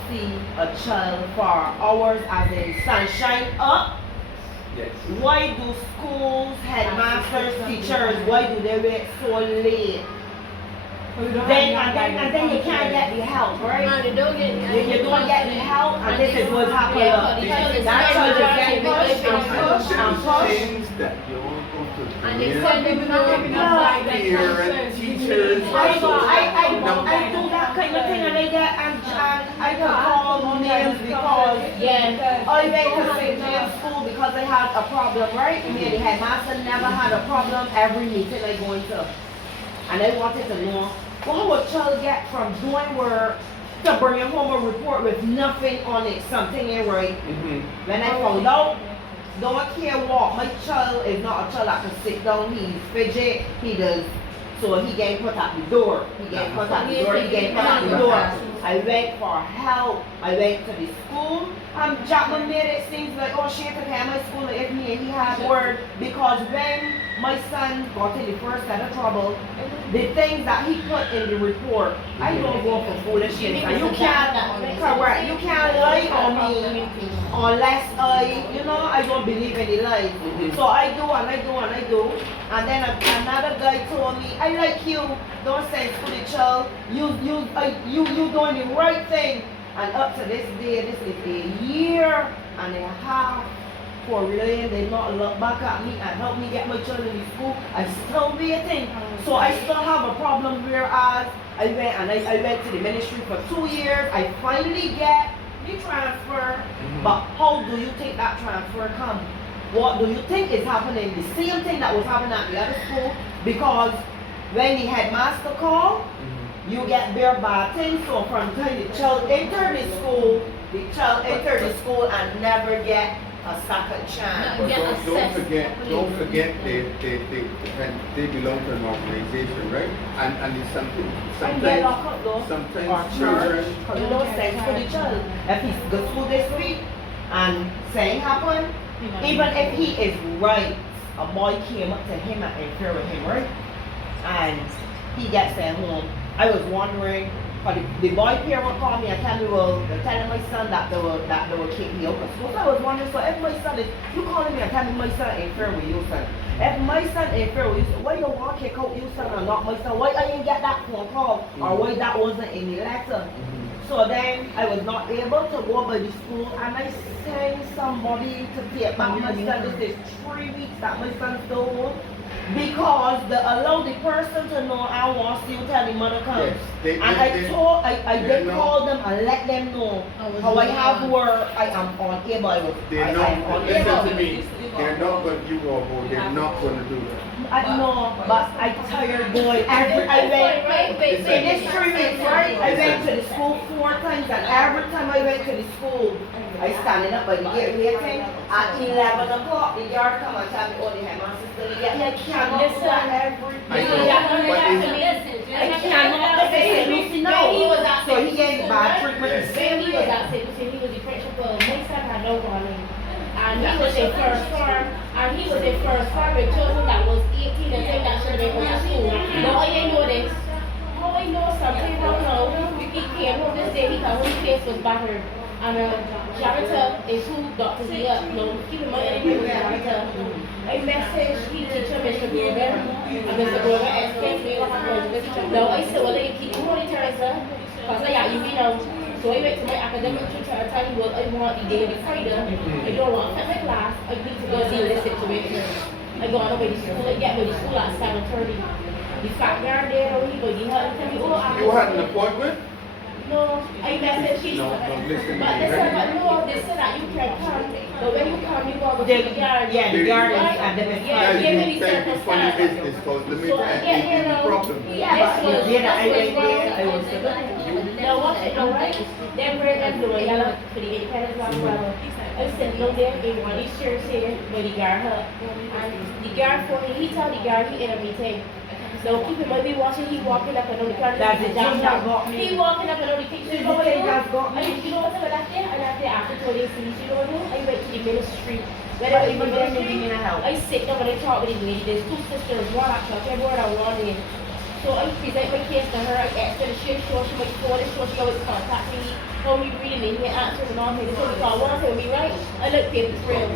see a child for hours as in sunshine up. Yes. Why do schools, headmasters, teachers, why do they wait so late? Then you can't get the help, right? You don't get the help, and this is what's happening. That child is getting pushed and pushed and pushed. Things that you're going to do. And they said they were not having enough like Parents, teachers, I do that kind of thing, and I can call names because I went to St. James School because I had a problem, right? Me and the headmaster never had a problem every meeting I go into. And I wanted to know, what would a child get from doing work to bringing home a report with nothing on it, something ain't right? When I found out, don't care what, my child is not a child that can sit down, he's fidget, he does, so he getting put at the door, he getting put at the door, he getting put at the door. I went for help, I went to the school, Jackman made it seem like, oh, she had to pay my school if me and he had word, because when my son got in the first set of trouble, the things that he put in the report, I don't go for foolishness. And you can't, correct, you can't lie on me unless I don't believe in the lies. So I do and I do and I do. And then another guy told me, I like you, don't send school the child, you doing the right thing. And up to this day, this is a year and a half for really they not look back at me and help me get my children in school. I'm still waiting. So I still have a problem, whereas I went to the ministry for 2 years. I finally get the transfer. But how do you think that transfer come? What do you think is happening? The same thing that was happening at the other school, because when the headmaster called, you get their bad things. So from the time the child entered the school and never get a second chance. But don't forget they belong to an organization, right? And it's sometimes children. You don't send for the child. If he's go school this week and saying happen, even if he is right, a boy came up to him and interfered with him, right? And he gets sent home. I was wondering, the boy parent called me and tell me, well, they're telling my son that they will kick me out of school. So I was wondering, so if my son is, you calling me and telling me my son interfere with your son. If my son interfere with you, why you don't want to kick out your son and not my son? Why I didn't get that phone call? Or why that wasn't in the letter? So then I was not able to go by the school, and I sent somebody to take back my son. This is 3 weeks that my son still home. Because they allow the person to know I want to see you tell the mother comes. Yes, I did call them and let them know how I have work. I am unable. They're not, listen to me, they're not going to give up, or they're not going to do that. I know, but I tired boy. I went in this 3 weeks, right? I went to the school 4 times, and every time I went to the school, I standing up by the gate waiting. At 11 o'clock, the yard come and tell me, oh, the headmaster's still there. I cannot do that every day. I cannot listen. Lucy, no. So he gave me bad treatment. He was outside, he was the principal. My son had no running. And he was a first farm, and he was a first farm with children that was 18 and saying that should have been going to school. Now I didn't know this. How I know something, I don't know. He came home this day, he thought his face was battered. And janitor is who doctors me up. No, keep in mind, anything with janitor. I message he teacher, Mr. Grover, and Mr. Grover explained to me what happened. No, I said, well, they keep monitoring, sir. Because you know. So I went to my academic teacher and tell him, well, I want the daily Friday. I don't want to cut my class. I need to go deal with this situation. I go on over the school. I get by the school at 7:30. The fact guard there, he go, he had to tell me, oh, You had an appointment? no, I messaged him. No, listen to me, But they said, right? but no, they said that you can come. But when you come, you go to The- the yard. yeah, the yard is at the best. Yeah, give me the Thank you for your circumstance. business, because let me So, tell yeah, you the problem. Yeah, But this was, you did, I this went was there, I wrong. was Now what, right? Them bread and blue, yellow, for the independence as well. I said, no, there, they want his shirt here, but the guard her. And the guard for me, he told the guard he in a meeting. So keep in mind, we watching, he walking up and down the corner. That's the thing that got me. He walking up and down the picture. It's the thing that got me. You know what's up that day? And after police, you know what I do? I went to the ministry. When I went to the ministry, I sit down and I talk with the lady. There's two sisters, one at church, everyone and one in. So I present my case to her. I asked her to share, sure she might phone it, sure she always contact me. How we reading it, he answers and all. They told me, call one, tell me, right? I look paper trail.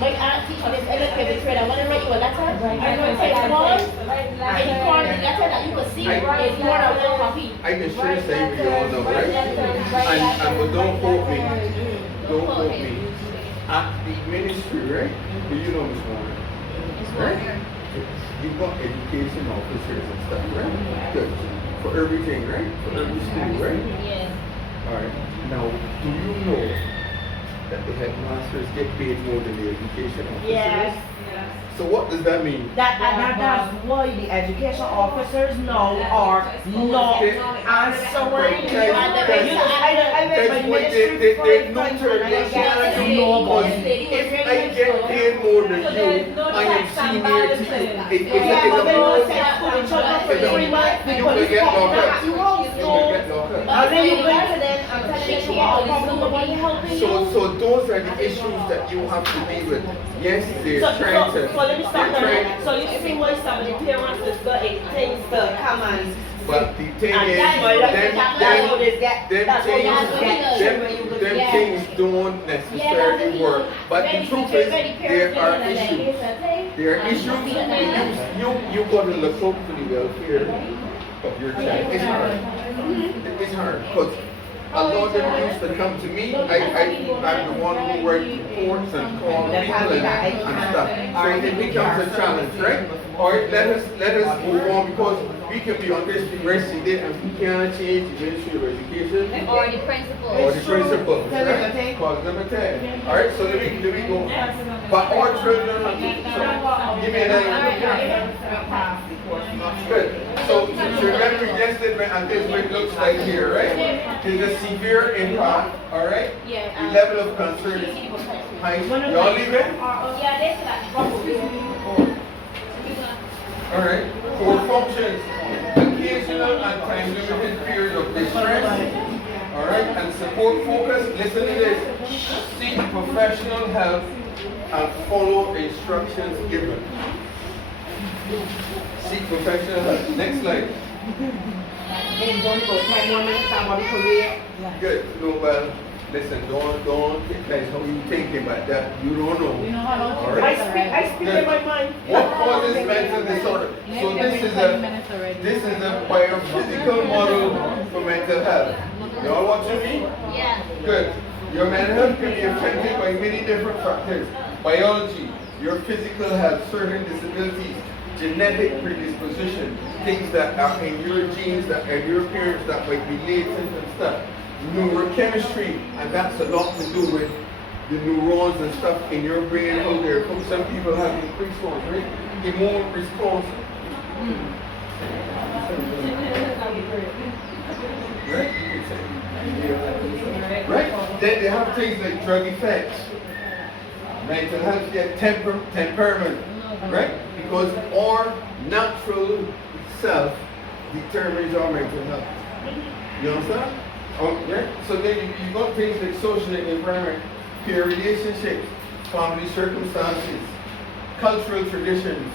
My aunt teach me this, I look paper trail. I want to write you a letter. I'm going to take one. And the corner of the letter that you can see is more than one copy. I can sure say we all know, right? And but don't quote me. Don't quote me. At the ministry, right? Well, you know Miss Warren, right? You got education officers and stuff, right? Good. For everything, right? For every school, right? Yes. Alright. Now, do you know that the headmasters get paid more than the education officers? Yes. So what does that mean? That's why the education officers now are not answering. I went by the ministry They for nurture and I their get children no because money. if I get paid more than you, I am senior to you. Yeah, but when you It's say school children for You 3 months, can because it's get fucking locked up. at you wrong, You so. can get locked up. And then you go to them, I'm telling you, you are a problem, nobody helping you. So those are the issues that you have to deal with. Yes, they're trying to. So let me stop they're trying- there. So you see why some of the parents is got things to come and. But the thing And is, that's why that's how they get, them that's why you things, get shit when you go to them things don't necessarily work. But the truth is, there are issues. There are issues. You got to look out for the welfare of your child. It's hard. It's hard because a lot of them used to come to me. I'm the one who writes reports and calls people and stuff. So it becomes a challenge, right? All right, let us move on because we can be on this the rest of the day and we can't change the Ministry of Education Or the principal. or the principals, right? Cause them a tag. All right, so let me go. But all children have to, so give me another. Good. So remember yesterday, and this is what it looks like here, right? There's a severe impact, all right? Yeah. The level of concern is high. Y'all leave it? Yeah, that's that. All right. Core functions: occasional and time-limited periods of distress. All right, and support focus. Listen to this: seek professional help and follow instructions given. Seek professional help. Next slide. And don't go 10 more minutes, I want to career. Good. No, well, listen. Don't think that's how you thinking about that. You don't know. You know how long? All right. I speak in my mind. What causes mental disorder? So this is a biophysical model for mental health. Y'all watching me? Yeah. Good. Your mental health can be affected by many different factors. Biology, your physical health, certain disabilities, genetic predisposition, things that are in your genes, that are in your parents that might be latent and stuff. Neurochemistry, and that's a lot to do with the neurons and stuff in your brain out there. Some people have increased ones, right? Immune response. Right? Right? Then they have things like drug effects. Mental health, yeah, temperament, right? Because our natural self determines our mental health. You understand? Right? So then you got things like social and environment, peer relationships, family circumstances, cultural traditions.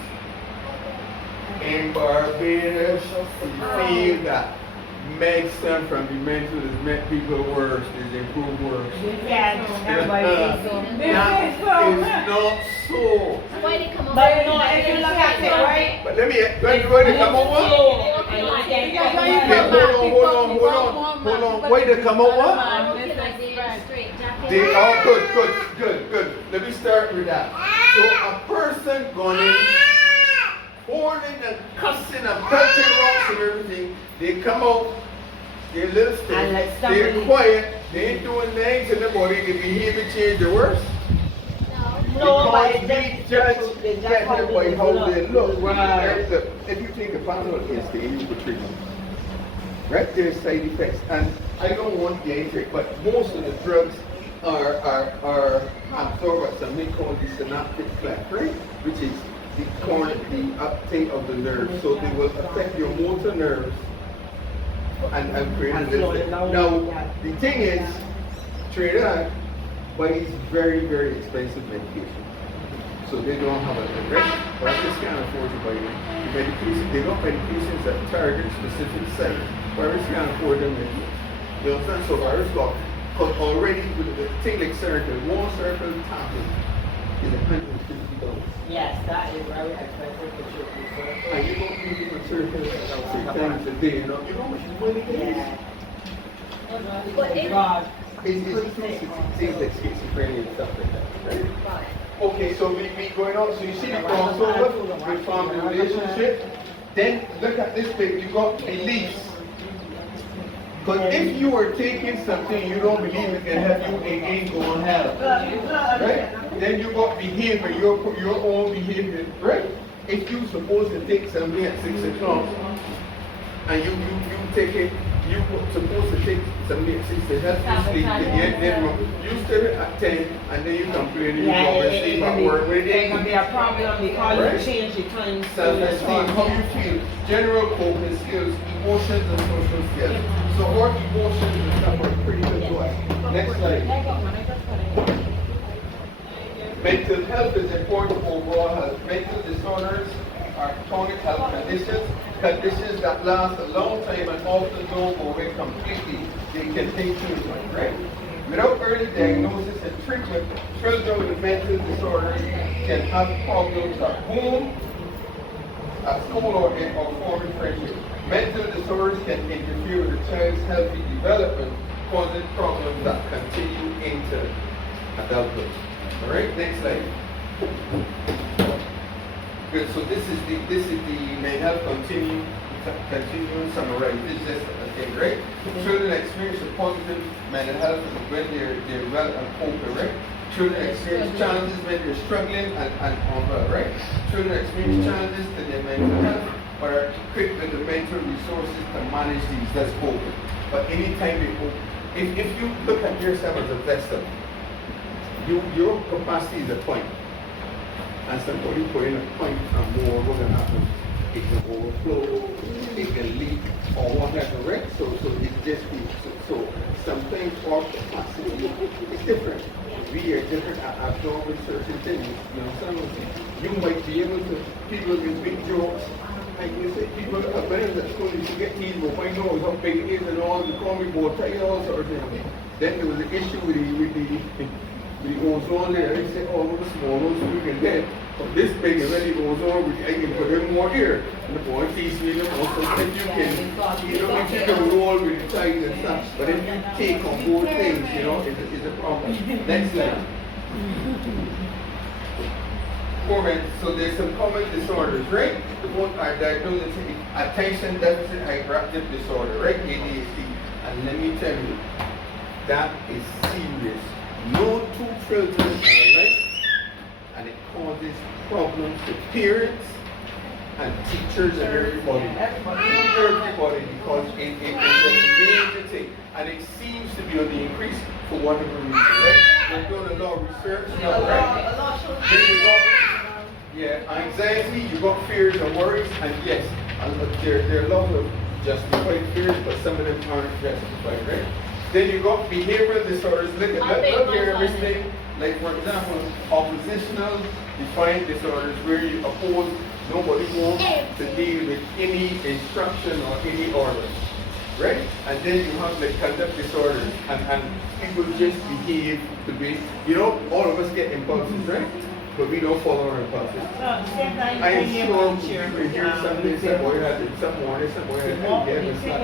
In Barbados, we feel that medicine from the mental is make people worse, is improve worse. Yes, everybody thinks so. That is not so. Why they come up But no, if you look at it, right? But let me, when they come over, hold on, wait, they come over? They are good. Let me start with that. So a person going in, holding and cussing and pelting rocks and everything, they come out, they're a little stiff, they're quiet, they ain't doing things in the body, the behavior change the worse. No, but Because we judge better by how they look. Right. If you take a Panadol instinct and you put treatment, right, there's side effects. And I don't want to get into it, but most of the drugs are absorbed by something called the synaptic cleft, right? Which is the uptake of the nerves. So they will affect your motor nerves and create a little. Now, the thing is, Trinidad buys very, very expensive medication. So they don't have a direct, but I just can't afford to buy them. The medication, they got medications that target specific sites. Virus can't afford them anymore. You understand? So virus got, because already with the thing like circle, one circle tablet is $150. yes, that is very expensive for children. And you don't need even circle 6 times a day, you know? You know how much money it is? Yeah. God. It's things like schizophrenia and stuff like that, right? Okay, so we going on. So you see the crossover, we found the relationship. Then look at this bit, you got beliefs. But if you are taking something you don't believe it can help you, it ain't gonna help. Right? Then you got behavior, your own behavior, right? If you supposed to take something at 6 o'clock and you take it, you were supposed to take something at 6 to help you sleep, then you stay at 10 and then you complain and you go and sleep at work. It's gonna be a problem because Right? you change your time. Self-esteem, how you feel, general coping skills, emotions and social skills. So our emotions and stuff are pretty good to us. Next slide. Mental health is important for overall health. Mental disorders are chronic health conditions that last a long time and often don't go away completely. They can take treatment, right? Without early diagnosis and treatment, children with mental disorders can have problems at home, at school, or forming friendships. Mental disorders can interfere with a child's healthy development, causing problems that continue into adulthood. All right, next slide. Good. So this is the mental health continuum summary. This is just a thing, right? Children experience a positive mental health when they're well and coping, right? Children experience challenges when they're struggling and unwell, right? Children experience challenges to their mental health, but are equipped with the mental resources to manage these. That's coping. But anytime they cope, if you look at yourself as a vessel, your capacity is a point. And somebody put in a point and more, what's going to happen? It can overflow, it can leak, or whatever, right? So it just be, so sometimes our capacity is different. We are different at absorbing certain things. You know, some of you might be able to, people with big jokes, and you say people are better at school, you get teased, but my nose, how big it is, and all, you call me boy, tell you all sorts of things. Then there was an issue with the ozone there. They say, oh, look small, those we can get. But this big, and then the ozone, I can put in more here. And the boy teases me, and also if you can, you know, if you can roll with the tight and stuff. But if you take on both things, you know, it's a problem. Next slide. So there's some common disorders, right? The one are diagnosed as attention deficit hyperactive disorder, right? ADHD. And let me tell you, that is serious. No two filters are right, and it causes problems to parents and teachers and everybody. Everybody, because it's a major thing. And it seems to be on the increase for whatever reason, right? They're doing a lot of research now, right? Then you got, anxiety, you got fears and worries, and yes, there are a lot of justified fears, but some of them aren't justified, right? Then you got behavioral disorders. Look here, everything. Like for example, oppositional defiant disorders where you oppose, nobody wants to deal with any instruction or any order. right? And then you have like conduct disorders, and people just behave to be, all of us get impulses, right? But we don't follow our impulses. I'm sure you will hear something, somewhere had it, somewhere, yeah, it's not,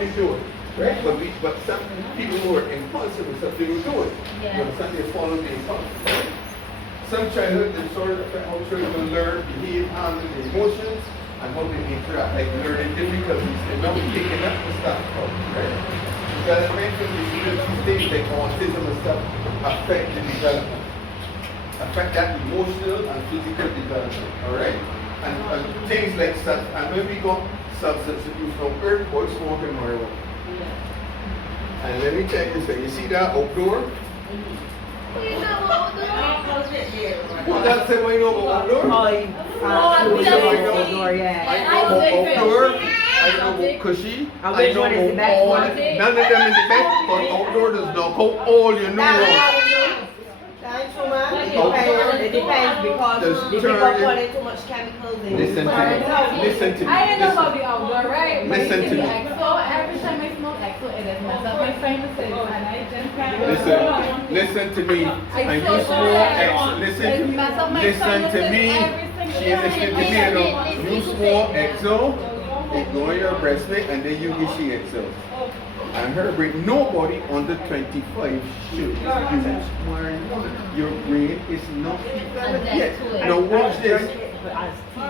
you do it, right? But some people who are impulsive and stuff, they will do it. Yeah. You understand? They follow the impulse, right? Some childhood disorders affect how children will learn, behave, handle their emotions, and how they interact, like learning difficulties, and not picking up the stuff, right? Developmental disability things like autism and stuff affect the development. Affect that emotional and physical development, alright? And things like such, and when we got substance abuse from earthquake, smoking marijuana. And let me tell you something, you see that outdoor? Well, that's the way you know about outdoor? I know about cushy, I know about all, none of them is the best, but outdoor does not go all you know. It depends because they pick up on it too much chemicals. Listen to me. I ain't know about the outdoor, right? Listen to me. So every time I smoke exo, it is mess up my sinuses, and I just can't. Listen to me. And you smoke exo. Listen to me. She listening to me. You smoke exo, it go in your breast milk, and then you get she exo. And Herbert, nobody under 25 should use marijuana. Your brain is not developed yet. Now watch this.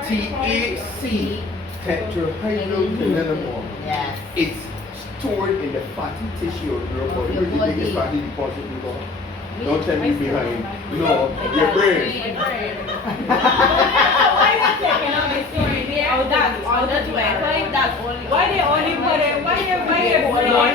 THC, tetrahydrocannabinol. Yes. It's stored in the fatty tissue of your body. Where's the biggest fatty deposit you got? Don't tell me behind. No, your brain. Why they only put it? Why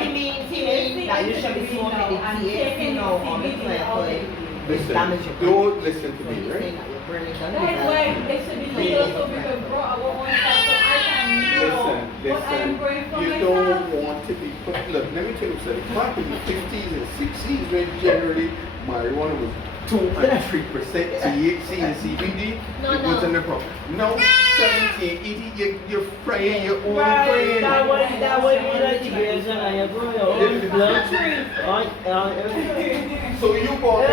He means that you should be smoking the THC on the plant. Listen, don't listen to me, right? That's why they should be legal so we can grow our own stuff so I can know what I am growing for You myself. don't want to be put, look, let me tell you something. Back in the 50s and 60s, when generally marijuana was 2 and 3% THC and CBD, it wasn't a problem. Now, 17, 18, you're frying your own brain. That was integration and you're growing your own blood. So you go make a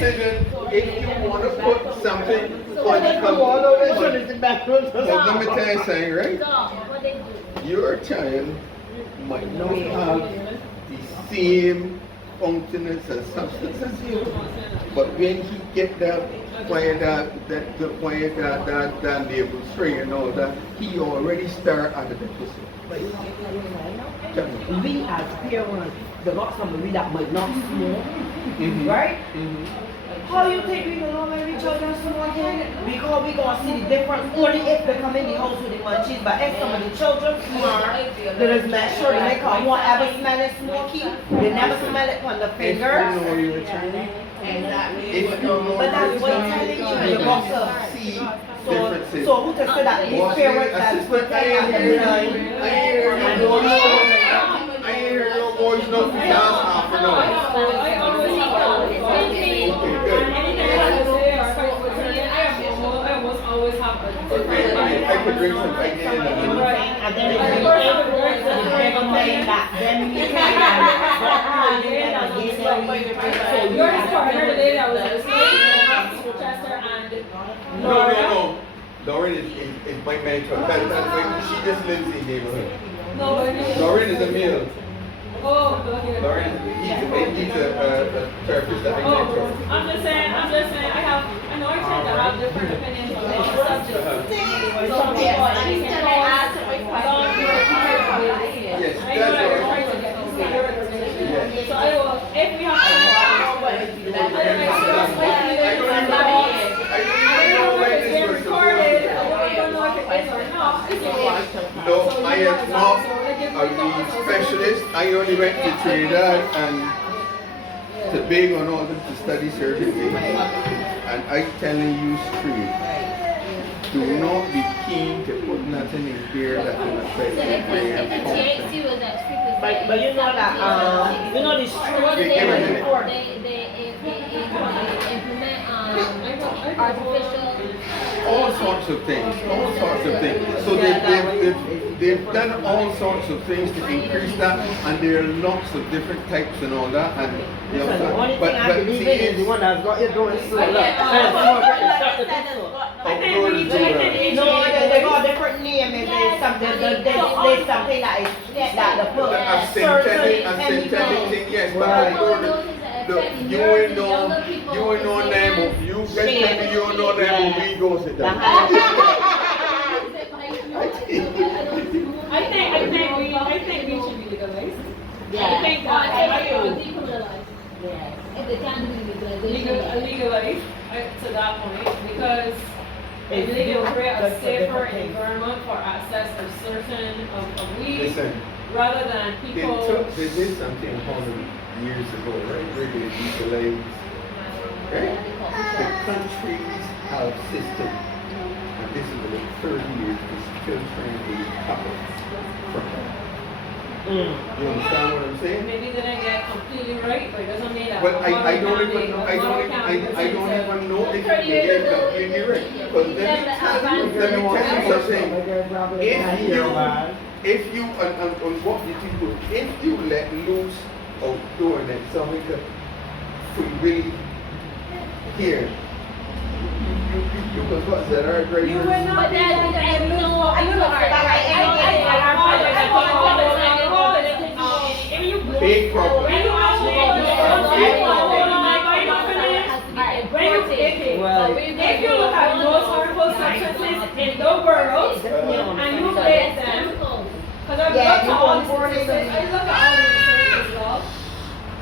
decision if you want to put something on the let me tell you something, right? What they do? Your child might not have the same functionings and substance as you, but when he get that label straight and all that, he already start at the deficit. We as parents, there are somebody that might not smoke, right? How you think we gonna know when we children smoking? Because we gonna see the difference only if they come in the house with the munchies. But if some of the children smart, they just make sure they make out whatever smell is smoky. They never smell it on the fingers. If you know your child, if you know But that's what I'm telling you, the box of see differences. So who to say that these parents that put that at the line and don't know? I ain't hear no voice, no last half an hour. I could drink some again. And then they bring back them you You're his partner today that was listening to Chester and No. Lauren is my mentor. She just lives in the neighborhood. Lauren is a male. Oh, okay. Lauren, he's a therapist that I mentor. I'm just saying, I know I tend to have different opinions on all subjects. Some people can cause Yes, I know that we're trying to get to see your position. So I will, if we have to No, I am not a weed specialist. I only went to Trinidad and Tobago and all them to study certain things. And I'm telling you straight, do not be keen to put nothing in here that will affect So your brain if the and function. THC was at 3%, But you know that you know this what do Give me a minute. they implement artificial. all sorts of things, all sorts of things. So they've done all sorts of things to increase that, and there are lots of different types and all that. And you Listen, the know, only thing I believe in is the one that's got you doing so. Look, no, they got different name. There's something that is that the put a synthetic thing, yes, but I told you, look, you ain't know them, you can tell me you don't know them, we go sit down. I think we should be legalized. Yeah. I think that If they can't do legalization. legalized to that point because it really will create a safer environment for access to certain of weed Listen, rather than people. they did something 100 years ago, right? Where they legalized, right? The countries have system, and this is like 30 years, they're still trying to recover from that. You understand what I'm saying? Maybe they didn't get completely right, but it doesn't mean that. But I don't even know if they get completely right. Because let me tell you something. If you on what did you do? If you let loose of doing it, something that free will here. You was what that are great. You will not be able to big problem. If you look at most harmful substances in the world and you rate them, because I look at all the statistics, as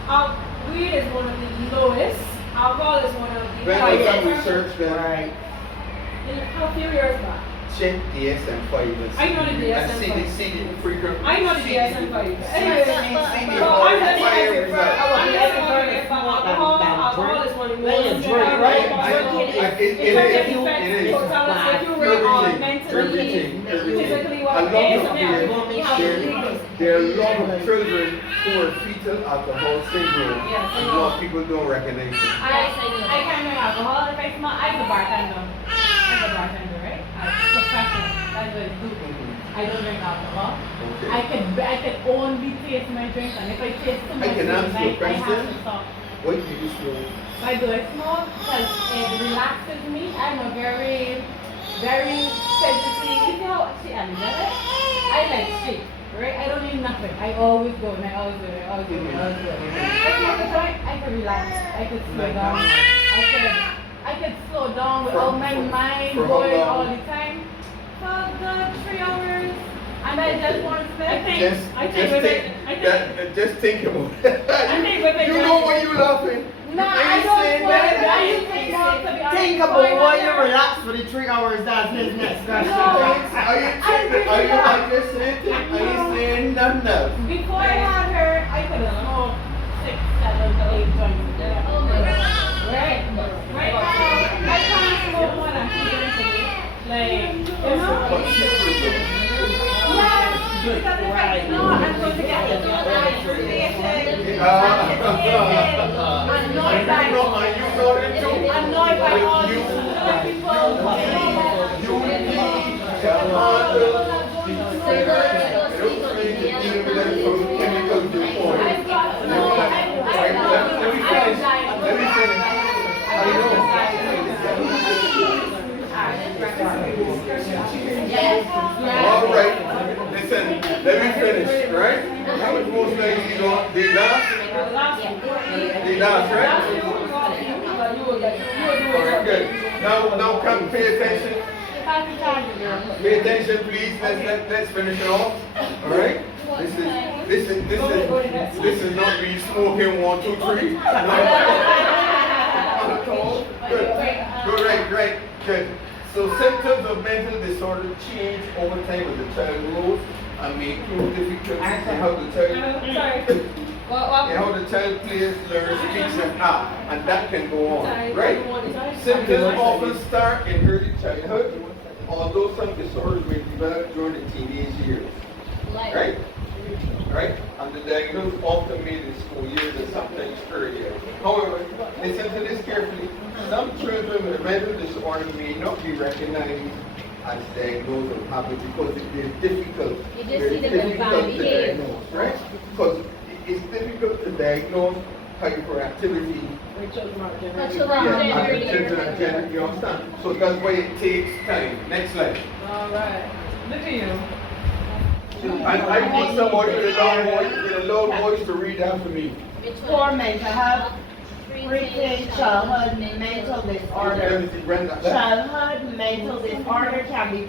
well. Weed is one of the lowest. Alcohol is one of the When was highest. that research done? Right. A few years back. Check DSM-5 and I know the DSM-5. and see the frequent. I know the DSM-5. See Anyway, the so I'm just fire saying, result. alcohol is one of the When you most drink, right? It is. Everything. Physically, A lot of there are a lot of children who are fetal alcohol syndrome. Yes, I And a know. lot of people don't recognize it. I can't drink alcohol if I smell. I'm a bartender. Right? I'm professional. That's what I do. I don't drink alcohol. Okay. I can only taste my drink, and if I taste too much, I can answer your I have question. to stop. What do you smoke? Why do I smoke? Because it relaxes me. I'm a very sensitive. You know, I like shit. Right? I don't need nothing. I always go and I always do it. I smoke a joint, I can relax. I could slow down. I could slow down without my mind for how going long? all the time. For the 3 hours. And I just want to spend. Just think about it. women You know why you laughing? No, I don't smoke. I used to smoke to be honest. Think about why you relax for the 3 hours. That's his next question. Are you saying nothing else? Before I had her, I could have smoked 6, 7, 8 joints a day. Oh my God. Right now, I can't smoke more than 2 joints a day. Like, you know? Yes, because if I know I'm going to get irritated, annoyed by all these other people. All right, listen, let me finish, right? How much more snakes you want? The last, right? Alright, good. Now come pay attention. Pay attention, please. Let's finish it off. All right. This is not me smoking 1, 2, 3. No. Good. So symptoms of mental disorder change over time as the child grows and may include difficulties in how the child plays, learns, speaks, and acts, and that can go on, right? Symptoms often start in early childhood, although some disorders may develop during the teenage years. right? Right? And the diagnosis often made in school years and sometimes earlier. However, listen to this carefully. Some children with a mental disorder may not be recognized as diagnosed or have it because it is difficult. You just see them in bad to behavior. diagnose, right? Because it's difficult to diagnose hyperactivity. When children are But generating. children Yeah, are and children are generating. you understand? So that's why it takes time. Next slide. All right. Look at you. And I need somebody with a loud voice to read that for me. For mental health, preteen childhood mental disorder. Everything, Brenda. Childhood mental disorder can be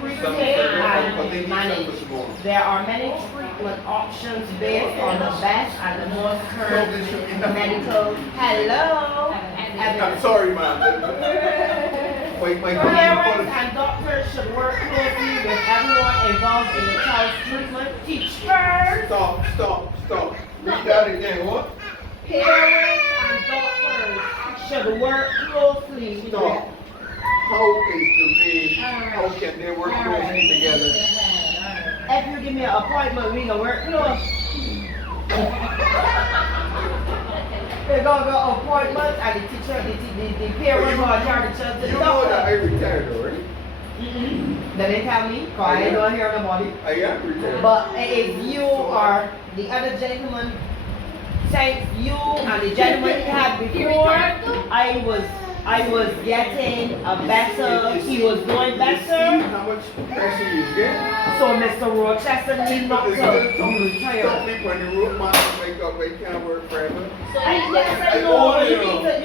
treated and managed. There are many treatment options based on the best and the most current medical. Hello. I'm sorry, ma'am. My Parents and doctors should work closely with everyone involved in the child's treatment. Teachers. Stop. Read that again. What? Parents and doctors should work closely. Stop. How can they work closely together? If you give me an appointment, we can work close. We're gonna go appointment and the teacher, the parents gonna charge the child to the You know that I doctor. retired already. They didn't tell me, cause I don't hear nobody. I am retired. But if you are the other gentleman, thanks you and the gentleman you had before, I was getting a better, he was doing better. How much pressure you get? So Mr. Rochester need not to Stop retire. me when the road man wake up, I can't work forever. I said no, you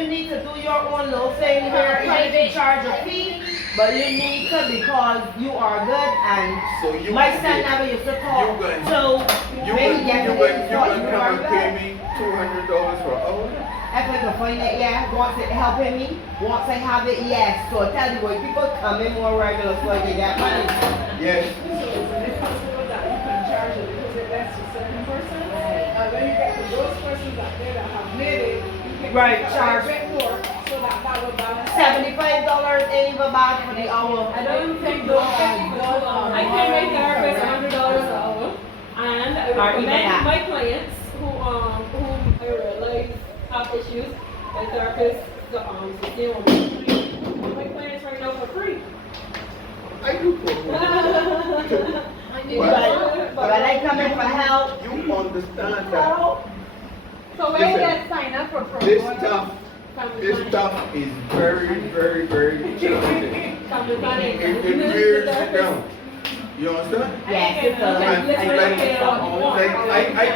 need to do your own little thing here, you need to charge a fee, but you need to because you are good and So you my son never used to talk, gonna- so maybe get you the gonna thought you come are and pay good. me $200 for an hour? If I can find it, yeah, once it helping me, once I have it, yes, so I tell you what, people come in more regular so I can get money. Yes. So is it possible that you can charge it because it lasts to certain persons? And then you get to those persons out there that have made it, you can Right, charge. charge a bit more so that will balance. $75 ain't even bad for the hour. I don't think those I can make therapists $100 an hour, and I Or even that. recommend my clients who I realize have issues, my therapist to see on me. One of my clients right now for free. I do for But when I come in for help, you understand that So where you get sign up for this bono? stuff is very challenging. Come to find it. It wears you down. You understand? yes, it's I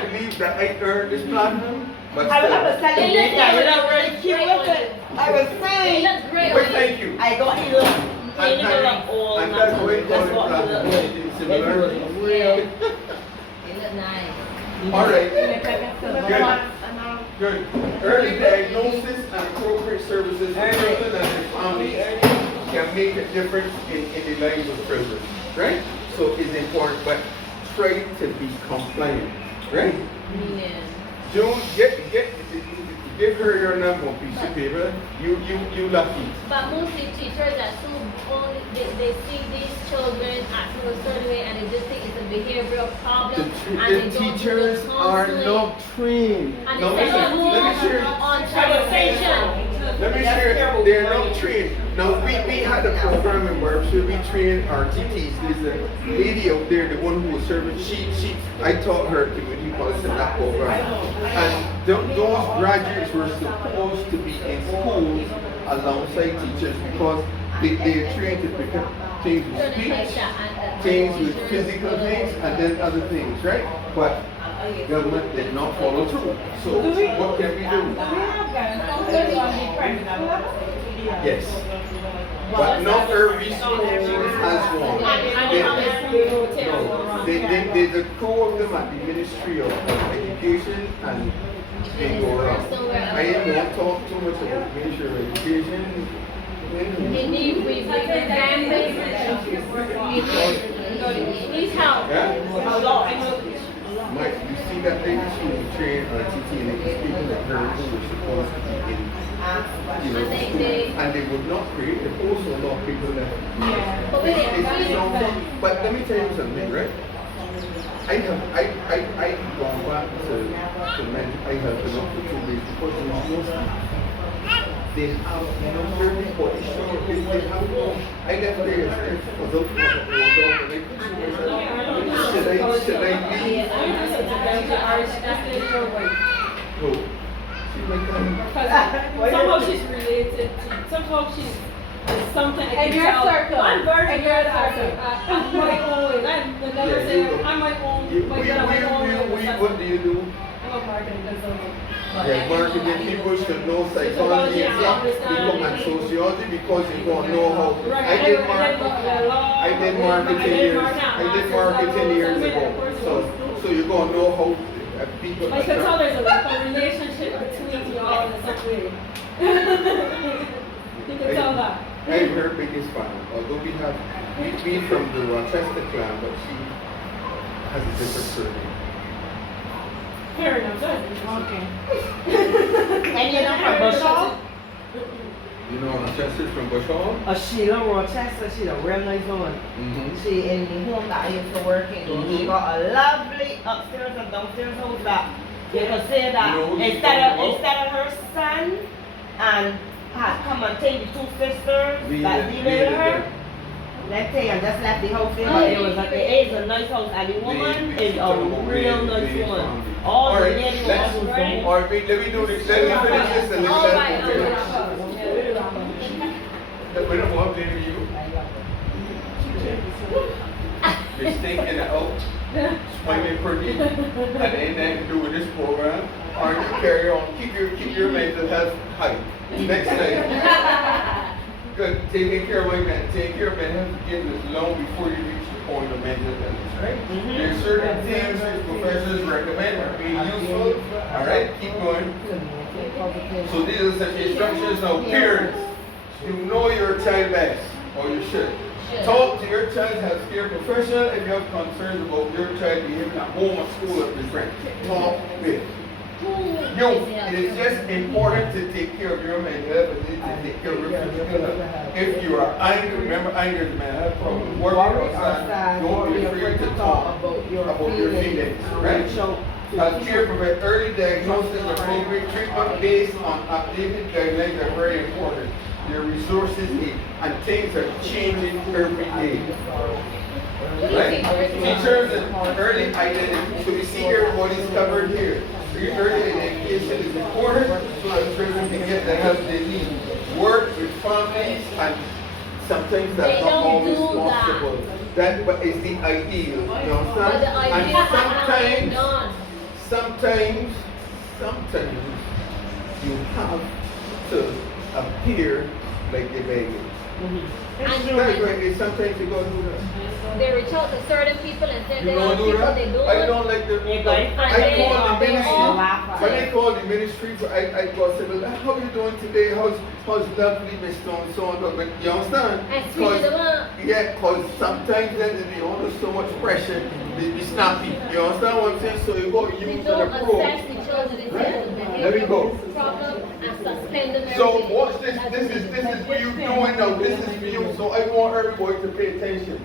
believe that I earned this platinum, but I still. was telling you that you look really cute with it. I was saying, But thank you. I got you look, you need to look old. And that's why it's That's called what you look platinum. like. Similar. It look nice. All right. Good. Early diagnosis and appropriate services for children and their families can make a difference in the lives of children, right? So it's important, but try to be compliant, right? Yeah. Don't give her your number on piece of paper. You lucky. But mostly teachers assume only they see these children acting a certain way and they just think it's a behavioral problem and they The don't teachers do are counseling. not trained. And Now they listen, spend more let me share. on conversation. Let me share, they're not trained. Now, we had a program in Berkshire, we trained our TTs. There's a lady out there, the one who was serving, I taught her community policy in that program. And those graduates were supposed to be in schools alongside teachers because they're trained to pick up things with speech, things with physical things, and then other things, right? But government did not follow through. So what can we do? Yes. But not every school has one. There's a core of them at the Ministry of Education and they go around. I won't talk too much about the Ministry of Education. Please help. Yeah? Mike, you see that lady, she was trained on TT and they were speaking of her who was supposed to be in, you know, and they would not create the post, so a lot of people left. But wait, But let me tell you something, right? I gone back to mental, I have been up for 2 weeks because there was no staff. They have no everybody sure they have no. I left there yesterday because of the old dog and should I leave? Who? She's like Somehow she's related to, somehow she's something I In can your tell. circle. I'm very In good your at circle. I'm my own. I'm the never say I'm my own. My God, I'm my own. what do you do? I'm a marketing consultant. Yeah, marketing people should know psychology and stuff, become and sociology because you don't know how. I did marketing years ago. So you're gonna know how people. I can tell there's a relationship between you all in some way. You can tell that. I'm her biggest fan. Although we from the Rochester clan, but she has a different surname. Fair enough, that's interesting. And you know from Bushall? You know Rochester's from Bushall? Sheila Rochester, she's a real nice woman. She in the home that I used to work in. She got a lovely upstairs and downstairs house that you can say that instead of her son and had come and take the 2 sisters that live with her. Let's say I just left the house there, but it is a nice house and the woman is a real nice woman. All the ladies was right. All right, let me do this. Let me finish this and we don't want to interview you. You're stinking out, swinging pretty, and ain't nothing to do with this program. All right, you carry on. Keep your mental health high. Next thing. Good. Taking care of my mental health forgiveness long before you reach the point of mental illness, right? There are certain things which professors recommend are being useful. All right, keep going. So these are some instructions. Now, parents, you know your child best, or you should. Talk to your child's healthcare professional if you have concerns about your child behaving at home or school or with friends. Talk with. It is just important to take care of your mental health, but to take care of your physical health. If you are angry, remember anger is a mental health problem. Worry outside, don't be afraid to talk about your feelings, right? Healthcare prevent early diagnosis, appropriate treatment based on updated guidelines are very important. Your resources and things are changing every day. Right? Teachers and early identity. So you see here what is covered here. Early education is important so that children can get the help they need. Work with families and sometimes that's not always possible. That but is the ideal. You understand? And sometimes you have to appear like you're begging. Sometimes you go do that. They reach out to certain people and send You them don't out do people that? they don't. I don't like the. I call the ministry. When I call the ministry, I go say, well, how are you doing today? How's lovely Miss So and but you understand? And sweet them up. Yeah, because sometimes then they under so much pressure, they be snappy. You understand what I'm saying? So you go They use don't an approach. assess the children's Let me go. problem and suspend them. So watch this. This is what you doing now. This is for you. So I want everybody to pay attention.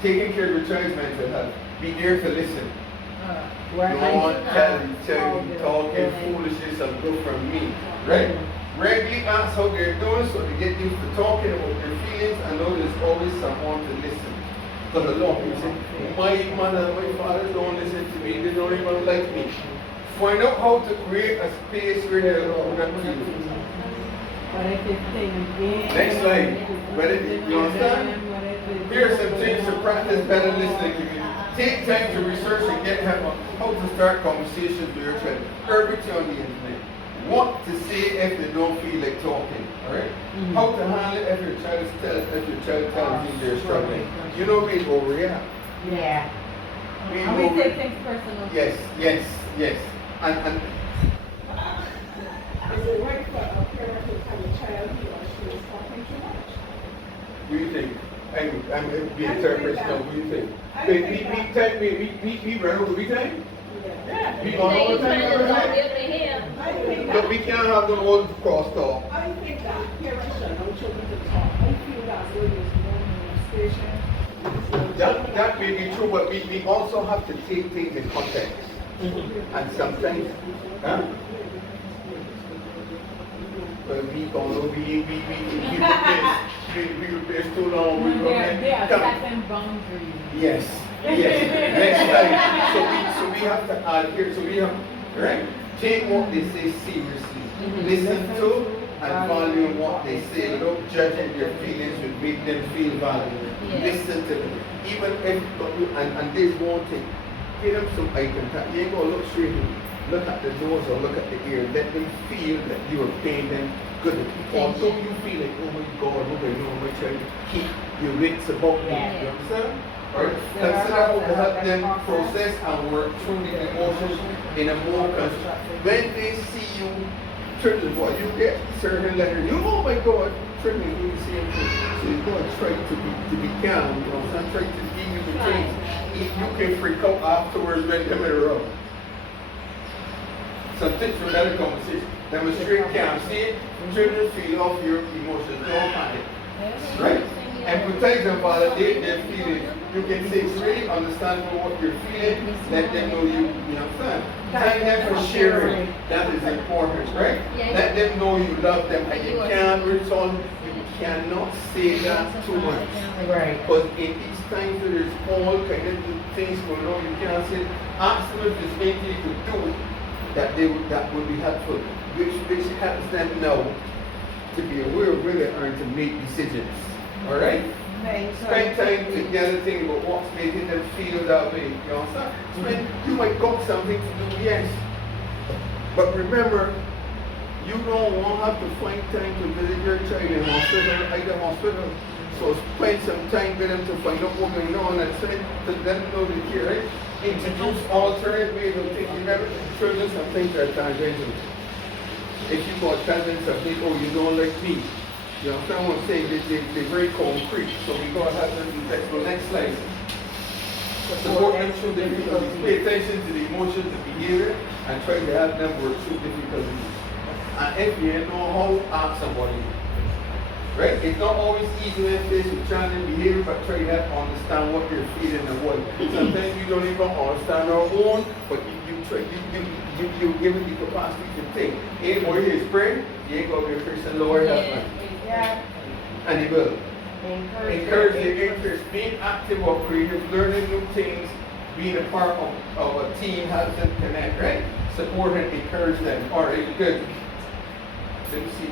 Taking care of your child's mental health. Be there to listen. Don't want telling, talking foolishness and go from me. Right? Regularly ask how they're doing so they get used to talking about their feelings and know there's always someone to listen. Because a lot of people say, my mother and my father don't listen to me, they don't even like me. Find out how to create a space where they'll open up to you. Next slide. You understand? Here are some things to practice better listening. Take time to research and get help on how to start conversations with your child. Everything on the internet. What to say if they don't feel like talking. Alright? How to handle it if your child tells you they're struggling. You know we overreact. Yeah. We take things personal. Yes. And Is it right for a parent to tell a child he or she is talking too much? what do you think? I'm being a third person now. What do you think? We run over the weekend? Yeah. We gone all the time? I think But we can't have them all crosstalk. that parents should allow children to talk. I feel that's where there's more molestation. That may be true, but we also have to take things in context. And sometimes, huh? Well, we don't know, we replace too long. They are Come. setting boundaries. Yes, next time. So we have to add here, so we have, right? Take what they say seriously. Listen to and value what they say without judging their feelings would make them feel valued. Listen to them. Even if, and this one thing, give them some eye contact. You ain't gonna look straight in. Look at the nose or look at the ear. Let them feel that you are paying them good. Although you feel like, oh my God, what I know, my child, keep your wits about me. You understand? Right? Consider how to help them process and work through the emotions in a more constructive. When they see you, children, what you get certain letter, you oh my God, children do the same thing. So you gotta try to be calm, you know, not try to give you the things. You can freak out afterwards when them in a row. Some tips for better conversation. Demonstrate calm. See, children feel off your emotions, don't panic. Right? Empathize and validate their feelings. You can say it's really understandable what you're feeling. Let them know you understand. Thank them for sharing. That is important, right? Let them know you love them and you can't return. You cannot say that too much. Right. Because in these times where there's all kind of things going on, you can't say, ask them if there's anything you could do that would be helpful. Which helps them know to be aware of where they are and to make decisions. Alright? Spend time together thinking about what's making them feel that way. You understand? You might got something to do, yes. But remember, you don't have to find time to visit your child in hospital. So spend some time with them to find out what's going on and try to let them know they care, right? Introduce alternate ways of thinking. Remember, children sometimes are tangential. If you got tangents of people, oh, you don't like me. You know, someone saying they're very concrete, so we go ahead and do that. So next slide. Support them through the difficulties. Pay attention to the emotions, the behavior, and try to help them work through difficulties. And if you know how, ask somebody. Right? It's not always easy when faced with challenging behavior, but try to help understand what you're feeling and what. Sometimes you don't even understand our own, but you give it the capacity to think. Anybody here is praying, you ain't gonna be a Christian, Lord, help me. Yeah. And he will. Encourage their interest, being active or creative, learning new things, being a part of a team helps them connect, right? Support and encourage them. All right, good. Let me see.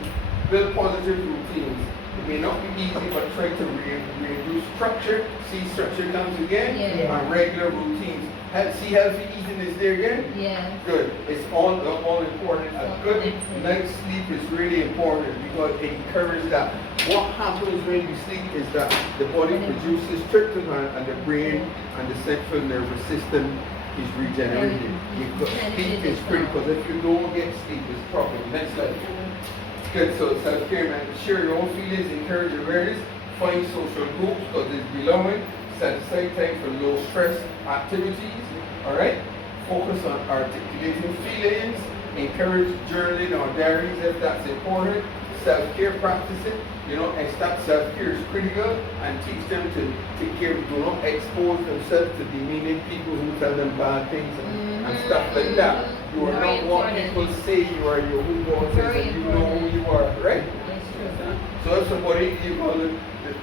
Build positive routines. It may not be easy, but try to reintroduce structure. See, structure comes again. And regular routines. See, healthy eating is there again? Yeah. Good. It's all important. A good night's sleep is really important because it encourages that. What happens when you sleep is that the body produces tryptophan and the brain and the central nervous system is regenerated. Sleep is critical. If you don't get sleep, it's a problem. Next slide. Good. So self-care, man. Share your own feelings, encourage awareness, find social groups because it's belonging. Set aside time for low stress activities. Alright? Focus on articulating feelings, encourage journaling or diaries if that's important. Self-care practices, and that self-care is critical and teach them to take care of, do not expose themselves to demeaning people who tell them bad things and stuff like that. You are not what people say you are, you're who God says and you know who you are, right? So if somebody,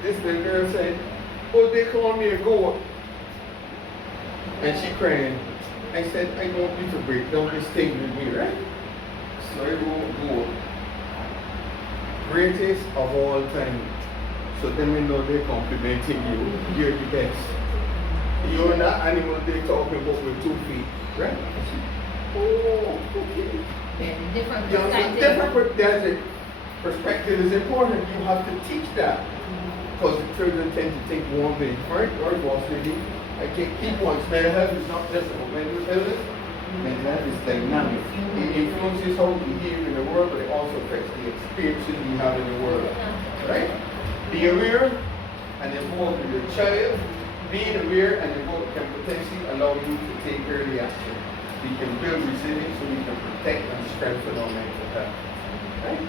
this little girl said, oh, they call me a goat. And she crying. I said, I want you to break down this thing with me, right? So I wrote goat. Greatest of all time. So then we know they're complimenting you. You're the best. You're not animal they're talking about with 2 feet, right? Oh, okay. Different perspective is important. You have to teach that. Because the children tend to think one way, right? Or boss lady. I take key points. Mental health is not just about mental illness. Mental health is dynamic. It influences how we behave in the world, but it also affects the experiences we have in the world. Right? Be aware and involved with your child. Being aware and involved can potentially allow you to take early action. We can build resilience so we can protect and strengthen our mental health. Right?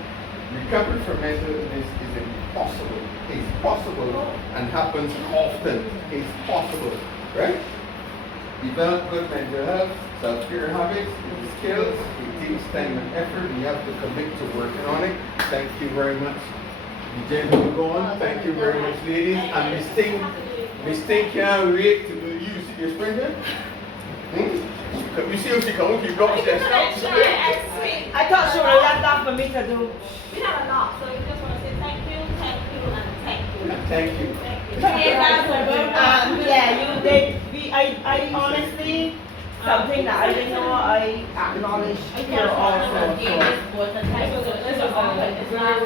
Recovery from mental illness is impossible. It's possible and happens often. It's possible, right? Develop good mental health, self-care habits, skills. It takes time and effort. We have to commit to working on it. Thank you very much. The gentleman go on. Thank you very much, ladies. And Miss Ting can't wait to use your sprinter. You see if she can keep going. I thought she would have left that for me to do. We have a lot, so you just want to say thank you, and thank you. Thank you. Yeah, you did. I honestly, something that I didn't know, I acknowledge here also. So. This was a very well